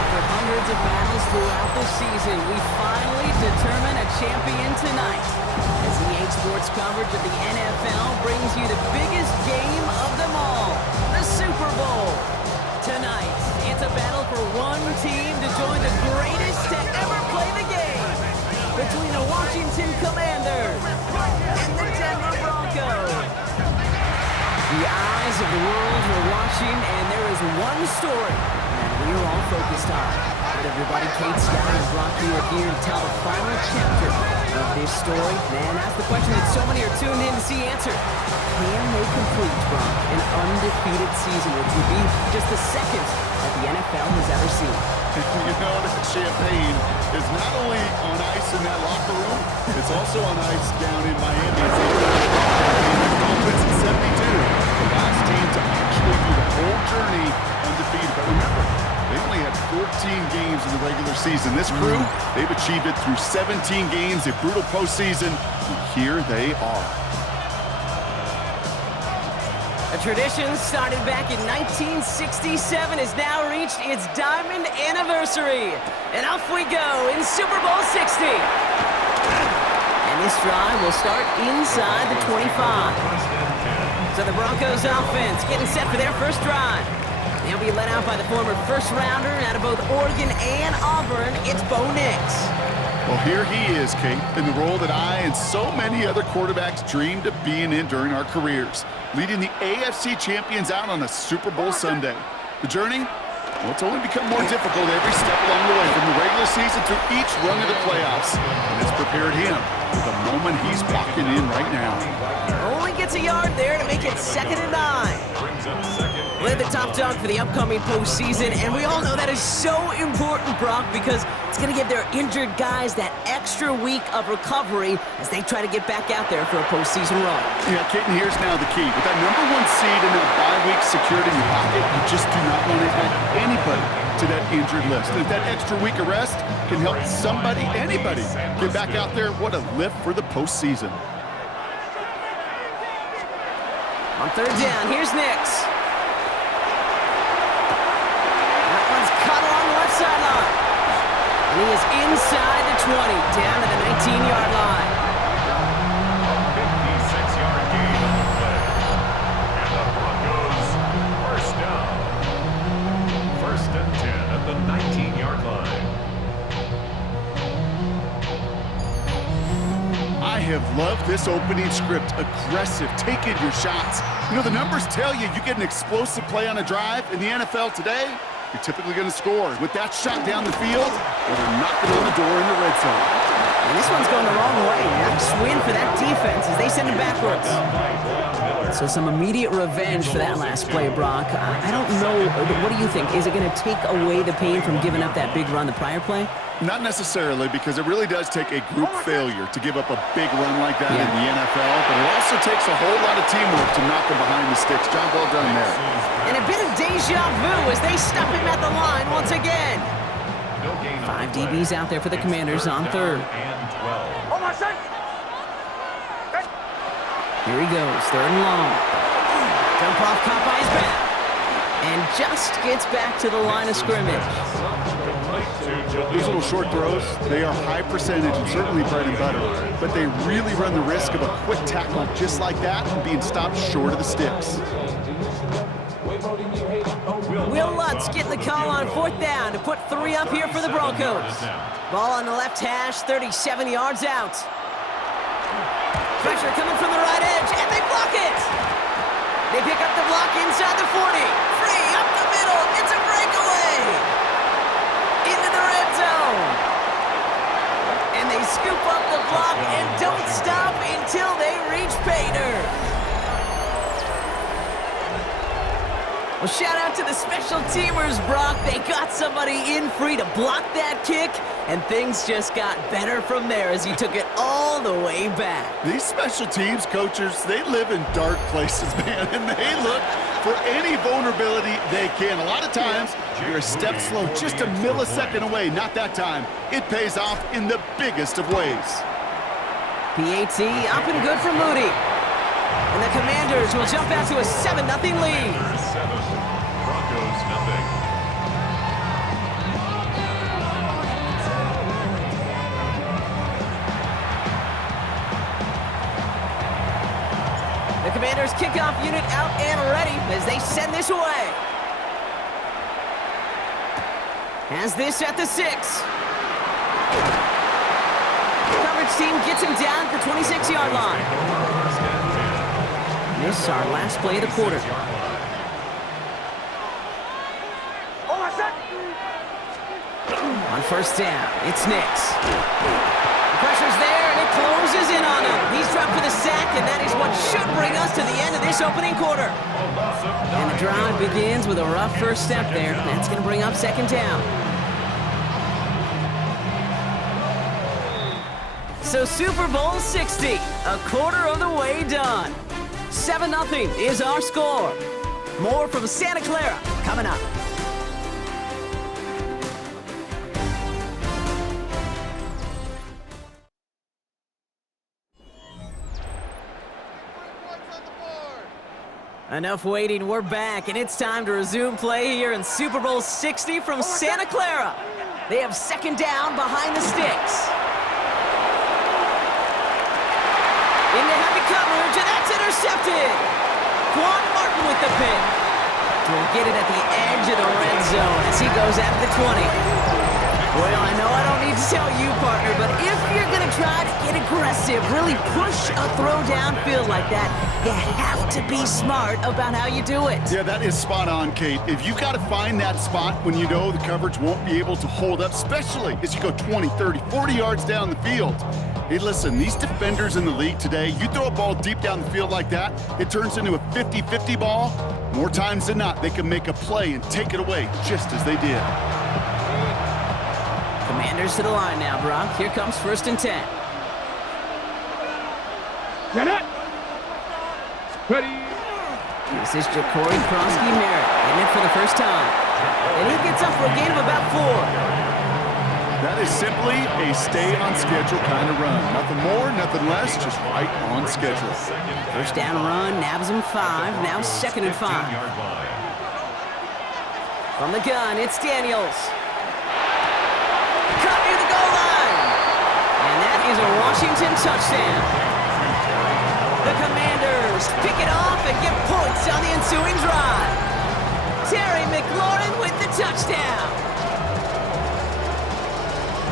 After hundreds of battles throughout the season, we finally determine a champion tonight. As EA Sports coverage of the NFL brings you the biggest game of them all, the Super Bowl. Tonight, it's a battle for one team to join the greatest to ever play the game. Between the Washington Commanders and the Denver Broncos. The eyes of the world are watching, and there is one story that we are all focused on. Good, everybody, Kate, Scott, and Brock here to tell the final chapter of this story. And ask the question that so many are tuned in to see answered. Can they complete, Brock, an undefeated season, which would be just the second that the NFL has ever seen? You know, that champagne is not only on ice in that locker room, it's also on ice down in Miami. The Dolphins in 72, the last team to actually do the whole journey undefeated. But remember, they only had 14 games in the regular season. This crew, they've achieved it through 17 games, a brutal postseason, and here they are. A tradition started back in 1967 has now reached its diamond anniversary. And off we go in Super Bowl 60. And this drive will start inside the 25. So the Broncos offense getting set for their first drive. They'll be led out by the former first-rounder out of both Oregon and Auburn. It's Bo Nix. Well, here he is, Kate, in the role that I and so many other quarterbacks dreamed of being in during our careers, leading the AFC champions out on a Super Bowl Sunday. The journey? Well, it's only become more difficult every step along the way, from the regular season through each rung of the playoffs. And it's prepared him for the moment he's walking in right now. Only gets a yard there to make it 2nd and 9. We're the top dog for the upcoming postseason, and we all know that is so important, Brock, because it's going to give their injured guys that extra week of recovery as they try to get back out there for a postseason run. Yeah, Kate, and here's now the key. With that #1 seed and that bye week secured in your pocket, you just do not want to add anybody to that injured list. And if that extra week of rest can help somebody, anybody, get back out there, what a lift for the postseason. On third down, here's Nix. That one's cut along the left sideline. And he is inside the 20, down to the 19-yard line. 56-yard gain on the play. And the Broncos first down. First and 10 at the 19-yard line. I have loved this opening script. Aggressive, taking your shots. You know, the numbers tell you get an explosive play on a drive in the NFL today, you're typically going to score. With that shot down the field, they're knocking on the door in the red zone. And this one's going the wrong way. Nice win for that defense as they send it backwards. So some immediate revenge for that last play, Brock. I don't know. What do you think? Is it going to take away the pain from giving up that big run the prior play? Not necessarily, because it really does take a group failure to give up a big run like that in the NFL, but it also takes a whole lot of teamwork to knock them behind the sticks. Job well done there. And a bit of deja vu as they stop him at the line once again. 5 DBs out there for the Commanders on third. Here he goes, third and long. Dump off, caught by his back. And just gets back to the line of scrimmage. These little short throws, they are high percentage and certainly bread and butter, but they really run the risk of a quick tackle just like that and being stopped short of the sticks. Will Lutz getting the call on fourth down to put 3 up here for the Broncos. Ball on the left hash, 37 yards out. Pressure coming from the right edge, and they block it! They pick up the block inside the 40. Free, up the middle, it's a breakaway! Into the red zone. And they scoop up the block and don't stop until they reach pay dirt. Well, shout out to the special teamers, Brock. They got somebody in free to block that kick, and things just got better from there as he took it all the way back. These special teams coaches, they live in dark places, man, and they look for any vulnerability they can. A lot of times, you're a step slow, just a millisecond away. Not that time. It pays off in the biggest of ways. PAT up and good for Moody. And the Commanders will jump out to a 7-0 lead. 7, Broncos nothing. The Commanders kickoff unit out and ready as they send this away. Has this at the 6. Coverage team gets him down for 26-yard line. This is our last play of the quarter. On first down, it's Nix. The pressure's there, and it closes in on him. He's dropped for the sack, and that is what should bring us to the end of this opening quarter. And the drive begins with a rough first step there. That's going to bring up second down. So Super Bowl 60, a quarter of the way done. 7-0 is our score. More from Santa Clara coming up. Enough waiting, we're back, and it's time to resume play here in Super Bowl 60 from Santa Clara. They have second down behind the sticks. Into heavy coverage, and that's intercepted. Quan Martin with the pick. Will get it at the edge of the red zone as he goes out of the 20. Well, I know I don't need to tell you, partner, but if you're going to try to get aggressive, really push a throw downfield like that, you have to be smart about how you do it. Yeah, that is spot on, Kate. If you've got to find that spot when you know the coverage won't be able to hold up, especially as you go 20, 30, 40 yards down the field. Hey, listen, these defenders in the league today, you throw a ball deep down the field like that, it turns into a 50-50 ball. More times than not, they can make a play and take it away just as they did. Commanders to the line now, Brock. Here comes first and 10. Get it! Ready! This is Ja'Cory Krosky-Merritt in it for the first time. And he gets up for a gain of about 4. That That is simply a stay-on-schedule kind of run. Nothing more, nothing less, just right on schedule. First down run, nabs him 5, now 2nd and 5. From the gun, it's Daniels. Cut near the goal line. And that is a Washington touchdown. The Commanders pick it off and get points on the ensuing drive. Terry McLaurin with the touchdown.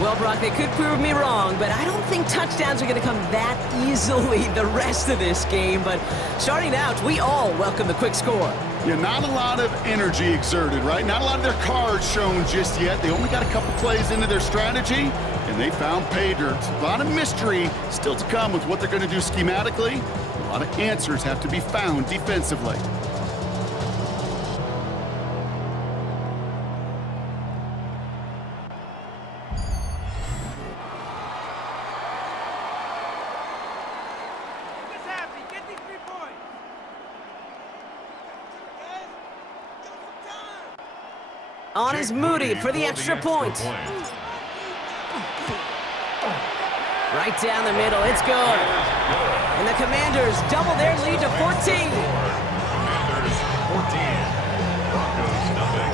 Well, Brock, they could prove me wrong, but I don't think touchdowns are going to come that easily the rest of this game. But starting out, we all welcome the quick score. Yeah, not a lot of energy exerted, right? Not a lot of their cards shown just yet. They only got a couple plays into their strategy, and they found pay dirt. A lot of mystery still to come with what they're going to do schematically. A lot of answers have to be found defensively. On is Moody for the extra point. Right down the middle, it's good. And the Commanders double their lead to 14. Commanders 14, Broncos nothing.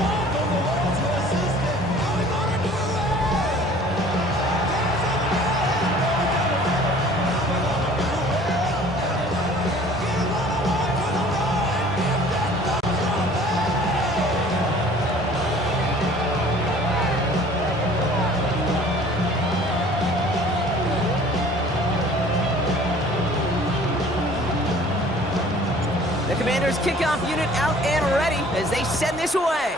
The Commanders kickoff unit out and ready as they send this away.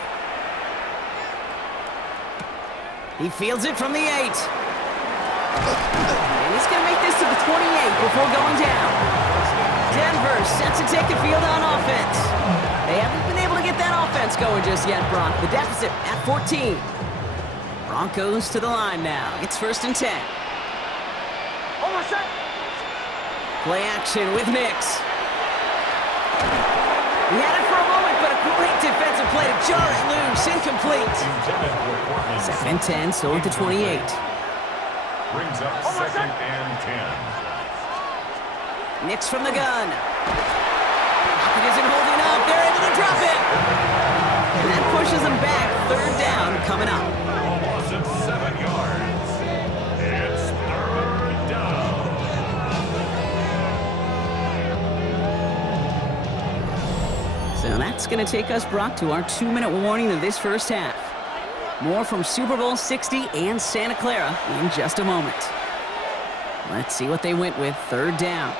He fields it from the 8. And he's going to make this to the 28 before going down. Denver set to take the field on offense. They haven't been able to get that offense going just yet, Brock. The deficit at 14. Broncos to the line now. It's 1st and 10. Play action with Nix. He had it for a moment, but a great defensive play to jar it loose. Incomplete. 2nd and 10, still at the 28. Brings up 2nd and 10. Nix from the gun. It isn't holding up. They're able to drop it. And that pushes them back. 3rd down coming up. Loss of 7 yards. It's 3rd down. So that's going to take us, Brock, to our 2-minute warning of this first half. More from Super Bowl 60 and Santa Clara in just a moment. Let's see what they went with. 3rd down.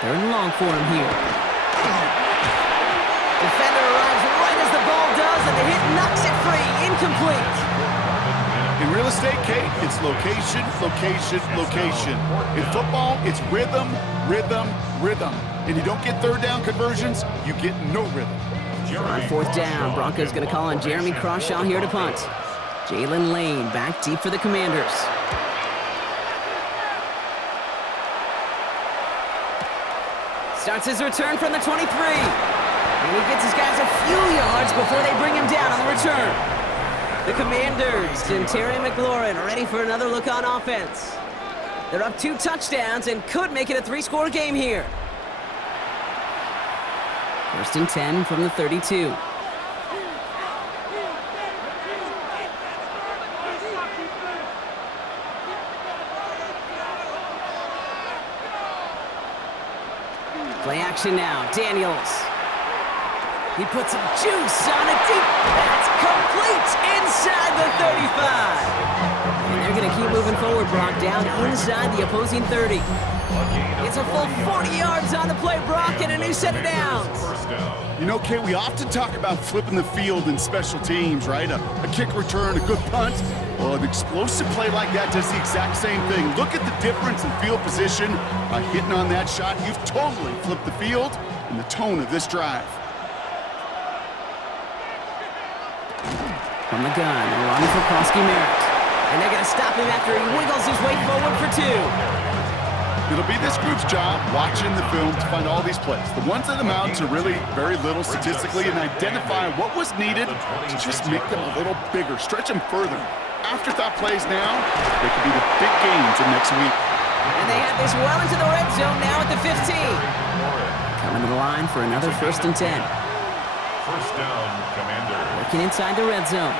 Third and long for him here. Defender arrives right as the ball does, and the hit knocks it free. Incomplete. In real estate, Kate, it's location, location, location. In football, it's rhythm, rhythm, rhythm. And you don't get 3rd down conversions, you get no rhythm. On 4th down, Broncos going to call on Jeremy Crawshaw here to punt. Jalen Lane back deep for the Commanders. Starts his return from the 23. And he gets his guys a few yards before they bring him down on the return. The Commanders and Terry McLaurin ready for another look on offense. They're up 2 touchdowns and could make it a 3-score game here. 1st and 10 from the 32. Play action now, Daniels. He puts some juice on it deep. That's complete inside the 35. And they're going to keep moving forward, Brock, down inside the opposing 30. It's a full 40 yards on the play, Brock, and a new set of downs. You know, Kate, we often talk about flipping the field in special teams, right? A kick return, a good punt. Well, an explosive play like that does the exact same thing. Look at the difference in field position. By hitting on that shot, you've totally flipped the field and the tone of this drive. From the gun, Ronnie Merritt. And they're going to stop him after he wiggles his way forward for 2. It'll be this group's job watching the film to find all these plays. The ones that amount to really very little statistically and identify what was needed to just make them a little bigger, stretch them further. Afterthought plays now, they could be the big games of next week. And they have this well into the red zone now at the 15. Coming to the line for another 1st and 10. First down, Commander. Working inside the red zone.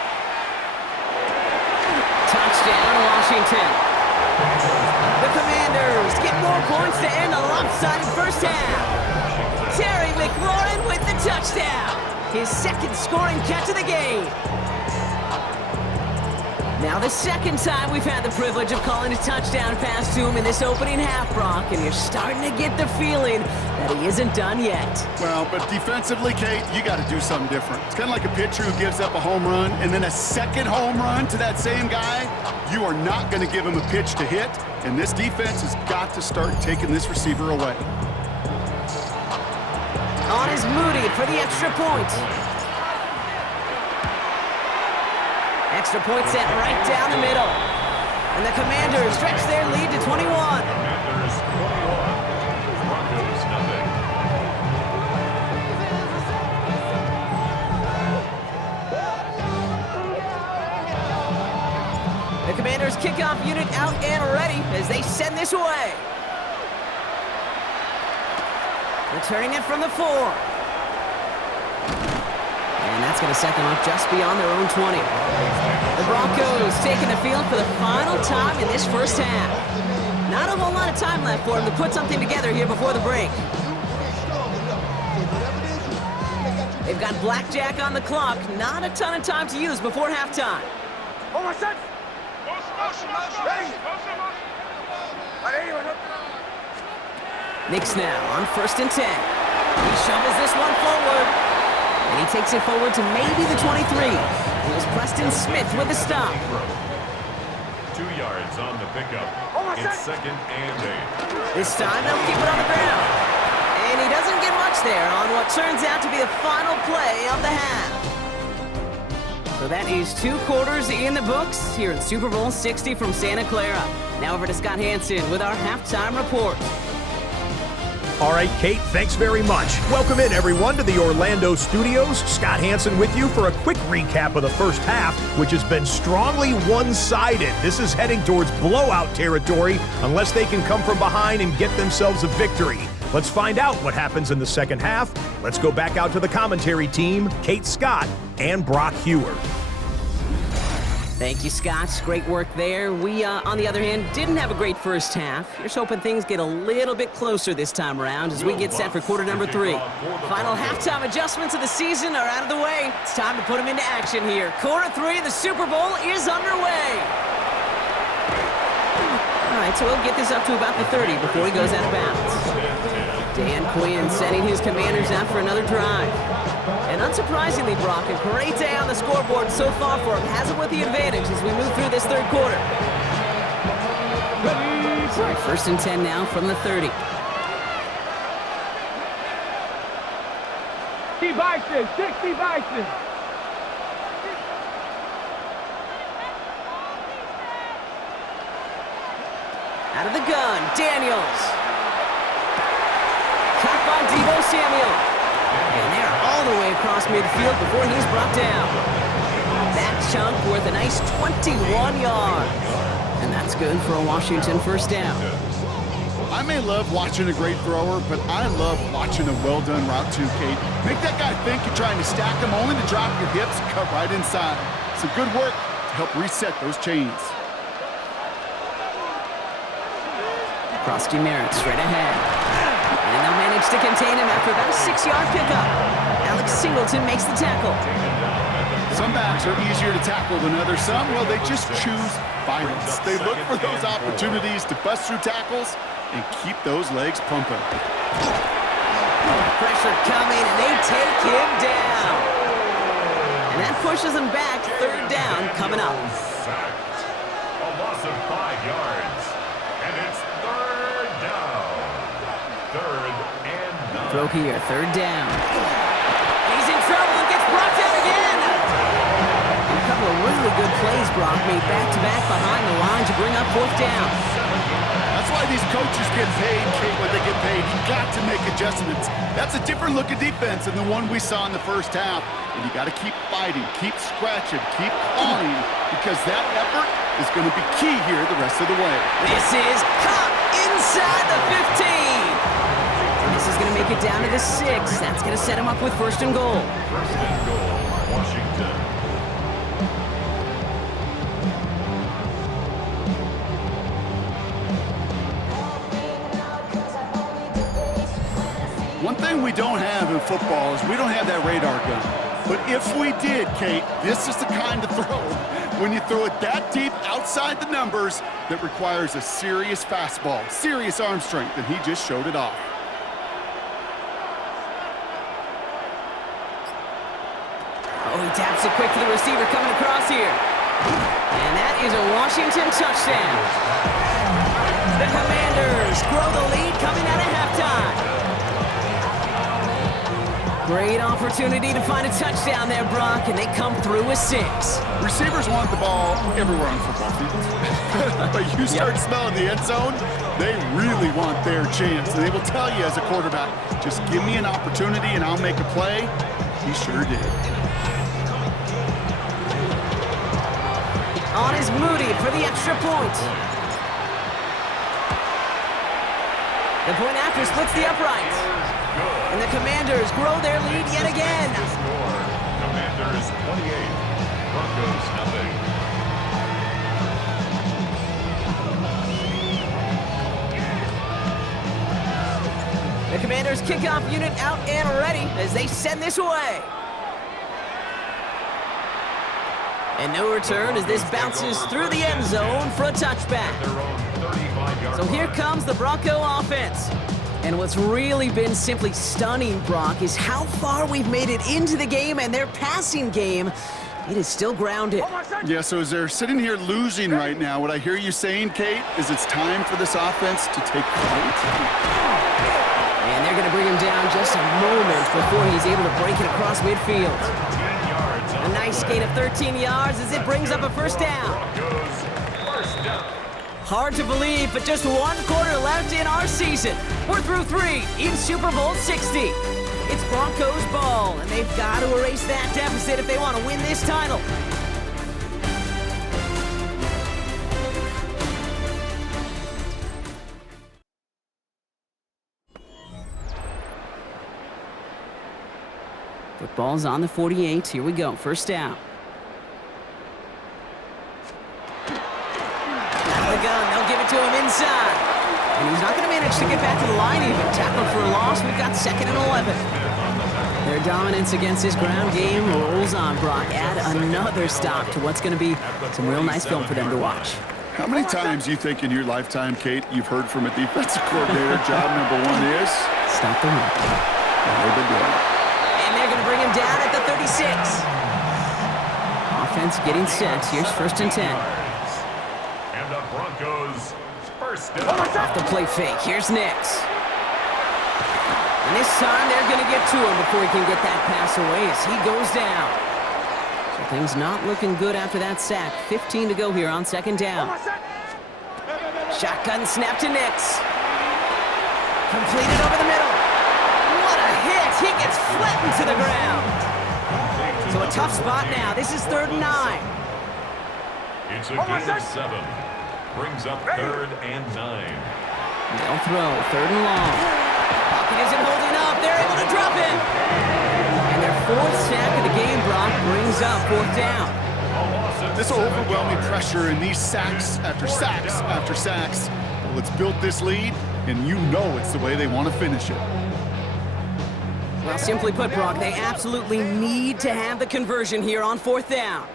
Touchdown, Washington. The Commanders get more points to end a lopsided first half. Terry McLaurin with the touchdown. His 2nd scoring catch of the game. Now the 2nd time we've had the privilege of calling a touchdown pass to him in this opening half, Brock, and you're starting to get the feeling that he isn't done yet. Well, but defensively, Kate, you got to do something different. It's kind of like a pitcher who gives up a home run and then a 2nd home run to that same guy. You are not going to give him a pitch to hit, and this defense has got to start taking this receiver away. On is Moody for the extra point. Extra point set right down the middle. And the Commanders stretch their lead to 21. Commanders 21. Broncos nothing. The Commanders kickoff unit out and ready as they send this away. Returning it from the 4. And that's going to set them up just beyond their own 20. The Broncos taking the field for the final time in this first half. Not a whole lot of time left for them to put something together here before the break. They've got blackjack on the clock. Not a ton of time to use before halftime. Knicks now on 1st and 10. He shovels this one forward. And he takes it forward to maybe the 23. It was Preston Smith with the stop. 2 yards on the pickup. It's 2nd and 8. This time they'll keep it on the ground. And he doesn't get much there on what turns out to be the final play of the half. So that is 2 quarters in the books here in Super Bowl 60 from Santa Clara. Now over to Scott Hansen with our halftime report. All right, Kate, thanks very much. Welcome in, everyone, to the Orlando studios. Scott Hansen with you for a quick recap of the first half, which has been strongly one-sided. This is heading towards blowout territory unless they can come from behind and get themselves a victory. Let's find out what happens in the second half. Let's go back out to the commentary team, Kate Scott and Brock Hewer. Thank you, Scott. Great work there. We, on the other hand, didn't have a great first half. Here's hoping things get a little bit closer this time around as we get set for quarter number 3. Final halftime adjustments of the season are out of the way. It's time to put them into action here. Quarter 3 of the Super Bowl is underway. All right, so we'll get this up to about the 30 before he goes out of bounds. Dan Quinn sending his Commanders out for another drive. And unsurprisingly, Brock, a great day on the scoreboard so far for him. Has it with the advantage as we move through this third quarter. All right, 1st and 10 now from the 30. Devices, 6 devices. Out of the gun, Daniels. Caught by Deebo Samuel. And they're all the way across midfield before he's brought down. That chunk worth a nice 21 yards. And that's good for a Washington first down. I may love watching a great thrower, but I love watching a well-done route too, Kate. Make that guy think you're trying to stack him only to drop your hips and cut right inside. Some good work to help reset those chains. Krusty Merritt straight ahead. And they'll manage to contain him after about a 6-yard pickup. Alex Singleton makes the tackle. Some backs are easier to tackle than others. Some, well, they just choose violence. They look for those opportunities to bust through tackles and keep those legs pumping. Pressure coming, and they take him down. And that pushes him back. 3rd down coming up. Sacked. A loss of 5 yards. And it's 3rd down. 3rd and 9. Throw here, 3rd down. He's in trouble and gets brought down again. And a couple of really good plays, Brock, made back-to-back behind the line to bring up 4th down. That's why these coaches get paid, Kate, what they get paid. You got to make adjustments. That's a different look at defense than the one we saw in the first half. And you got to keep fighting, keep scratching, keep clawing, because that effort is going to be key here the rest of the way. This is caught inside the 15. And this is going to make it down to the 6. That's going to set him up with first and goal. First and goal, Washington. One thing we don't have in football is we don't have that radar gun. But if we did, Kate, this is the kind of throw, when you throw it that deep outside the numbers, that requires a serious fastball, serious arm strength, and he just showed it off. Oh, he taps it quick to the receiver coming across here. And that is a Washington touchdown. The Commanders grow the lead coming out of halftime. Great opportunity to find a touchdown there, Brock, and they come through with 6. Receivers want the ball everywhere on football fields. But you start smelling the end zone, they really want their chance. And they will tell you as a quarterback, just give me an opportunity and I'll make a play. He sure did. On is Moody for the extra point. The point after splits the uprights. And the Commanders grow their lead yet again. Commanders 28, Broncos nothing. The Commanders kickoff unit out and ready as they send this away. And no return as this bounces through the end zone for a touchback. So here comes the Bronco offense. And what's really been simply stunning, Brock, is how far we've made it into the game, and their passing game, it is still grounded. Yeah, so as they're sitting here losing right now, what I hear you saying, Kate, is it's time for this offense to take flight. And they're going to bring him down just a moment before he's able to break it across midfield. A nice gain of 13 yards as it brings up a first down. Hard to believe, but just 1 quarter left in our season. We're through 3 in Super Bowl 60. It's Broncos ball, and they've got to erase that deficit if they want to win this title. Football's on the 48. Here we go. First down. They'll give it to him inside. And he's not going to manage to get back to the line even. Tackled for a loss. We've got 2nd and 11. Their dominance against his ground game rolls on, Brock. Add another stop to what's going to be some real nice film for them to watch. How many times do you think in your lifetime, Kate, you've heard from a defensive coordinator, job number 1 is? Stop the run. And they've been doing it. And they're going to bring him down at the 36. Offense getting set. Here's 1st and 10. The Broncos first down. Off the play fake. Here's Nix. And this time they're going to get to him before he can get that pass away as he goes down. So things not looking good after that sack. 15 to go here on 2nd down. Shotgun snap to Nix. Completed over the middle. What a hit. He gets flattened to the ground. So a tough spot now. This is 3rd and 9. It's a gain of 7. Brings up 3rd and 9. They'll throw 3rd and long. Pocket isn't holding up. They're able to drop it. And their 4th sack of the game, Brock, brings up 4th down. This overwhelming pressure and these sacks after sacks after sacks. Well, it's built this lead, and you know it's the way they want to finish it. Well, simply put, Brock, they absolutely need to have the conversion here on 4th down.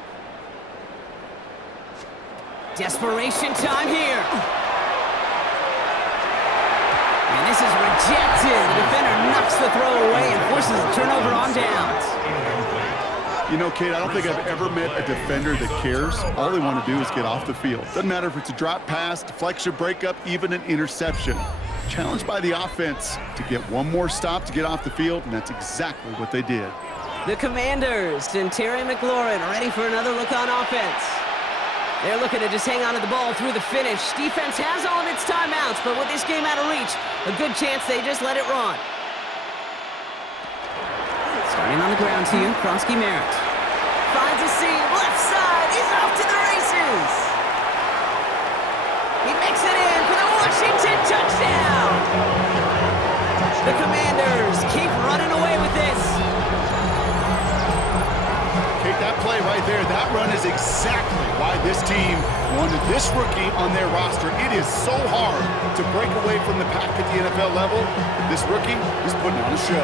Desperation time here. And this is rejected. The defender knocks the throw away and forces a turnover on downs. You know, Kate, I don't think I've ever met a defender that cares. All they want to do is get off the field. Doesn't matter if it's a drop pass, deflection, breakup, even an interception. Challenged by the offense to get one more stop to get off the field, and that's exactly what they did. The Commanders and Terry McLaurin ready for another look on offense. They're looking to just hang on to the ball through the finish. Defense has all of its timeouts, but with this game out of reach, a good chance they just let it run. Starting on the ground here, Kronsky Merritt. Finds a seam, left side, he's off to the races. He makes it in for the Washington touchdown. The Commanders keep running away with this. Take that play right there. That run is exactly why this team wanted this rookie on their roster. It is so hard to break away from the pack at the NFL level. This rookie is putting on a show.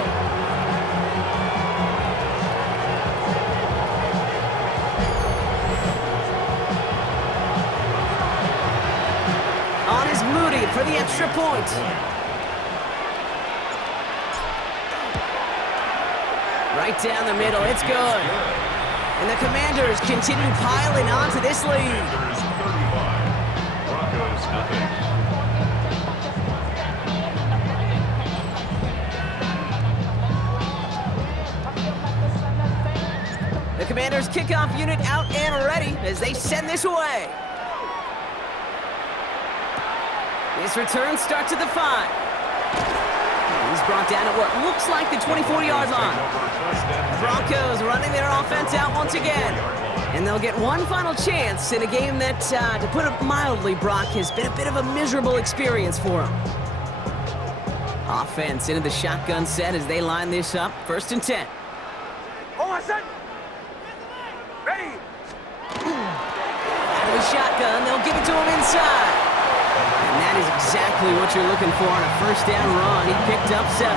On is Moody for the extra point. Right down the middle, it's good. And the Commanders continue piling onto this lead. Commanders 35, Broncos nothing. The Commanders kickoff unit out and ready as they send this away. This return starts at the 5. He's brought down at what looks like the 24-yard line. The Broncos running their offense out once again. And they'll get one final chance in a game that, to put it mildly, Brock, has been a bit of a miserable experience for them. Offense into the shotgun set as they line this up. 1st and 10. Ready. Out of the shotgun, they'll give it to him inside. And that is exactly what you're looking for on a 1st down run. He picked up 7.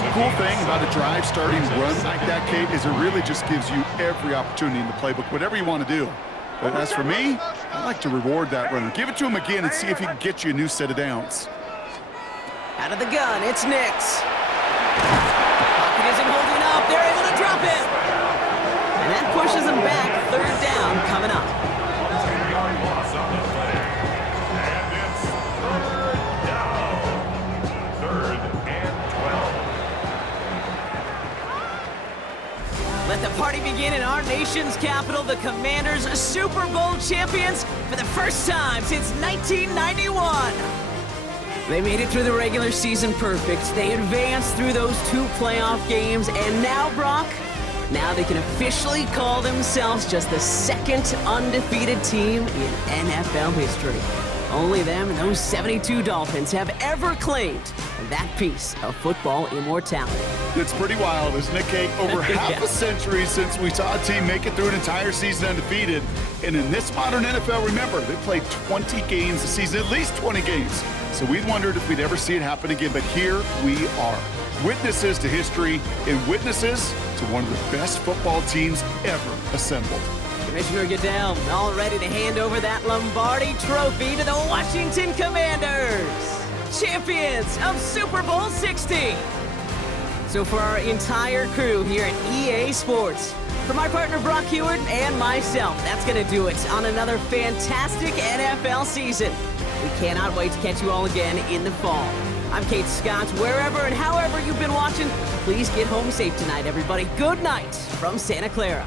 The cool thing about a drive starting run like that, Kate, is it really just gives you every opportunity in the playbook, whatever you want to do. But as for me, I like to reward that runner. Give it to him again and see if he can get you a new set of downs. Out of the gun, it's Nix. Pocket isn't holding up. They're able to drop it. And that pushes them back. 3rd down coming up. 10-yard loss on the play. And it's 3rd down. 3rd and 12. Let the party begin in our nation's capital. The Commanders, Super Bowl champions for the first time since 1991. They made it through the regular season perfect. They advanced through those 2 playoff games. And now, Brock, now they can officially call themselves just the 2nd undefeated team in NFL history. Only them and those 72 Dolphins have ever claimed that piece of football immortality. It's pretty wild, isn't it, Kate? Over half a century since we saw a team make it through an entire season undefeated. And in this modern NFL, remember, they played 20 games a season, at least 20 games. So we wondered if we'd ever see it happen again, but here we are. Witnesses to history and witnesses to one of the best football teams ever assembled. Commissioner Goodell all ready to hand over that Lombardi trophy to the Washington Commanders, champions of Super Bowl 60. So for our entire crew here at EA Sports, for my partner Brock Heward and myself, that's going to do it on another fantastic NFL season. We cannot wait to catch you all again in the fall. I'm Kate Scott. Wherever and however you've been watching, please get home safe tonight, everybody. Good night from Santa Clara.